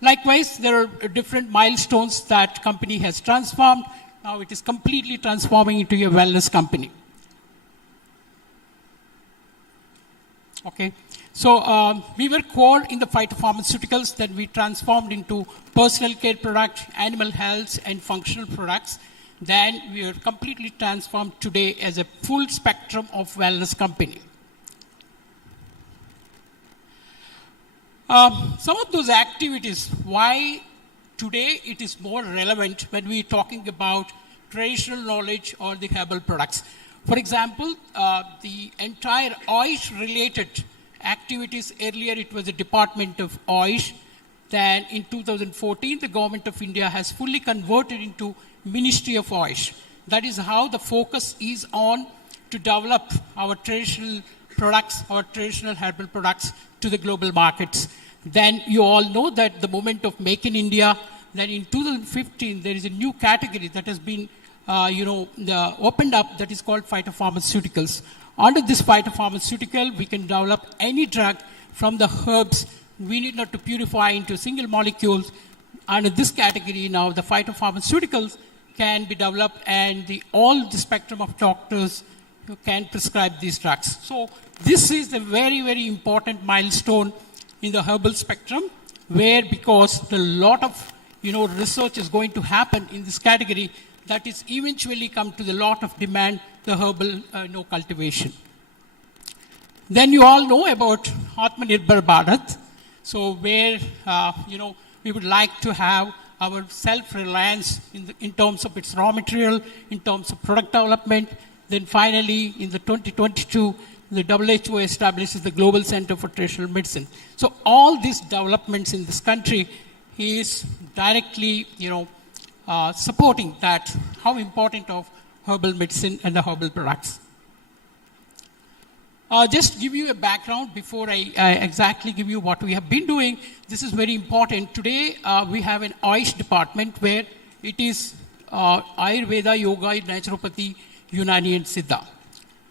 Likewise, there are different milestones that company has transformed. Now it is completely transforming into a wellness company. Okay, so we were core in the phytopharmaceuticals, then we transformed into personal care product, animal health, and functional products. Then we are completely transformed today as a full spectrum of wellness company. Some of those activities, why today it is more relevant when we are talking about traditional knowledge or the herbal products. For example, the entire OISH-related activities, earlier it was a Department of OISH. Then in 2014, the Government of India has fully converted into Ministry of OISH. That is how the focus is on to develop our traditional products, our traditional herbal products to the global markets. Then you all know that the movement of Make in India, then in 2015, there is a new category that has been opened up that is called phytopharmaceuticals. Under this phytopharmaceutical, we can develop any drug from the herbs. We need not to purify into single molecules. Under this category now, the phytopharmaceuticals can be developed and all the spectrum of doctors can prescribe these drugs. So this is a very, very important milestone in the herbal spectrum where because a lot of research is going to happen in this category that is eventually come to the lot of demand, the herbal cultivation. Then you all know about Atmanirbhar Bharat. So where, we would like to have our self-reliance in terms of its raw material, in terms of product development. Then finally, in the 2022, the WHO establishes the Global Center for Traditional Medicine. So all these developments in this country is directly, supporting that, how important of herbal medicine and the herbal products. Just to give you a background before I exactly give you what we have been doing, this is very important. Today, we have an OISH department where it is Ayurveda, Yoga, Naturopathy, Unani and Siddha.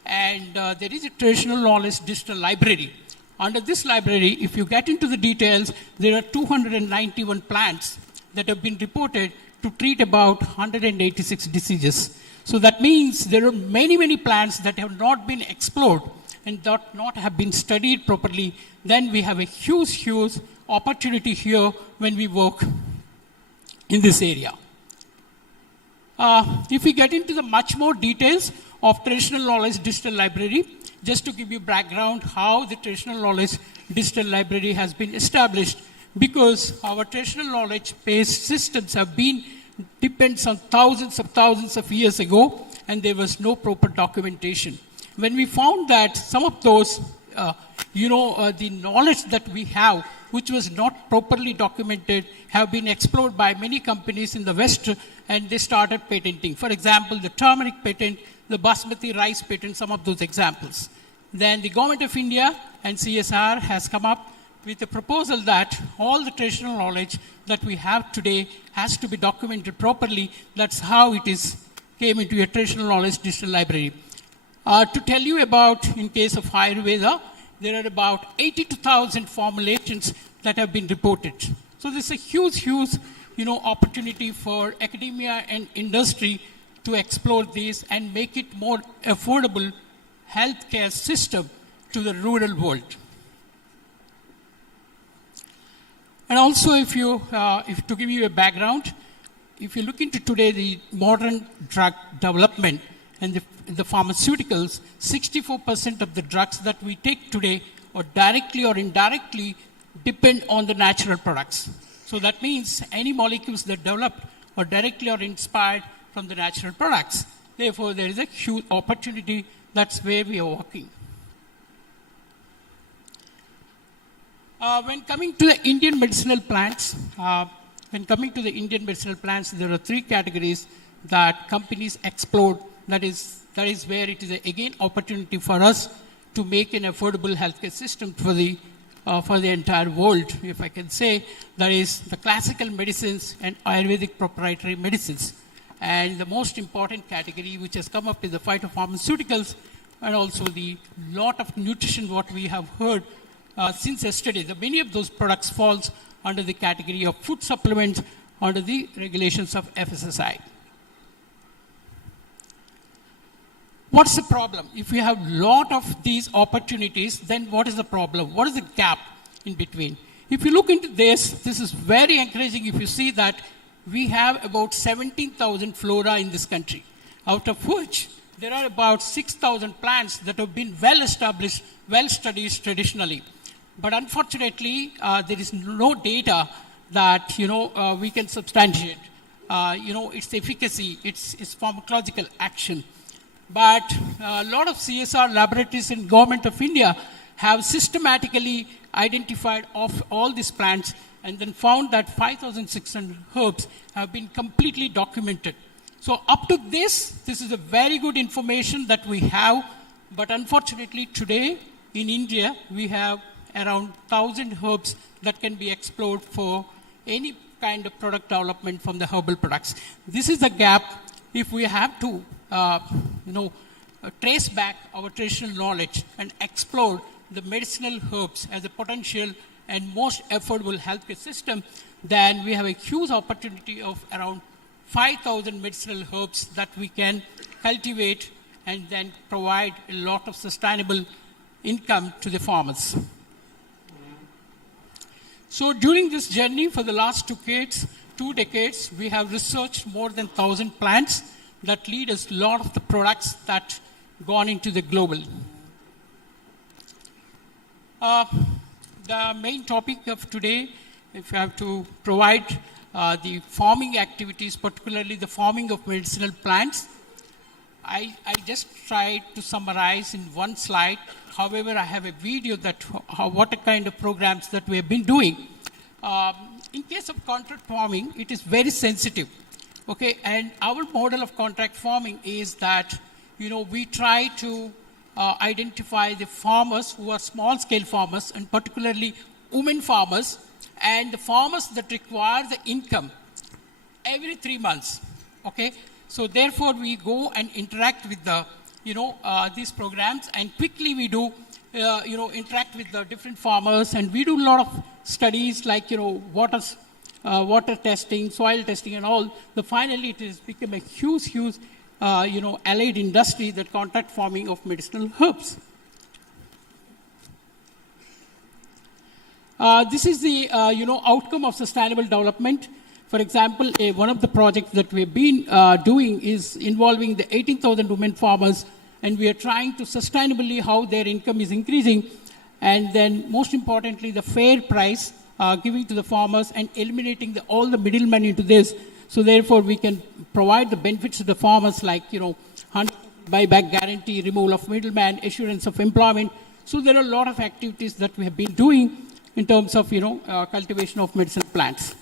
And there is a traditional knowledge digital library. Under this library, if you get into the details, there are 291 plants that have been reported to treat about 186 diseases. So that means there are many, many plants that have not been explored and that not have been studied properly. Then we have a huge, huge opportunity here when we work in this area. If we get into the much more details of traditional knowledge digital library, just to give you background how the traditional knowledge digital library has been established, because our traditional knowledge-based systems have been depends on thousands of years ago, and there was no proper documentation. When we found that some of those, the knowledge that we have, which was not properly documented, have been explored by many companies in the West, and they started patenting. For example, the turmeric patent, the basmati rice patent, some of those examples. Then the Government of India and CSR has come up with a proposal that all the traditional knowledge that we have today has to be documented properly. That's how it came into a traditional knowledge digital library. To tell you about, in case of Ayurveda, there are about 82,000 formulations that have been reported. So there's a huge, opportunity for academia and industry to explore these and make it more affordable healthcare system to the rural world. And also, if to give you a background, if you look into today the modern drug development and the pharmaceuticals, 64% of the drugs that we take today, or directly or indirectly, depend on the natural products. So that means any molecules that develop are directly or inspired from the natural products. Therefore, there is a huge opportunity. That's where we are working. When coming to the Indian medicinal plants, there are three categories that companies explore. That is where it is again opportunity for us to make an affordable healthcare system for the entire world, if I can say. That is the classical medicines and Ayurvedic proprietary medicines. And the most important category which has come up is the phytopharmaceuticals and also the lot of nutrition what we have heard since yesterday. Many of those products falls under the category of food supplements under the regulations of FSSAI. What's the problem? If we have a lot of these opportunities, then what is the problem? What is the gap in between? If you look into this is very encouraging if you see that we have about 17,000 flora in this country, out of which there are about 6,000 plants that have been well established, well studied traditionally. But unfortunately, there is no data that, we can substantiate, its efficacy, its pharmacological action. but a lot of CSR laboratories in Government of India have systematically identified of all these plants and then found that 5,600 herbs have been completely documented. So up to this is a very good information that we have, but unfortunately today in India we have around 1,000 herbs that can be explored for any kind of product development from the herbal products. This is the gap. If we have to trace back our traditional knowledge and explore the medicinal herbs as a potential and most affordable healthcare system, then we have a huge opportunity of around 5,000 medicinal herbs that we can cultivate and then provide a lot of sustainable income to the farmers. So during this journey for the last 2 decades, we have researched more than 1,000 plants that lead us a lot of the products that gone into the global. The main topic of today, if you have to provide the farming activities, particularly the farming of medicinal plants, I just tried to summarize in one slide. However, I have a video that what kind of programs that we have been doing. In case of contract farming, it is very sensitive. Okay, and our model of contract farming is that we try to identify the farmers who are small-scale farmers, and particularly women farmers, and the farmers that require the income every 3 months. Okay, so therefore we go and interact with the these programs, and quickly we do interact with the different farmers, and we do a lot of studies like water testing, soil testing, and all. Finally, it has become a huge allied industry, that contract farming of medicinal herbs. This is the outcome of sustainable development. For example, one of the projects that we've been doing is involving the 18,000 women farmers, and we are trying to sustainably how their income is increasing, and then most importantly, the fair price giving to the farmers and eliminating all the middlemen into this. So therefore, we can provide the benefits to the farmers like 100% buyback guarantee, removal of middleman, assurance of employment. So there are a lot of activities that we have been doing in terms of cultivation of medicinal plants.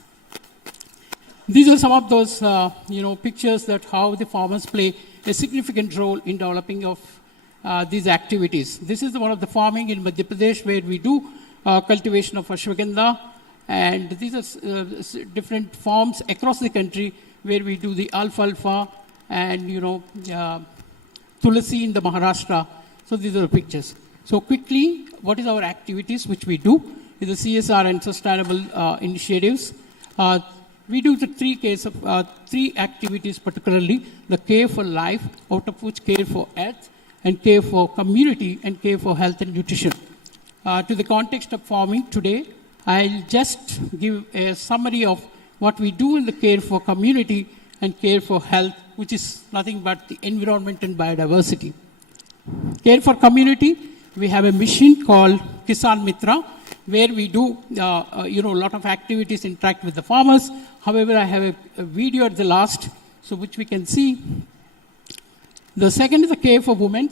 These are some of those pictures that how the farmers play a significant role in developing of these activities. This is one of the farming in Madhya Pradesh where we do cultivation of ashwagandha, and these are different farms across the country where we do the alfalfa and tulasi in the Maharashtra. So these are the pictures. So quickly, what is our activities which we do is the CSR and sustainable initiatives. We do the three activities particularly: the care for life, out of which care for earth, and care for community, and care for health and nutrition. To the context of farming today, I'll just give a summary of what we do in the care for community and care for health, which is nothing but the environment and biodiversity. Care for community, we have a mission called Kisan Mitra, where we do a lot of activities, interact with the farmers. However, I have a video at the last, so which we can see. The second is the care for women,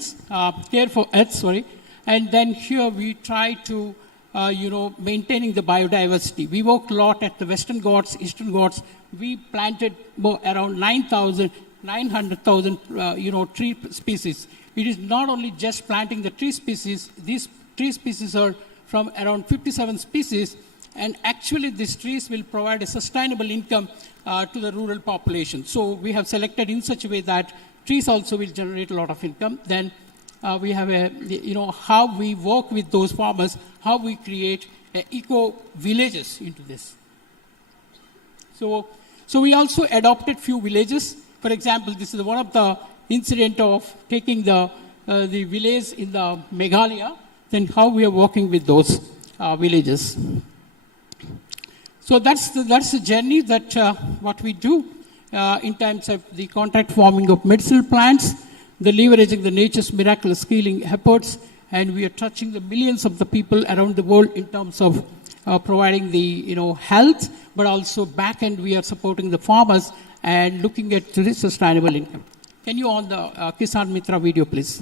care for earth, and then here we try to maintaining the biodiversity. We work a lot at the Western Ghats, Eastern Ghats. We planted around 900,000 tree species. It is not only just planting the tree species. These tree species are from around 57 species, and actually these trees will provide a sustainable income to the rural population. So we have selected in such a way that trees also will generate a lot of income. Then we have how we work with those farmers, how we create eco villages into this. So we also adopted few villages. For example, this is one of the incident of taking the village in the Meghalaya, then how we are working with those villages. So that's the journey that what we do in terms of the contract farming of medicinal plants, the leveraging the nature's miraculous healing efforts, and we are touching the millions of the people around the world in terms of providing the health, but also back end we are supporting the farmers and looking at the sustainable income. Can you on the Kisan Mitra video, please?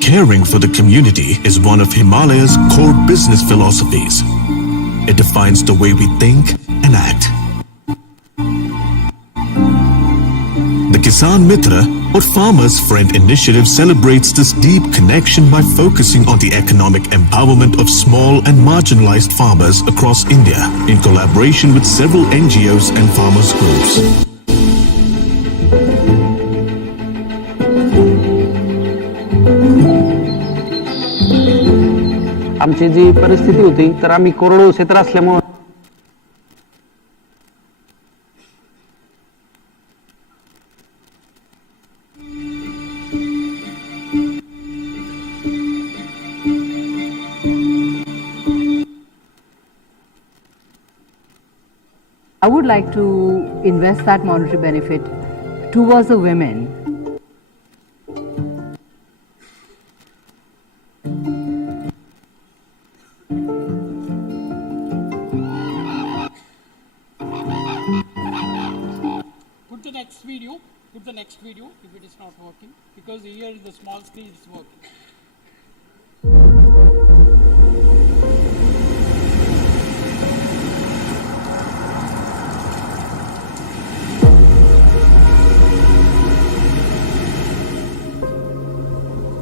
Caring for the community is one of Himalaya's core business philosophies. It defines the way we think and act. The Kisan Mitra, or Farmer's Friend initiative, celebrates this deep connection by focusing on the economic empowerment of small and marginalized farmers across India in collaboration with several NGOs and farmers groups. आमची जी परिस्थिती होती तर आम्ही कोरडवाहू क्षेत्र असल्यामुळे I would like to invest that monetary benefit towards the women. Put the next video if it is not working, because here the small screen is working.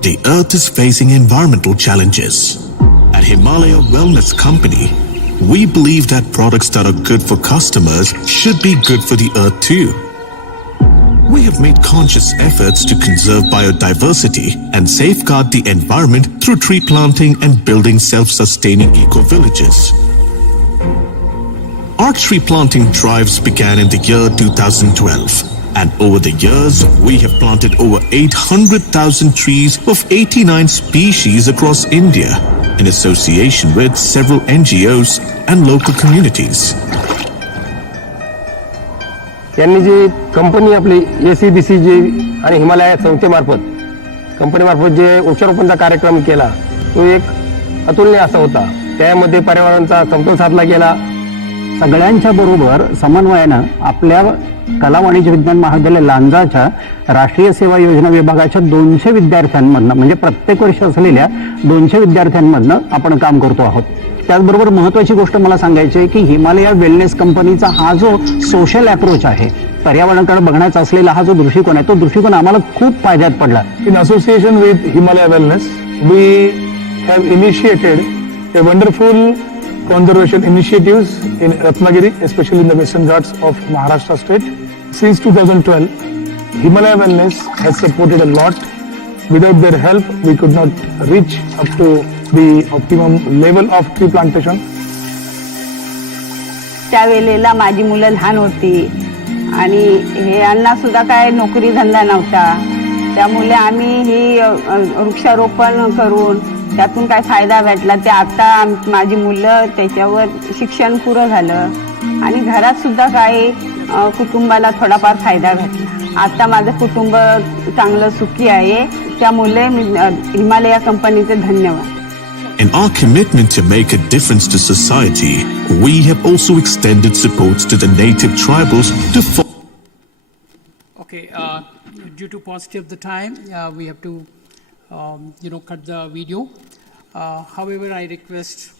The Earth is facing environmental challenges. At Himalaya Wellness Company, we believe that products that are good for customers should be good for the Earth too. We have made conscious efforts to conserve biodiversity and safeguard the environment through tree planting and building self-sustaining eco-villages. Our tree planting drives began in the year 2012. And over the years, we have planted over 800,000 trees of 89 species across India in association with several NGOs and local communities. यांनी जी company आपली ACDC जी आणि हिमालय संस्थेमार्फत कंपनीमार्फत जे वृक्षारोपणचा कार्यक्रम केला तो एक अतुलनीय असा होता. त्यामध्ये पर्यावरणाचा समतोल साधला गेला. सगळ्यांच्या बरोबर समन्वयानं आपल्या कला वाणिज्य विज्ञान महाविद्यालय लांजाच्या राष्ट्रीय सेवा योजना विभागाच्या 200 विद्यार्थ्यांमधनं म्हणजे प्रत्येक वर्षी असलेल्या 200 विद्यार्थ्यांमधनं आपण काम करतो आहोत. त्याचबरोबर महत्त्वाची गोष्ट मला सांगायची आहे की हिमालय वेलनेस कंपनीचा हा जो सोशल अप्रोच आहे, पर्यावरणाकडे बघण्याचा असलेला हा जो दृष्टिकोन आहे, तो दृष्टिकोन आम्हाला खूप फायद्यात पडला. In association with Himalaya wellness we have initiated a wonderful conservation initiatives in Ratnagiri, especially in the Western Ghats of Maharashtra state. Since 2012, Himalaya Wellness has supported a lot. Without their help, we could not reach up to the optimum level of tree plantation. त्यावेळेला माझी मुलं लहान होती आणि हे यांना सुद्धा काय नोकरी धंदा नव्हता. त्यामुळे आम्ही ही वृक्षारोपण करून त्यातून काय फायदा भेटला ते आता माझी मुलं त्याच्यावर शिक्षण पुरं झालं आणि घरात सुद्धा काही कुटुंबाला थोडाफार फायदा भेटला. आता माझं कुटुंब चांगलं सुखी आहे. त्यामुळे हिमालय कंपनीचे धन्यवाद. In our commitment to make a difference to society, we have also extended supports to the native tribals to Okay, due to paucity of the time, we have to, cut the video. However, I request,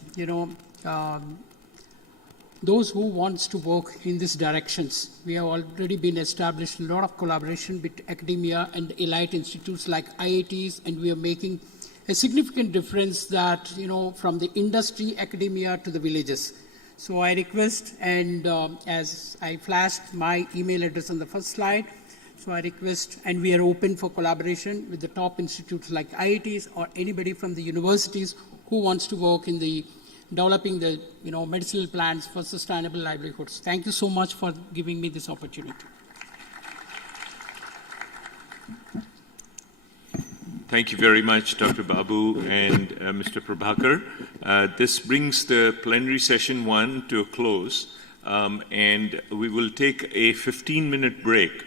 those who wants to work in these directions. We have already been established a lot of collaboration with academia and elite institutes like IITs, and we are making a significant difference that, from the industry, academia to the villages. So I request, and as I flashed my email address on the first slide, so I request, and we are open for collaboration with the top institutes like IITs or anybody from the universities who wants to work in the developing the, medicinal plants for sustainable livelihoods. Thank you so much for giving me this opportunity. Thank you very much, Dr. Babu and Mr. Prabhakar. This brings the plenary session 1 to a close, and we will take a 15-minute break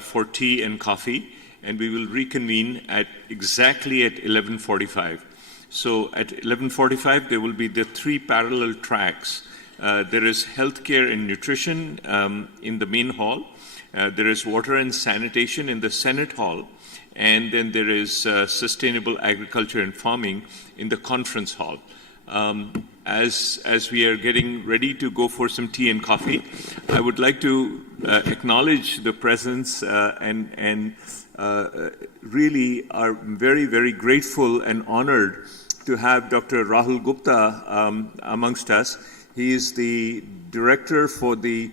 for tea and coffee, and we will reconvene at exactly at 11:45. So at 11:45, there will be the 3 parallel tracks. There is healthcare and nutrition in the main hall. There is water and sanitation in the Senate hall. And then there is sustainable agriculture and farming in the conference hall. As we are getting ready to go for some tea and coffee, I would like to acknowledge the presence and really are very, very grateful and honored to have Dr. Rahul Gupta amongst us. He is the director for the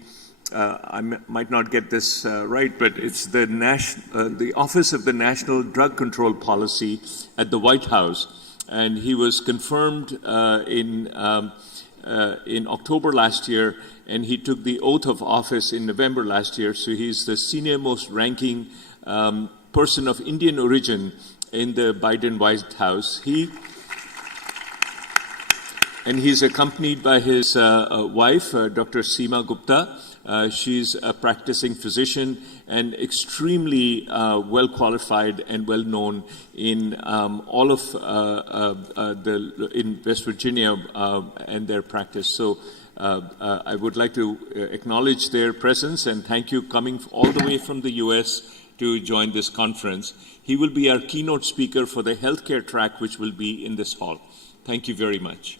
I might not get this right, but it's the Office of the National Drug Control Policy at the White House, and he was confirmed in October last year, and he took the oath of office in November last year. So he's the senior most ranking person of Indian origin in the Biden White House. And he's accompanied by his wife, Dr. Seema Gupta. She's a practicing physician and extremely well qualified and well known in all of in West Virginia and their practice. So I would like to acknowledge their presence and thank you coming all the way from the U.S. to join this conference. He will be our keynote speaker for the healthcare track, which will be in this hall. Thank you very much.